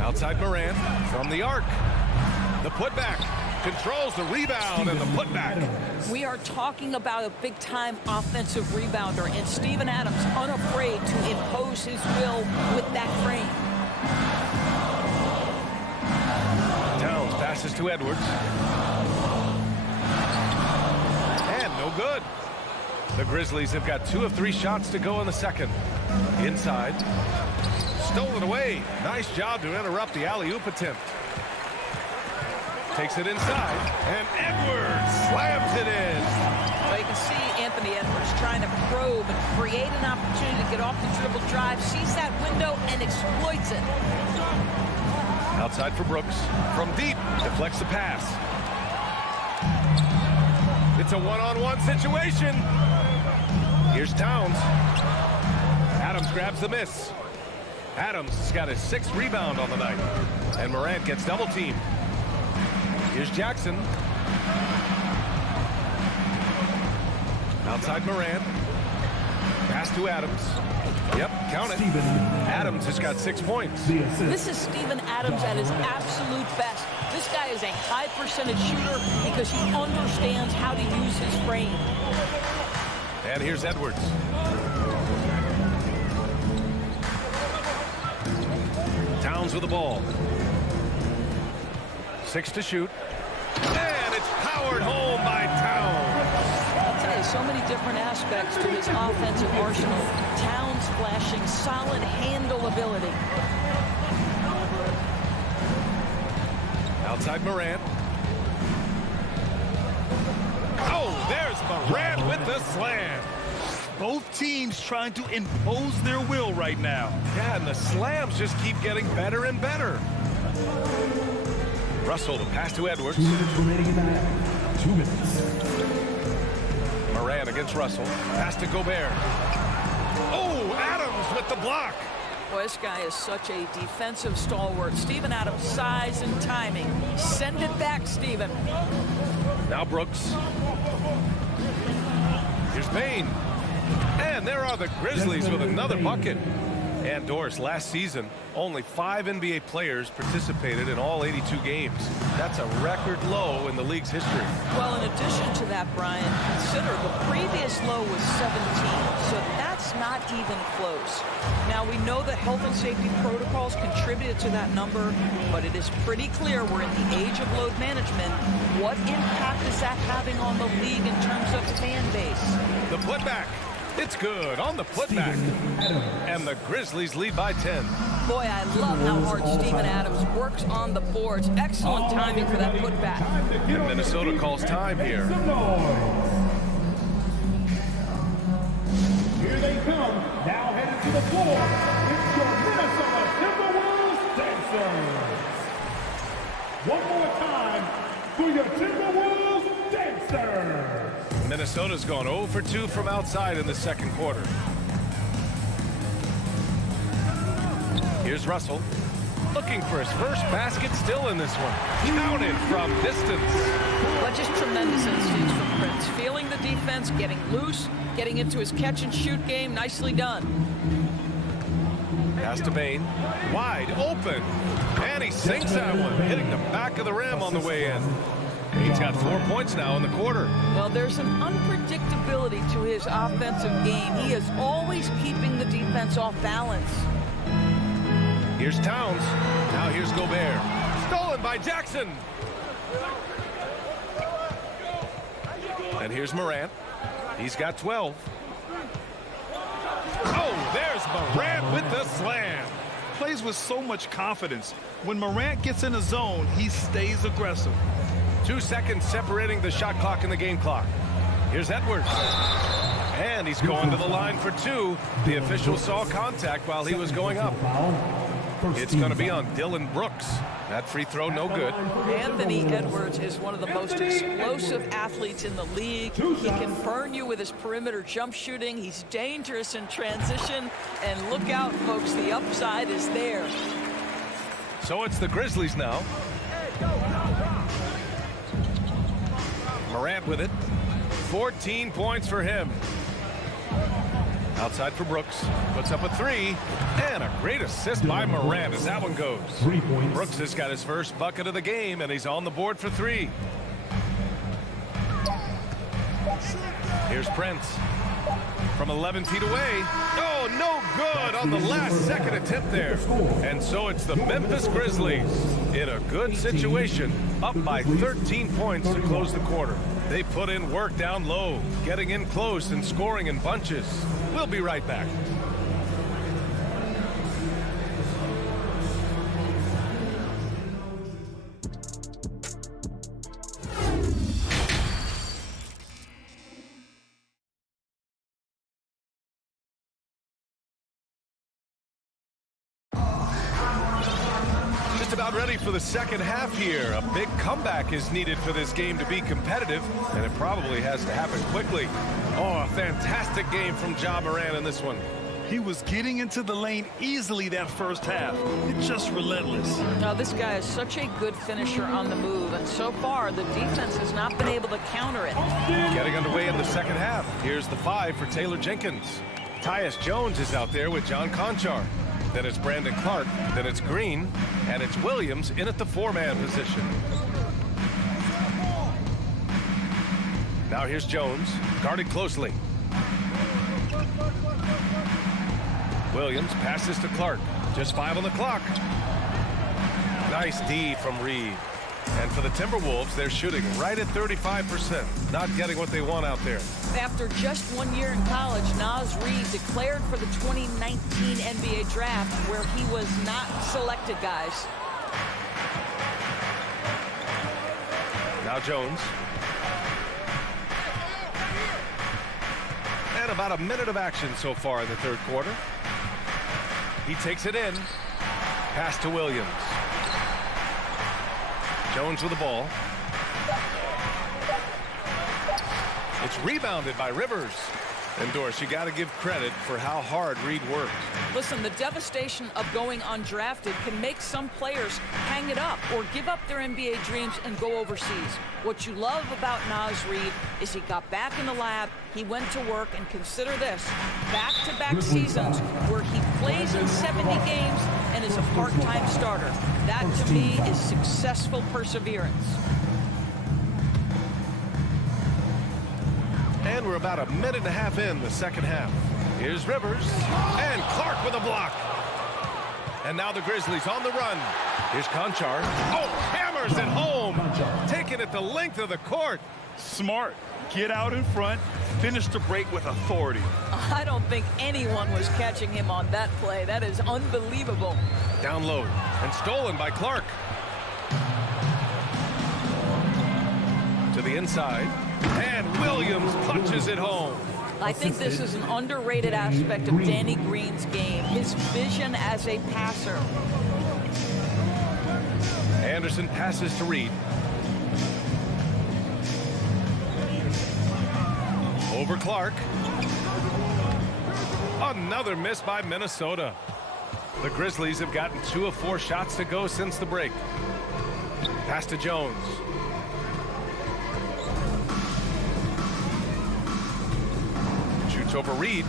Outside Morant from the arc. The putback. Controls the rebound and the putback. We are talking about a big-time offensive rebounder, and Steven Adams unafraid to impose his will with that frame. Towns passes to Edwards. And no good. The Grizzlies have got 2 of 3 shots to go in the second. Inside. Stolen away. Nice job to interrupt the alley-oop attempt. Takes it inside, and Edwards slams it in. Well, you can see Anthony Edwards trying to probe and create an opportunity to get off the dribble drive, sees that window, and exploits it. Outside for Brooks. From deep, deflects the pass. It's a one-on-one situation. Here's Towns. Adams grabs the miss. Adams has got his 6th rebound on the night. And Morant gets double-teamed. Here's Jackson. Outside Morant. Pass to Adams. Yep, count it. Adams has got 6 points. This is Steven Adams at his absolute best. This guy is a high percentage shooter because he understands how to use his frame. And here's Edwards. Towns with the ball. 6 to shoot. And it's powered home by Towns. I'll tell you, so many different aspects to his offensive arsenal. Towns flashing solid handle ability. Outside Morant. Oh, there's Morant with the slam. Both teams trying to impose their will right now. Yeah, and the slams just keep getting better and better. Russell, the pass to Edwards. 2 minutes remaining in that. 2 minutes. Morant against Russell. Pass to Gobert. Oh, Adams with the block. Boy, this guy is such a defensive stalwart. Steven Adams' size and timing. Send it back, Steven. Now Brooks. Here's Payne. And there are the Grizzlies with another bucket. And Doris, last season, only 5 NBA players participated in all 82 games. That's a record low in the league's history. Well, in addition to that, Brian, consider the previous low was 17, so that's not even close. Now, we know that health and safety protocols contributed to that number, but it is pretty clear we're in the age of load management. What impact is that having on the league in terms of fan base? The putback. It's good on the putback. And the Grizzlies lead by 10. Boy, I love how hard Steven Adams works on the boards. Excellent timing for that putback. And Minnesota calls time here. Here they come, now headed to the floor. It's your Minnesota Timberwolves dancers. One more time for your Timberwolves dancers. Minnesota's gone 0 for 2 from outside in the second quarter. Here's Russell. Looking for his first basket still in this one. Counted from distance. But just tremendous instincts from Prince. Feeling the defense, getting loose, getting into his catch-and-shoot game. Nicely done. Pass to Payne. Wide open. And he sinks that one, hitting the back of the rim on the way in. He's got 4 points now in the quarter. Well, there's an unpredictability to his offensive game. He is always keeping the defense off balance. Here's Towns. Now here's Gobert. Stolen by Jackson. And here's Morant. He's got 12. Oh, there's Morant with the slam. Plays with so much confidence. When Morant gets in a zone, he stays aggressive. 2 seconds separating the shot clock and the game clock. Here's Edwards. And he's going to the line for 2. The official saw contact while he was going up. It's going to be on Dylan Brooks. That free throw, no good. Anthony Edwards is one of the most explosive athletes in the league. He can burn you with his perimeter jump shooting. He's dangerous in transition. And look out, folks, the upside is there. So it's the Grizzlies now. Morant with it. 14 points for him. Outside for Brooks. Puts up a three. And a great assist by Morant as that one goes. Brooks has got his first bucket of the game, and he's on the board for three. Here's Prince. From 11 feet away. Oh, no good on the last second attempt there. And so it's the Memphis Grizzlies in a good situation, up by 13 points to close the quarter. They put in work down low, getting in close and scoring in bunches. We'll be right back. About ready for the second half here. A big comeback is needed for this game to be competitive, and it probably has to happen quickly. Oh, a fantastic game from Ja Morant in this one. He was getting into the lane easily that first half. It's just relentless. Now, this guy is such a good finisher on the move, and so far the defense has not been able to counter it. Getting underway in the second half. Here's the 5 for Taylor Jenkins. Tyus Jones is out there with John Conchar. Then it's Brandon Clark, then it's Green, and it's Williams in at the 4-man position. Now here's Jones, guarded closely. Williams passes to Clark, just 5 on the clock. Nice D from Reed. And for the Timberwolves, they're shooting right at 35%, not getting what they want out there. After just 1 year in college, Naz Reid declared for the 2019 NBA draft, where he was not selected, guys. Now Jones. And about a minute of action so far in the third quarter. He takes it in. Pass to Williams. Jones with the ball. It's rebounded by Rivers. And Doris, you got to give credit for how hard Reed worked. Listen, the devastation of going undrafted can make some players hang it up or give up their NBA dreams and go overseas. What you love about Naz Reid is he got back in the lab, he went to work, and consider this, back-to-back seasons where he plays in 70 games and is a part-time starter. That, to me, is successful perseverance. And we're about a minute and a half in the second half. Here's Rivers. And Clark with a block. And now the Grizzlies on the run. Here's Conchar. Oh, hammers it home. Taking it the length of the court. Smart. Get out in front. Finish the break with authority. I don't think anyone was catching him on that play. That is unbelievable. Down low. And stolen by Clark. To the inside. And Williams punches it home. I think this is an underrated aspect of Danny Green's game, his vision as a passer. Anderson passes to Reed. Over Clark. Another miss by Minnesota. The Grizzlies have gotten 2 of 4 shots to go since the break. Pass to Jones. Shoots over Reed.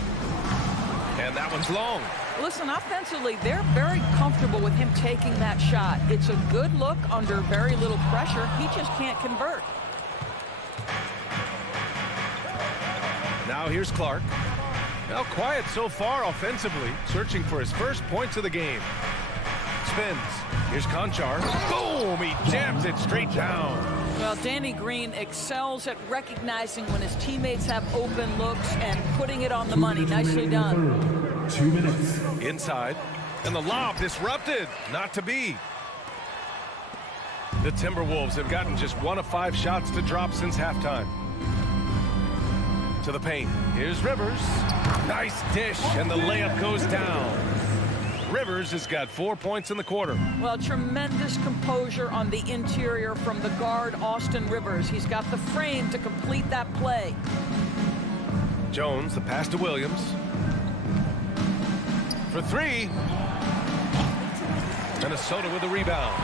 And that one's long. Listen, offensively, they're very comfortable with him taking that shot. It's a good look under very little pressure. He just can't convert. Now here's Clark. Now quiet so far offensively, searching for his first points of the game. Spins. Here's Conchar. Boom! He jams it straight down. Well, Danny Green excels at recognizing when his teammates have open looks and putting it on the money. Nicely done. 2 minutes. Inside. And the lob disrupted. Not to be. The Timberwolves have gotten just 1 of 5 shots to drop since halftime. To the paint. Here's Rivers. Nice dish, and the layup goes down. Rivers has got 4 points in the quarter. Well, tremendous composure on the interior from the guard, Austin Rivers. He's got the frame to complete that play. Jones, the pass to Williams. For 3. Minnesota with the rebound.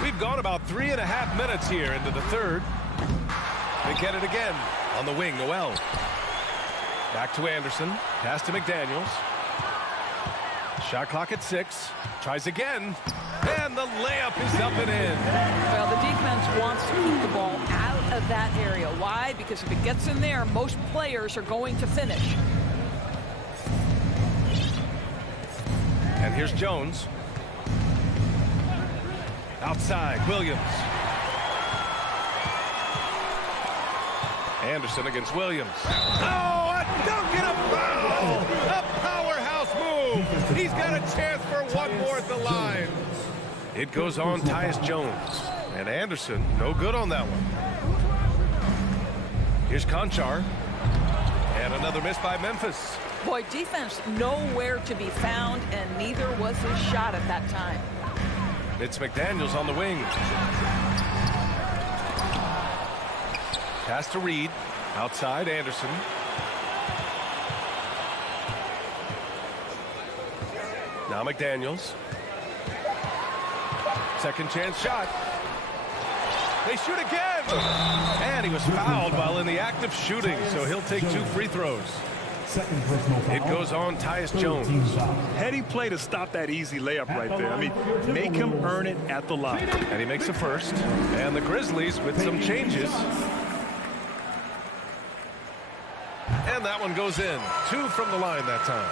We've gone about 3.5 minutes here into the third. They get it again. On the wing, Noel. Back to Anderson. Pass to McDaniels. Shot clock at 6. Tries again. And the layup is up and in. Well, the defense wants to keep the ball out of that area. Why? Because if it gets in there, most players are going to finish. And here's Jones. Outside, Williams. Anderson against Williams. Oh, a dunk and a foul! A powerhouse move! He's got a chance for one more at the line. It goes on Tyus Jones. And Anderson, no good on that one. Here's Conchar. And another miss by Memphis. Boy, defense nowhere to be found, and neither was his shot at that time. It's McDaniels on the wing. Pass to Reed. Outside, Anderson. Now McDaniels. Second chance shot. They shoot again. And he was fouled while in the act of shooting, so he'll take 2 free throws. It goes on Tyus Jones. Heady play to stop that easy layup right there. I mean, make him earn it at the line. And he makes a first. And the Grizzlies with some changes. And that one goes in. 2 from the line that time.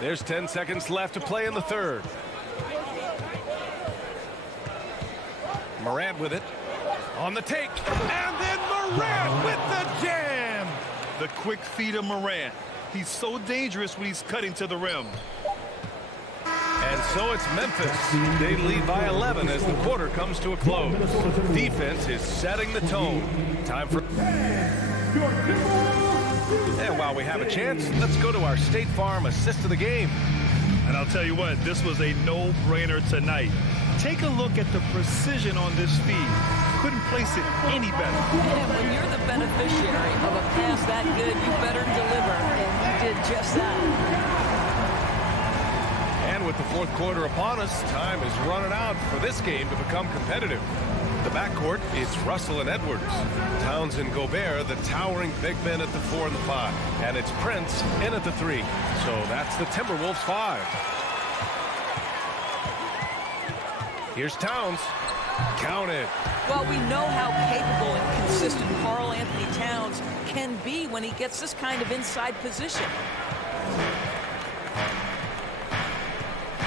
There's 10 seconds left to play in the third. Morant with it. On the take. And then Morant with the jam. The quick feed of Morant. He's so dangerous when he's cutting to the rim. And so it's Memphis. They lead by 11 as the quarter comes to a close. Defense is setting the tone. Time for... And while we have a chance, let's go to our State Farm assist of the game. And I'll tell you what, this was a no-brainer tonight. Take a look at the precision on this feed. Couldn't place it any better. And when you're the beneficiary of a pass that good, you better deliver, and he did just that. And with the fourth quarter upon us, time is running out for this game to become competitive. The backcourt, it's Russell and Edwards. Towns and Gobert, the towering big men at the 4 and the 5. And it's Prince in at the 3. So that's the Timberwolves 5. Here's Towns. Count it. Well, we know how capable and consistent Karl Anthony Towns can be when he gets this kind of inside position.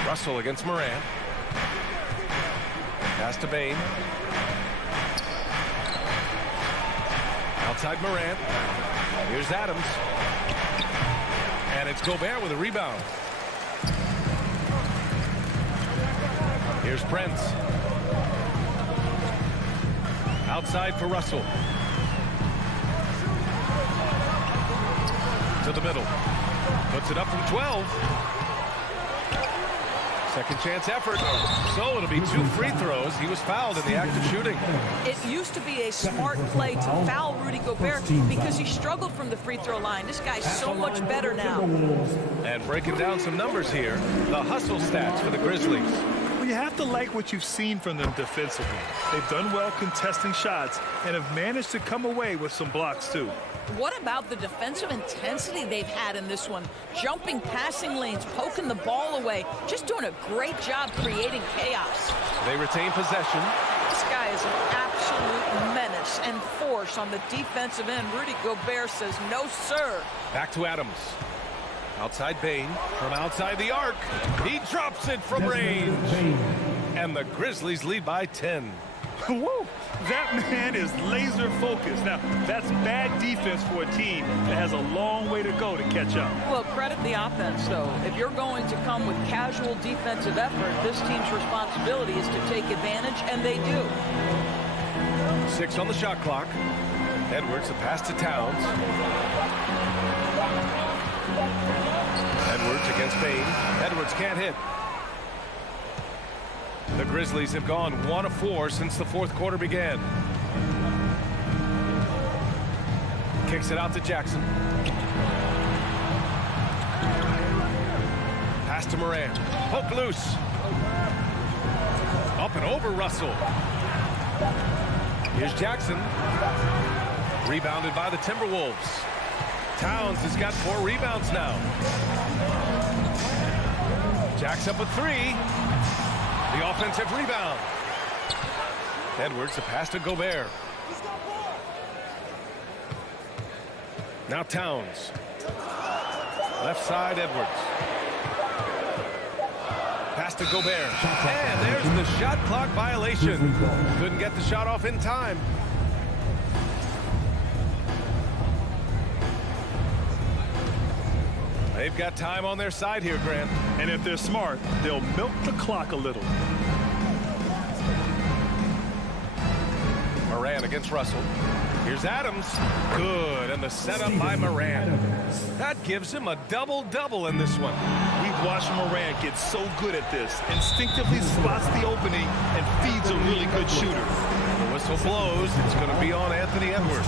Russell against Morant. Pass to Bain. Outside Morant. Here's Adams. And it's Gobert with a rebound. Here's Prince. Outside for Russell. To the middle. Puts it up from 12. Second chance effort. So it'll be 2 free throws. He was fouled in the act of shooting. It used to be a smart play to foul Rudy Gobert because he struggled from the free throw line. This guy's so much better now. And breaking down some numbers here, the hustle stats for the Grizzlies. Well, you have to like what you've seen from them defensively. They've done well contesting shots and have managed to come away with some blocks too. What about the defensive intensity they've had in this one? Jumping passing lanes, poking the ball away, just doing a great job creating chaos. They retain possession. This guy is an absolute menace and force on the defensive end. Rudy Gobert says no, sir. Back to Adams. Outside Bain. From outside the arc. He drops it from range. And the Grizzlies lead by 10. Whoa, that man is laser focused. Now, that's bad defense for a team that has a long way to go to catch up. Well, credit the offense, though. If you're going to come with casual defensive effort, this team's responsibility is to take advantage, and they do. 6 on the shot clock. Edwards, a pass to Towns. Edwards against Bain. Edwards can't hit. The Grizzlies have gone 1 of 4 since the fourth quarter began. Kicks it out to Jackson. Pass to Morant. Poke loose. Up and over Russell. Here's Jackson. Rebounded by the Timberwolves. Towns has got 4 rebounds now. Jacks up with 3. The offensive rebound. Edwards, the pass to Gobert. Now Towns. Left side, Edwards. Pass to Gobert. And there's the shot clock violation. Couldn't get the shot off in time. They've got time on their side here, Grant. And if they're smart, they'll milk the clock a little. Moran against Russell. Here's Adams. Good, and the setup by Moran. That gives him a double-double in this one. We've watched Moran get so good at this. Instinctively spots the opening and feeds a really good shooter. The whistle blows. It's going to be on Anthony Edwards.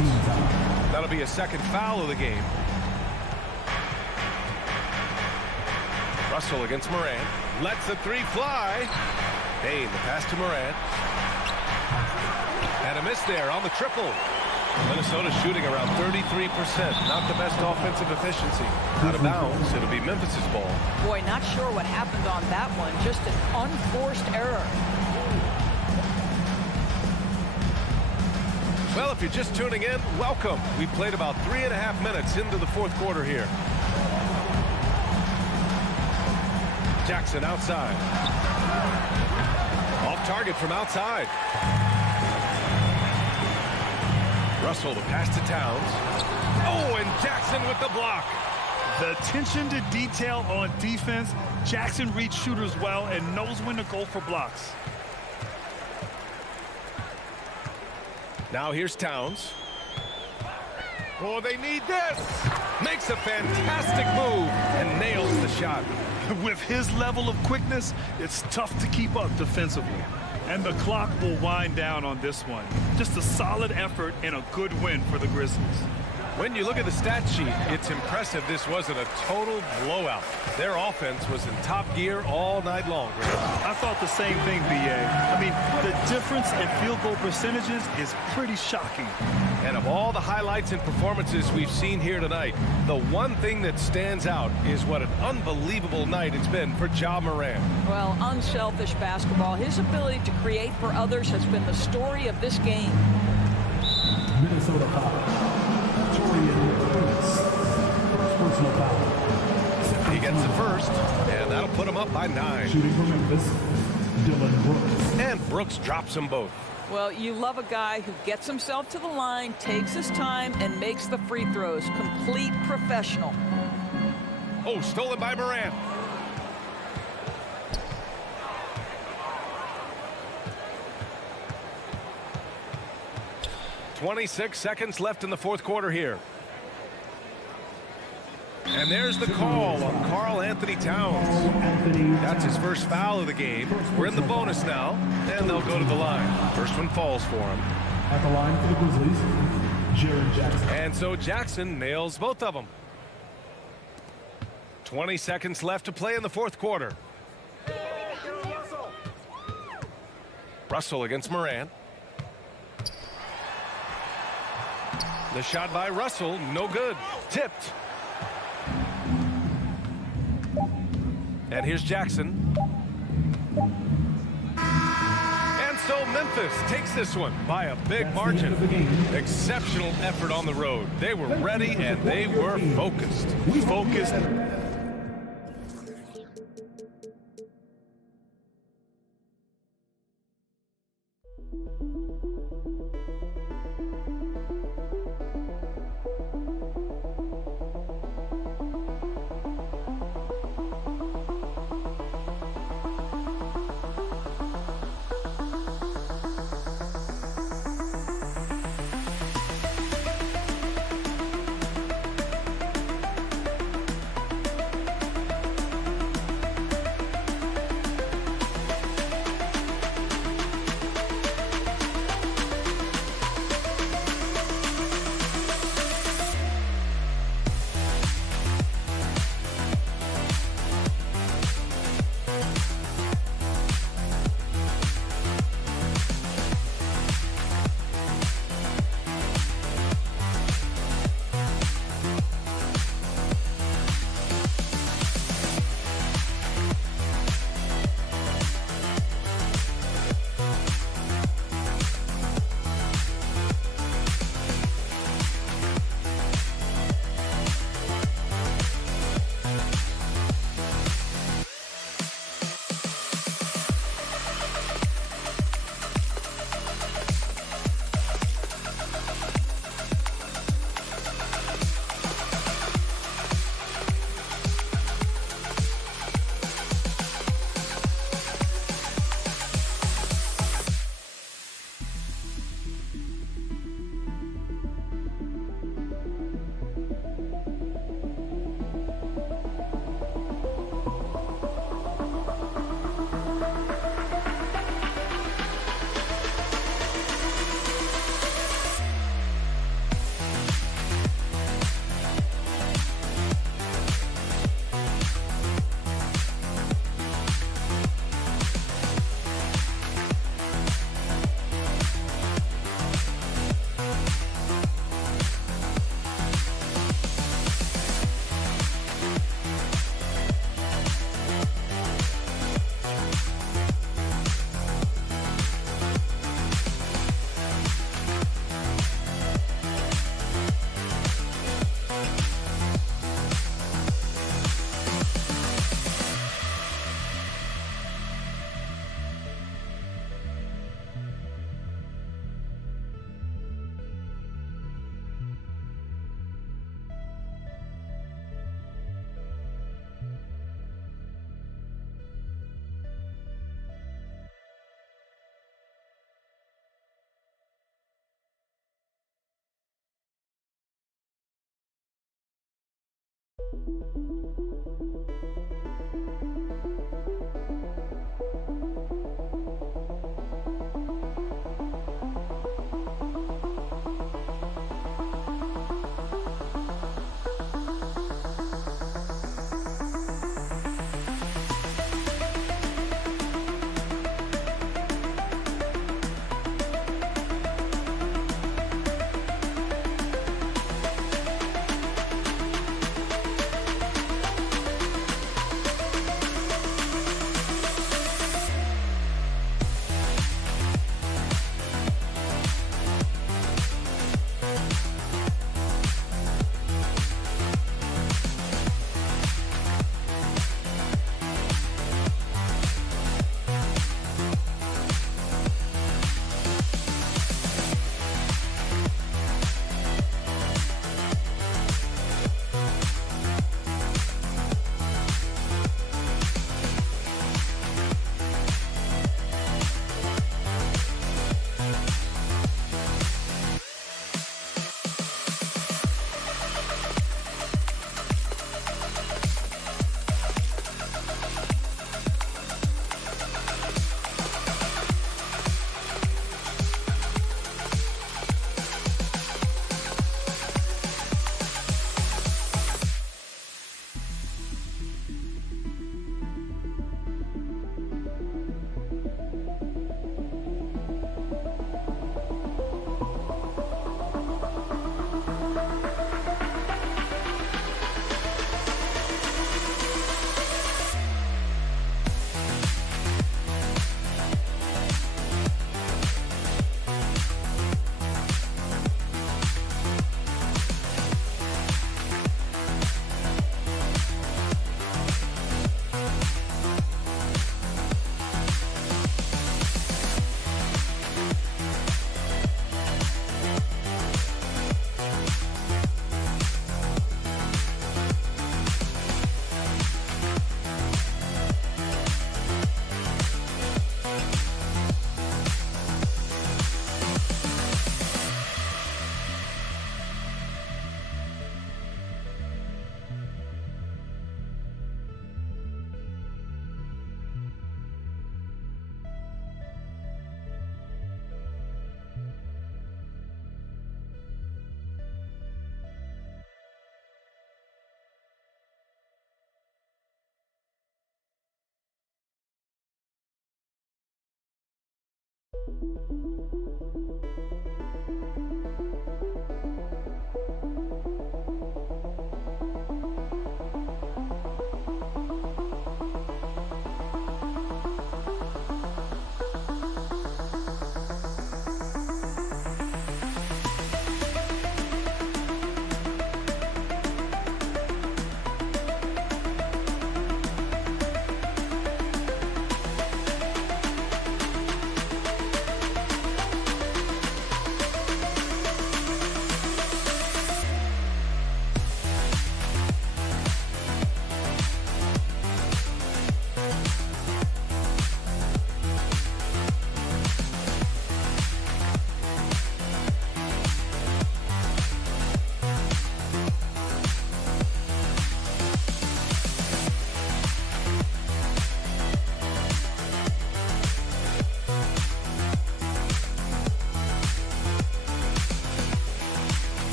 That'll be a second foul of the game. Russell against Moran. Lets the 3 fly. Bain, the pass to Moran. And a miss there on the triple. Minnesota shooting around 33%. Not the best offensive efficiency. Out of bounds. It'll be Memphis's ball. Boy, not sure what happened on that one. Just an unforced error. Well, if you're just tuning in, welcome. We played about 3.5 minutes into the fourth quarter here. Jackson outside. Off target from outside. Russell, the pass to Towns. Oh, and Jackson with the block. The attention to detail on defense. Jackson reads shooters well and knows when to go for blocks. Now here's Towns. Oh, they need this. Makes a fantastic move and nails the shot. With his level of quickness, it's tough to keep up defensively. And the clock will wind down on this one. Just a solid effort and a good win for the Grizzlies. When you look at the stat sheet, it's impressive this wasn't a total blowout. Their offense was in top gear all night long. I thought the same thing, B.A. I mean, the difference in field goal percentages is pretty shocking. And of all the highlights and performances we've seen here tonight, the one thing that stands out is what an unbelievable night it's been for Ja Morant. Well, unselfish basketball. His ability to create for others has been the story of this game. Minnesota foul. Personal foul. He gets the first, and that'll put him up by 9. Shooting for Memphis, Dylan Brooks. And Brooks drops them both. Well, you love a guy who gets himself to the line, takes his time, and makes the free throws. Complete professional. Oh, stolen by Morant. "26 seconds left in the fourth quarter here. And there's the call on Karl Anthony Towns. That's his first foul of the game. We're in the bonus now, and they'll go to the line. First one falls for him. At the line for the Grizzlies, Jaren Jackson. And so Jackson nails both of them. 20 seconds left to play in the fourth quarter. Russell against Morant. The shot by Russell, no good. Tipped. And here's Jackson. And so Memphis takes this one by a big margin. Exceptional effort on the road. They were ready and they were focused. Focused.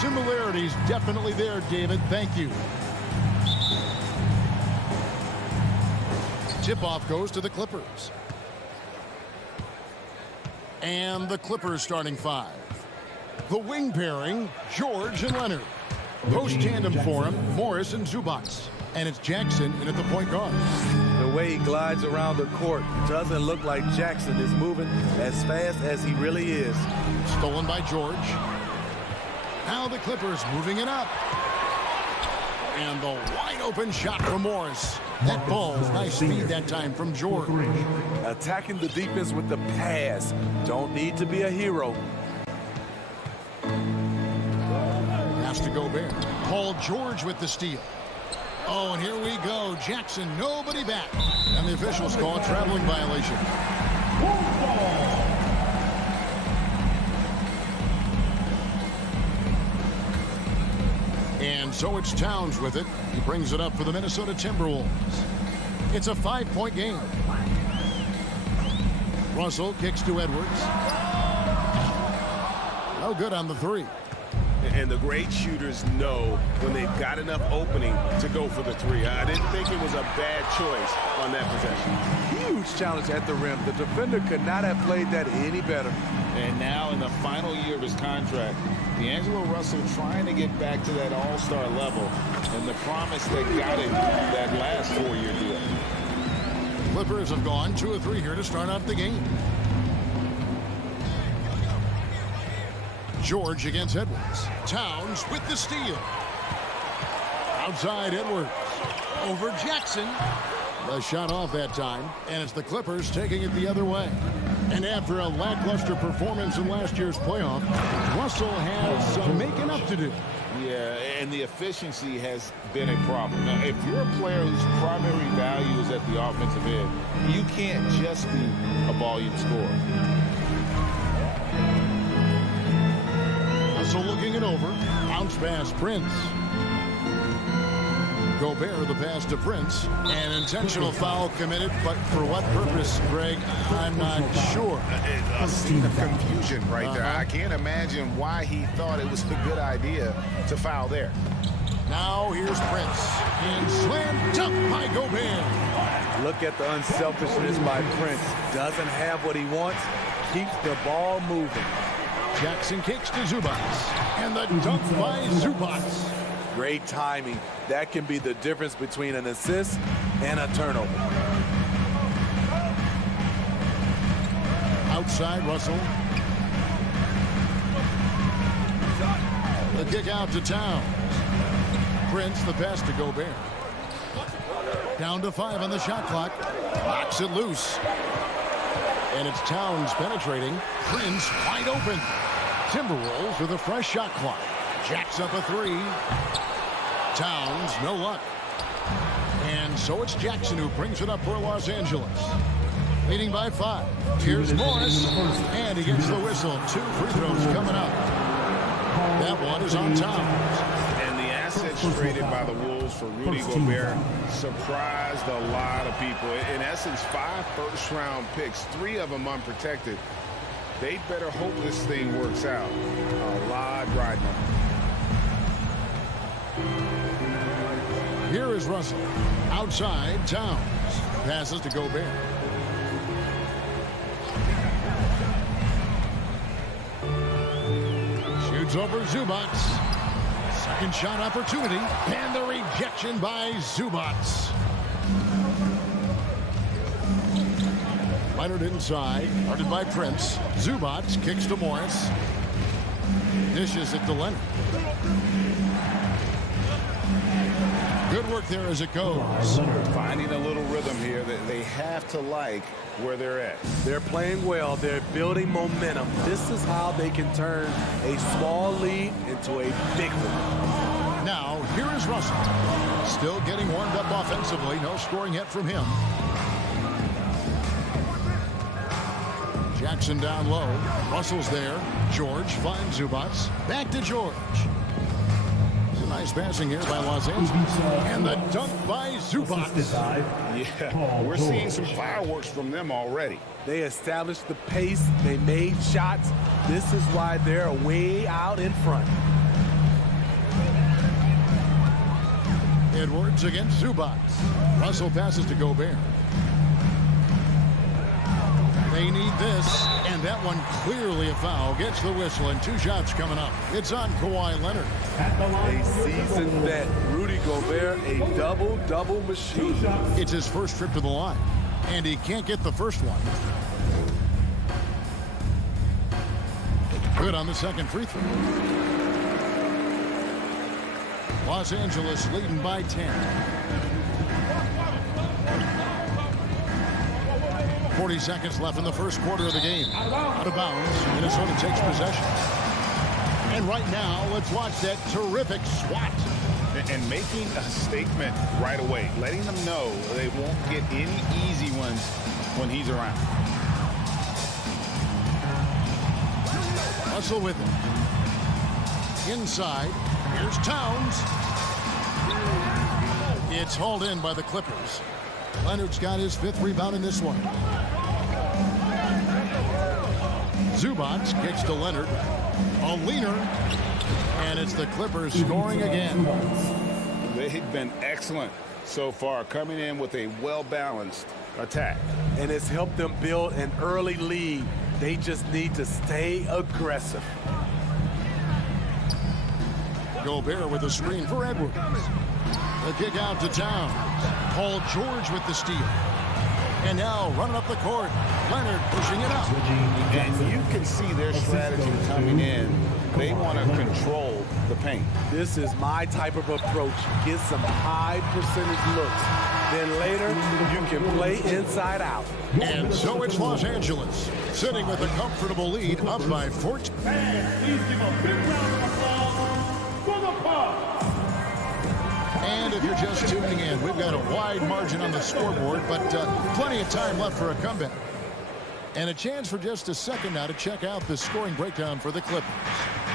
Similarities definitely there, David. Thank you. Tip-off goes to the Clippers. And the Clippers starting five. The wing pairing, George and Leonard. Post tandem for him, Morris and Zubac. And it's Jackson in at the point guard. The way he glides around the court doesn't look like Jackson is moving as fast as he really is. Stolen by George. Now the Clippers moving it up. And the wide open shot from Morris. That ball's nice speed that time from George. Attacking the defense with the pass. Don't need to be a hero. Pass to Gobert. Paul George with the steal. Oh, and here we go. Jackson, nobody back. And the officials call a traveling violation. And so it's Towns with it. He brings it up for the Minnesota Timberwolves. It's a 5-point game. Russell kicks to Edwards. No good on the three. And the great shooters know when they've got enough opening to go for the three. I didn't think it was a bad choice on that possession. Huge challenge at the rim. The defender could not have played that any better. And now in the final year of his contract, D'Angelo Russell trying to get back to that all-star level and the promise that got him that last 4-year deal. Clippers have gone 2 of 3 here to start out the game. George against Edwards. Towns with the steal. Outside Edwards. Over Jackson. The shot off that time, and it's the Clippers taking it the other way. And after a lackluster performance in last year's playoff, Russell has some making up to do. Yeah, and the efficiency has been a problem. Now, if you're a player whose primary value is at the offensive end, you can't just be a volume scorer. Russell looking it over. Bounce pass, Prince. Gobert the pass to Prince. An intentional foul committed, but for what purpose, Greg? I'm not sure. A scene of confusion right there. I can't imagine why he thought it was a good idea to foul there. Now here's Prince. And slam dunk by Gobert. Look at the unselfishness by Prince. Doesn't have what he wants. Keeps the ball moving. Jackson kicks to Zubac. And the dunk by Zubac. Great timing. That can be the difference between an assist and a turnover. Outside Russell. The kick out to Towns. Prince the pass to Gobert. Down to 5 on the shot clock. Knocks it loose. And it's Towns penetrating. Prince wide open. Timberwolves with a fresh shot clock. Jacks up a 3. Towns, no luck. And so it's Jackson who brings it up for Los Angeles. Leading by 5. Here's Morris. And he gets the whistle. 2 free throws coming up. That one is on Towns. And the assets traded by the Wolves for Rudy Gobert surprised a lot of people. In essence, 5 first-round picks, 3 of them unprotected. They better hope this thing works out. A lot riding on it. Here is Russell. Outside, Towns. Passes to Gobert. Shoots over Zubac. Second shot opportunity, and the rejection by Zubats. Leonard inside, guarded by Prince. Zubats kicks to Morris. Dishes it to Leonard. Good work there as it goes. Finding a little rhythm here that they have to like where they're at. They're playing well. They're building momentum. This is how they can turn a small lead into a big one. Now, here is Russell. Still getting warmed up offensively. No scoring yet from him. Jackson down low. Russell's there. George finds Zubats. Back to George. Nice passing here by Los Angeles. And the dunk by Zubats. Yeah, we're seeing some fireworks from them already. They established the pace. They made shots. This is why they're way out in front. Edwards against Zubats. Russell passes to Gobert. They need this, and that one clearly a foul. Gets the whistle, and 2 shots coming up. It's on Kawhi Leonard. A seasoned vet, Rudy Gobert, a double-double machine. It's his first trip to the line, and he can't get the first one. Good on the second free throw. Los Angeles leading by 10. 40 seconds left in the first quarter of the game. Out of bounds, Minnesota takes possession. And right now, let's watch that terrific swat. And making a statement right away, letting them know they won't get any easy ones when he's around. Russell with him. Inside, here's Towns. It's hauled in by the Clippers. Leonard's got his 5th rebound in this one. Zubats kicks to Leonard. A leaner. And it's the Clippers scoring again. They've been excellent so far, coming in with a well-balanced attack. And it's helped them build an early lead. They just need to stay aggressive. Gobert with a screen for Edwards. The kick out to Towns. Paul George with the steal. And now running up the court, Leonard pushing it up. And you can see their strategy coming in. They want to control the paint. This is my type of approach. Get some high percentage looks. Then later, you can play inside out. And so it's Los Angeles, sitting with a comfortable lead up by 14. Please give a big round of applause for the Bucks. And if you're just tuning in, we've got a wide margin on the scoreboard, but plenty of time left for a comeback. And a chance for just a second now to check out the scoring breakdown for the Clippers.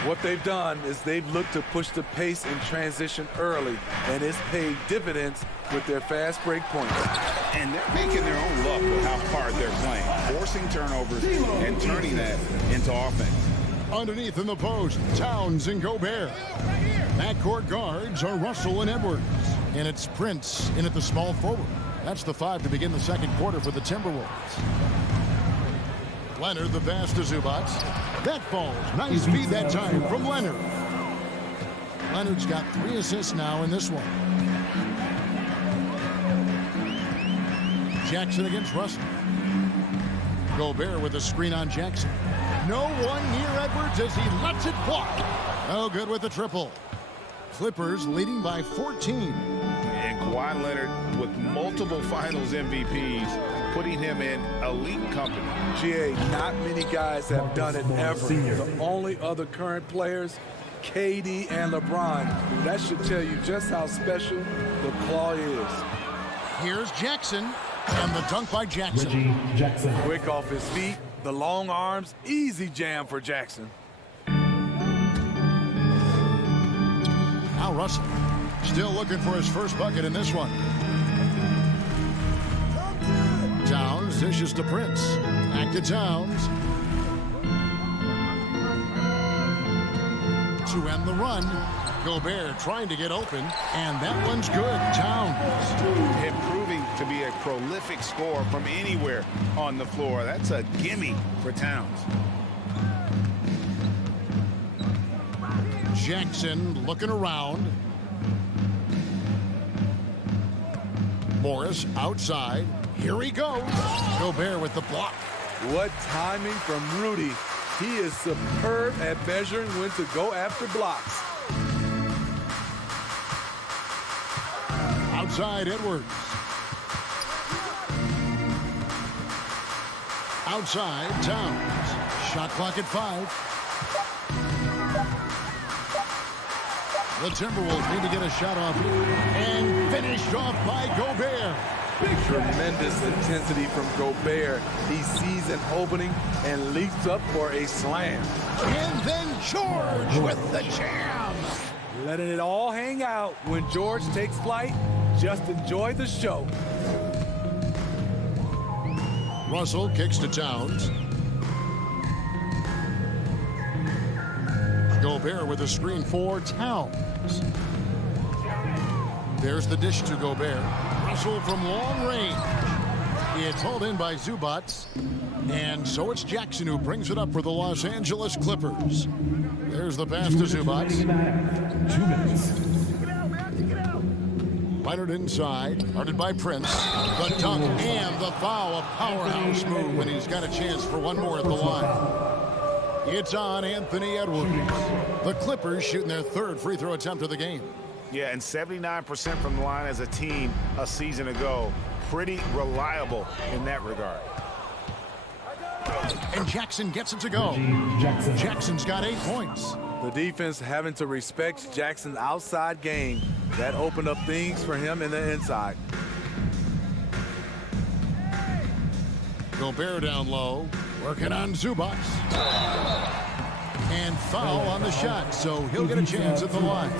What they've done is they've looked to push the pace in transition early, and it's paid dividends with their fast break points. And they're making their own luck with how hard they're playing, forcing turnovers and turning that into offense. Underneath in the post, Towns and Gobert. Backcourt guards are Russell and Edwards. And it's Prince in at the small forward. That's the 5 to begin the second quarter for the Timberwolves. Leonard the pass to Zubats. That falls. Nice feed that time from Leonard. Leonard's got 3 assists now in this one. Jackson against Russell. Gobert with a screen on Jackson. No one near Edwards as he lets it fly. No good with the triple. Clippers leading by 14. And Kawhi Leonard with multiple finals MVPs, putting him in elite company. GA, not many guys have done it ever. The only other current players, KD and LeBron. That should tell you just how special the claw is. Here's Jackson, and the dunk by Jackson. Quick off his feet, the long arms, easy jam for Jackson. Now Russell, still looking for his first bucket in this one. Towns dishes to Prince. Back to Towns. To end the run, Gobert trying to get open, and that one's good. Towns. Him proving to be a prolific scorer from anywhere on the floor. That's a gimme for Towns. Jackson looking around. Morris outside. Here he goes. Gobert with the block. What timing from Rudy. He is superb at measuring when to go after blocks. Outside Edwards. Outside Towns. Shot clock at 5. The Timberwolves need to get a shot off and finished off by Gobert. Tremendous intensity from Gobert. He sees an opening and leaps up for a slam. And then George with the jam. Letting it all hang out when George takes flight. Just enjoy the show. Russell kicks to Towns. Gobert with a screen for Towns. There's the dish to Gobert. Russell from long range. It's hauled in by Zubac. And so it's Jackson who brings it up for the Los Angeles Clippers. There's the pass to Zubac. 2 minutes. Leonard inside, guarded by Prince. The dunk and the foul, a powerhouse move, and he's got a chance for one more at the line. It's on Anthony Edwards. The Clippers shooting their 3rd free throw attempt of the game. Yeah, and 79% from the line as a team a season ago. Pretty reliable in that regard. And Jackson gets it to go. Jackson's got 8 points. The defense having to respect Jackson's outside game. That opened up things for him in the inside. Gobert down low, working on Zubac. And foul on the shot, so he'll get a chance at the line.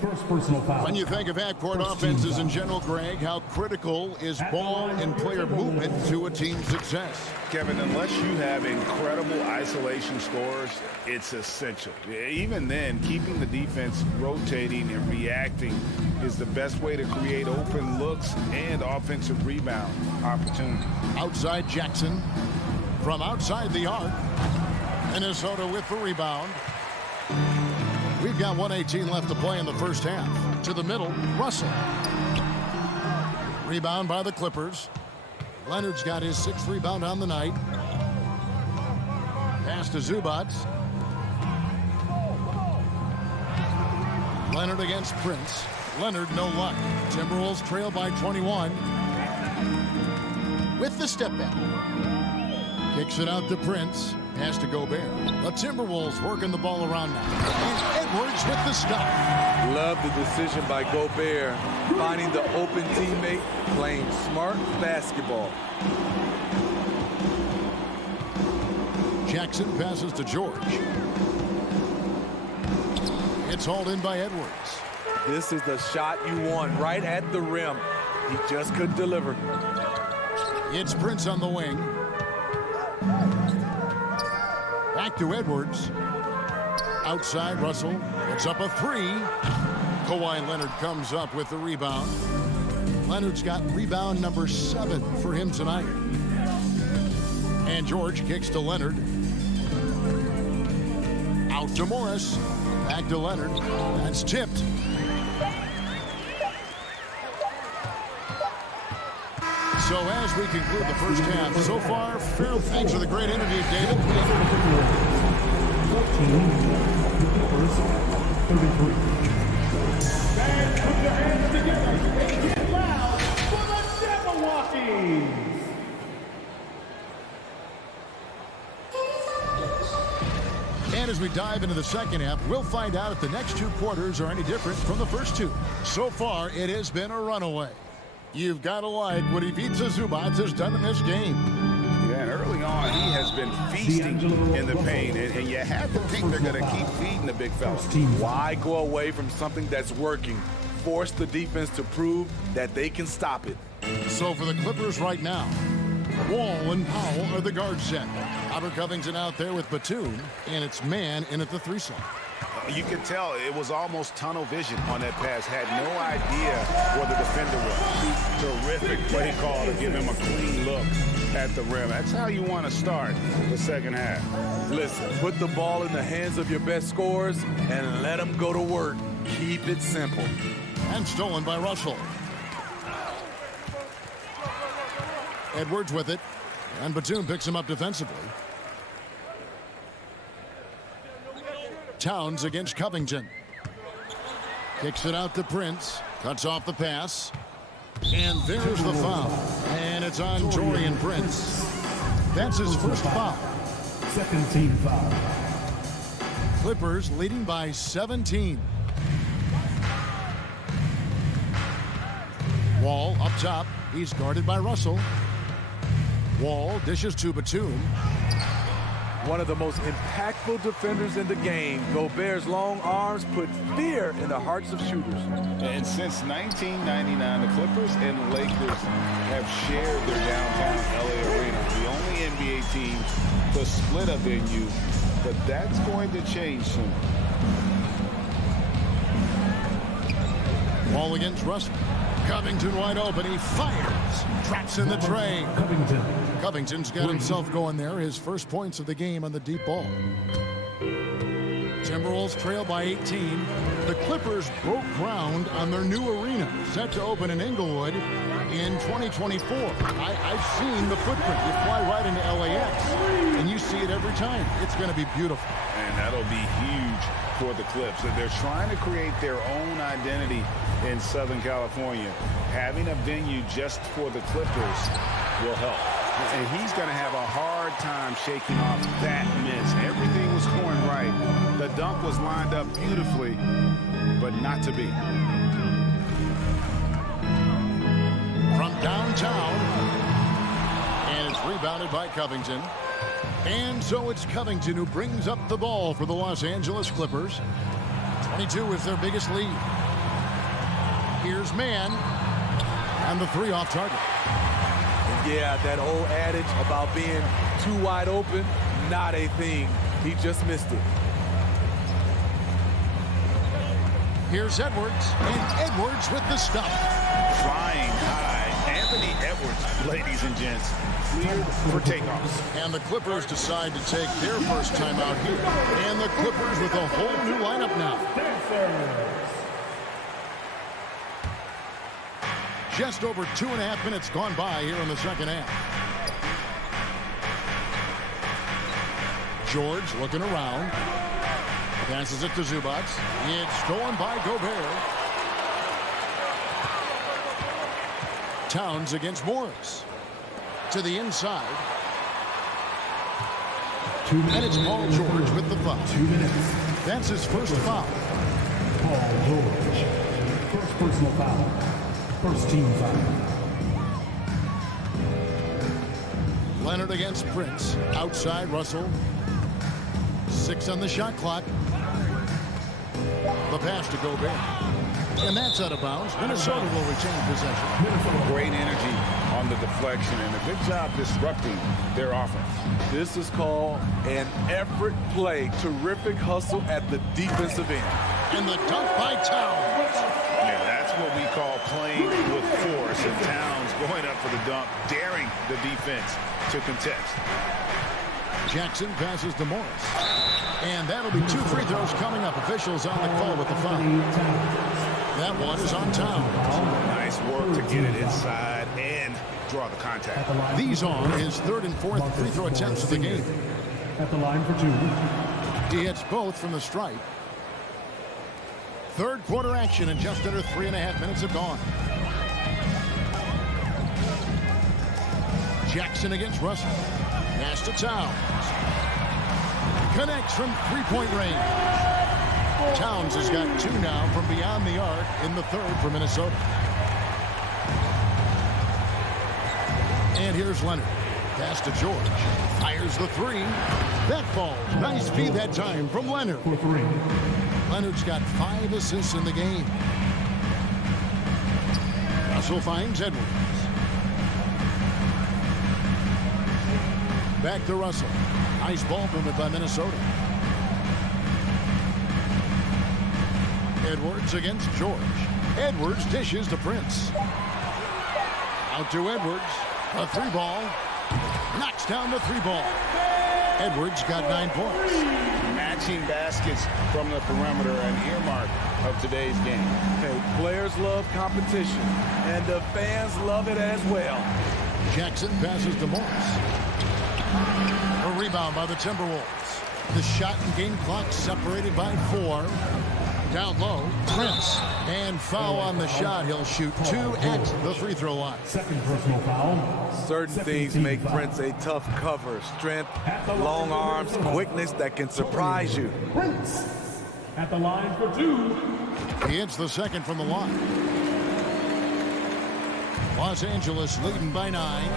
First personal foul. When you think of half-court offenses in general, Greg, how critical is ball and player movement to a team's success? Kevin, unless you have incredible isolation scores, it's essential. Even then, keeping the defense rotating and reacting is the best way to create open looks and offensive rebound opportunities. Outside Jackson from outside the arc. Minnesota with the rebound. We've got 1:18 left to play in the first half. To the middle, Russell. Rebound by the Clippers. Leonard's got his 6th rebound on the night. Pass to Zubac. Leonard against Prince. Leonard, no luck. Timberwolves trail by 21. With the step back. Kicks it out to Prince. Pass to Gobert. The Timberwolves working the ball around now. And Edwards with the stop. Love the decision by Gobert. Finding the open teammate, playing smart basketball. Jackson passes to George. It's hauled in by Edwards. This is the shot you want, right at the rim. He just couldn't deliver. It's Prince on the wing. Back to Edwards. Outside, Russell. It's up a 3. Kawhi Leonard comes up with the rebound. Leonard's got rebound number 7 for him tonight. And George kicks to Leonard. Out to Morris. Back to Leonard. That's tipped. So as we conclude the first half, so far, fair thanks for the great interview, David. 14, Clippers 33. Fans, put your hands together and get loud for the Jabberwockies! And as we dive into the second half, we'll find out if the next 2 quarters are any different from the first 2. So far, it has been a runaway. You've got to like what Ivica Zubac has done in this game. Yeah, and early on, he has been feasting in the paint, and you have to think they're going to keep feeding the big fella. Why go away from something that's working? Force the defense to prove that they can stop it. So for the Clippers right now, Wall and Powell are the guard set. Robert Covington out there with Batum, and it's man in at the 3 slot. You could tell it was almost tunnel vision on that pass. Had no idea where the defender was. Terrific play call to give him a clean look at the rim. That's how you want to start the second half. Listen, put the ball in the hands of your best scorers and let them go to work. Keep it simple. And stolen by Russell. Edwards with it, and Batum picks him up defensively. Towns against Covington. Kicks it out to Prince. Cuts off the pass. And there's the foul. And it's on Taurean Prince. That's his first foul. Second team foul. Clippers leading by 17. Wall up top. He's guarded by Russell. Wall dishes to Batum. One of the most impactful defenders in the game. Gobert's long arms put fear in the hearts of shooters. And since 1999, the Clippers and Lakers have shared their downtown LA arena. The only NBA team to split a venue, but that's going to change soon. Wall against Russell. Covington wide open. He fires. Traps in the tray. Covington's got himself going there. His first points of the game on the deep ball. Timberwolves trail by 18. The Clippers broke ground on their new arena, set to open in Inglewood in 2024. I've seen the footprint. You fly right into LAX, and you see it every time. It's going to be beautiful. And that'll be huge for the Clips. They're trying to create their own identity in Southern California. Having a venue just for the Clippers will help. And he's going to have a hard time shaking off that miss. Everything was going right. The dunk was lined up beautifully, but not to be. From downtown, and it's rebounded by Covington. And so it's Covington who brings up the ball for the Los Angeles Clippers. 22 is their biggest lead. Here's man, and the 3 off target. Yeah, that old adage about being too wide open, not a thing. He just missed it. Here's Edwards, and Edwards with the stop. Flying high. Anthony Edwards, ladies and gents, cleared for takeoff. And the Clippers decide to take their first time out here. And the Clippers with a whole new lineup now. Just over 2.5 minutes gone by here in the second half. George looking around. Passes it to Zubac. It's stolen by Gobert. Towns against Morris. To the inside. 2 minutes. And it's Paul George with the foul. 2 minutes. That's his first foul. Paul George. First personal foul. First team foul. Leonard against Prince. Outside Russell. 6 on the shot clock. The pass to Gobert. And that's out of bounds. Minnesota will retain possession. Great energy on the deflection and a good job disrupting their offense. This is called an effort play. Terrific hustle at the defensive end. And the dunk by Towns. Yeah, that's what we call playing with force. And Towns going up for the dunk, daring the defense to contest. Jackson passes to Morris. And that'll be 2 free throws coming up. Officials on the call with the foul. That one is on Towns. Nice work to get it inside and draw the contact. These on his 3rd and 4th free throw attempts of the game. At the line for 2. He hits both from the stripe. Third quarter action and just under 3.5 minutes have gone. Jackson against Russell. Pass to Towns. Connects from 3-point range. Towns has got 2 now from beyond the arc in the 3rd for Minnesota. And here's Leonard. Pass to George. Fires the 3. That falls. Nice feed that time from Leonard. For 3. Leonard's got 5 assists in the game. Russell finds Edwards. Back to Russell. Nice ball movement by Minnesota. Edwards against George. Edwards dishes to Prince. Out to Edwards. A 3-ball. Knocks down the 3-ball. Edwards got 9 points. Matching baskets from the perimeter, an earmark of today's game. Hey, players love competition, and the fans love it as well. Jackson passes to Morris. A rebound by the Timberwolves. The shot and game clock separated by 4. Down low, Prince. And foul on the shot. He'll shoot 2 at the free throw line. Second personal foul. Certain things make Prince a tough cover. Strength, long arms, quickness that can surprise you. Prince at the line for 2. He hits the second from the line. Los Angeles leading by 9.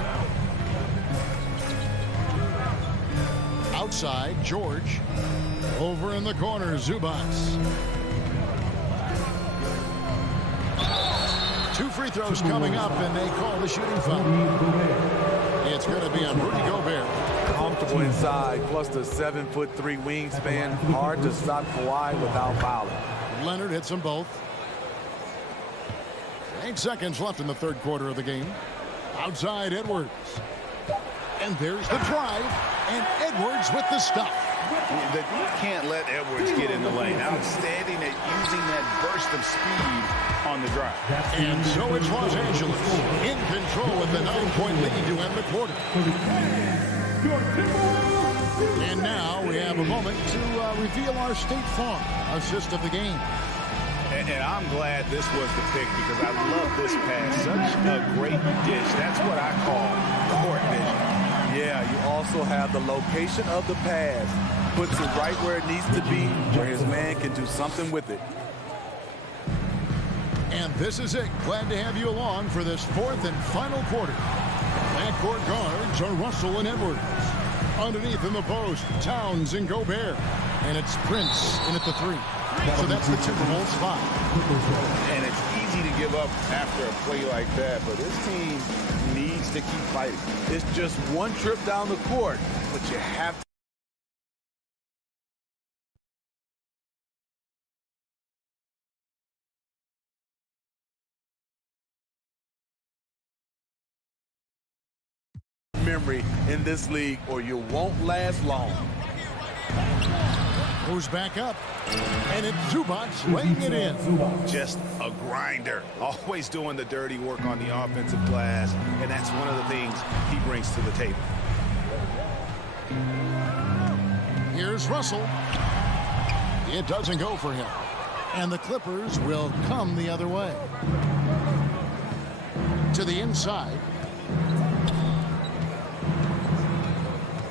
Outside, George. Over in the corner, Zubats. 2 free throws coming up, and they call the shooting foul. It's going to be on Rudy Gobert. Comfortable inside, plus the 7'3" wingspan. Hard to stop Kawhi without fouling. Leonard hits them both. 8 seconds left in the third quarter of the game. Outside, Edwards. And there's the drive, and Edwards with the stop. You can't let Edwards get in the lane. Outstanding at using that burst of speed on the drive. And so it's Los Angeles in control with the 9-point lead to end the quarter. And now we have a moment to reveal our State Farm assist of the game. And I'm glad this was the pick because I love this pass. Such a great dish. That's what I call court vision. Yeah, you also have the location of the pass. Puts it right where it needs to be, where his man can do something with it. And this is it. Glad to have you along for this 4th and final quarter. Backcourt guards are Russell and Edwards. Underneath in the post, Towns and Gobert. And it's Prince in at the 3. So that's the Timberwolves 5. And it's easy to give up after a play like that, but this team needs to keep fighting. It's just one trip down the court, but you have to. Memory in this league or you won't last long. Goes back up, and it's Zubats laying it in. Just a grinder, always doing the dirty work on the offensive glass, and that's one of the things he brings to the table. Here's Russell. It doesn't go for him, and the Clippers will come the other way. To the inside.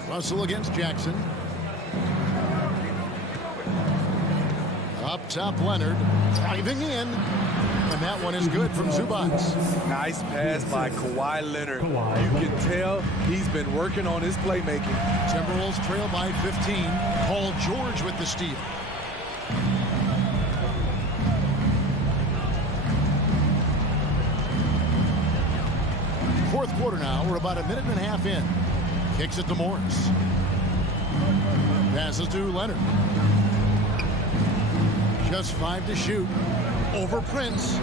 Russell against Jackson. Up top, Leonard driving in, and that one is good from Zubats. Nice pass by Kawhi Leonard. You can tell he's been working on his playmaking. Timberwolves trail by 15. Paul George with the steal. Fourth quarter now. We're about a minute and a half in. Kicks it to Morris. Passes to Leonard. Just 5 to shoot. Over Prince.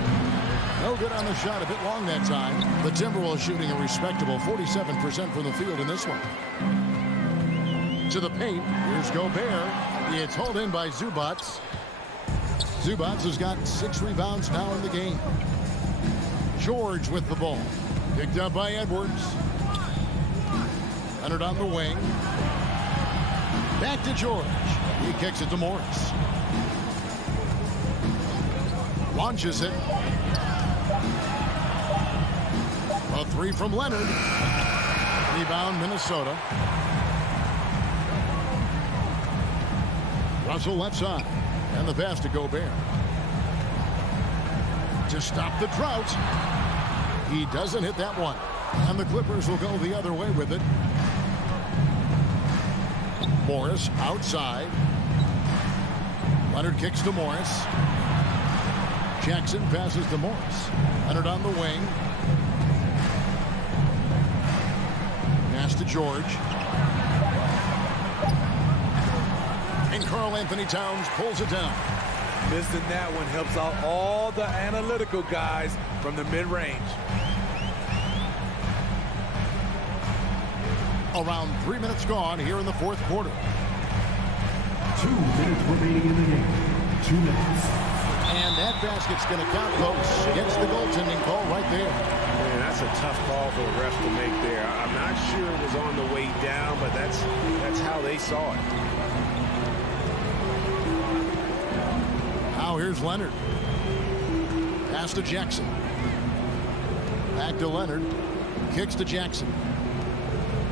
No good on the shot. A bit long that time. The Timberwolves shooting a respectable 47% from the field in this one. To the paint. Here's Gobert. It's hauled in by Zubats. Zubats has got 6 rebounds now in the game. George with the ball. Picked up by Edwards. Leonard on the wing. Back to George. He kicks it to Morris. Launches it. A 3 from Leonard. Rebound, Minnesota. Russell left side. And the pass to Gobert. To stop the drought. He doesn't hit that one. And the Clippers will go the other way with it. Morris outside. Leonard kicks to Morris. Jackson passes to Morris. Leonard on the wing. Pass to George. And Karl Anthony Towns pulls it down. Missing that one helps out all the analytical guys from the mid-range. Around 3 minutes gone here in the fourth quarter. 2 minutes remaining in the game. 2 minutes. And that basket's going to count, folks. Gets the goaltending call right there. Man, that's a tough call for the ref to make there. I'm not sure it was on the way down, but that's how they saw it. Now here's Leonard. Pass to Jackson. Back to Leonard. Kicks to Jackson.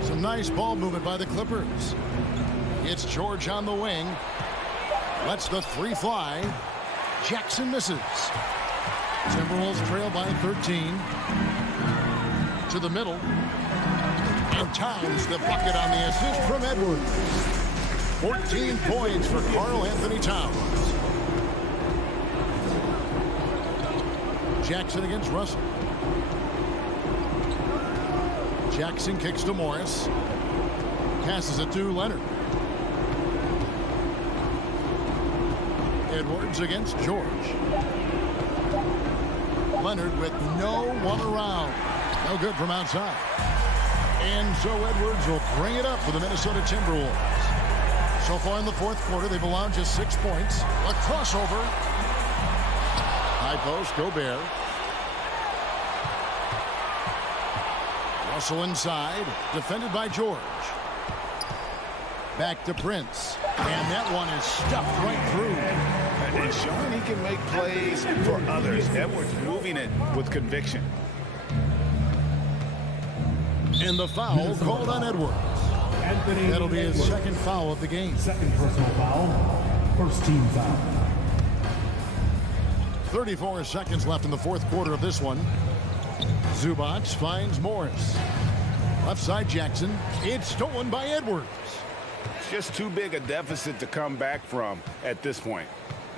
Some nice ball movement by the Clippers. It's George on the wing. Lets the three fly. Jackson misses. Timberwolves trail by 13. To the middle. And Towns the bucket on the assist from Edwards. 14 points for Karl Anthony Towns. Jackson against Russell. Jackson kicks to Morris. Passes it to Leonard. Edwards against George. Leonard with no one around. No good from outside. And so Edwards will bring it up for the Minnesota Timberwolves. So far in the fourth quarter, they've allowed just 6 points. A crossover. High post, Gobert. Russell inside, defended by George. Back to Prince. And that one is stuffed right through. And showing he can make plays for others. Edwards moving it with conviction. And the foul called on Edwards. That'll be his second foul of the game. Second personal foul. First team foul. 34 seconds left in the fourth quarter of this one. Zubac finds Morris. Left side Jackson. It's stolen by Edwards. It's just too big a deficit to come back from at this point.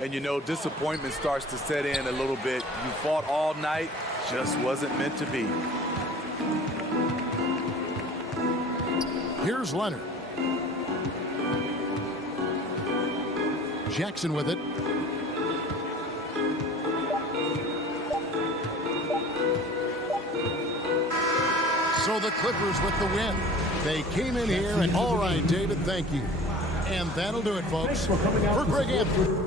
And you know, disappointment starts to set in a little bit. You fought all night, just wasn't meant to be. Here's Leonard. Jackson with it. So the Clippers with the win. They came in here and all right, David, thank you. And that'll do it, folks. For Greg Anthony.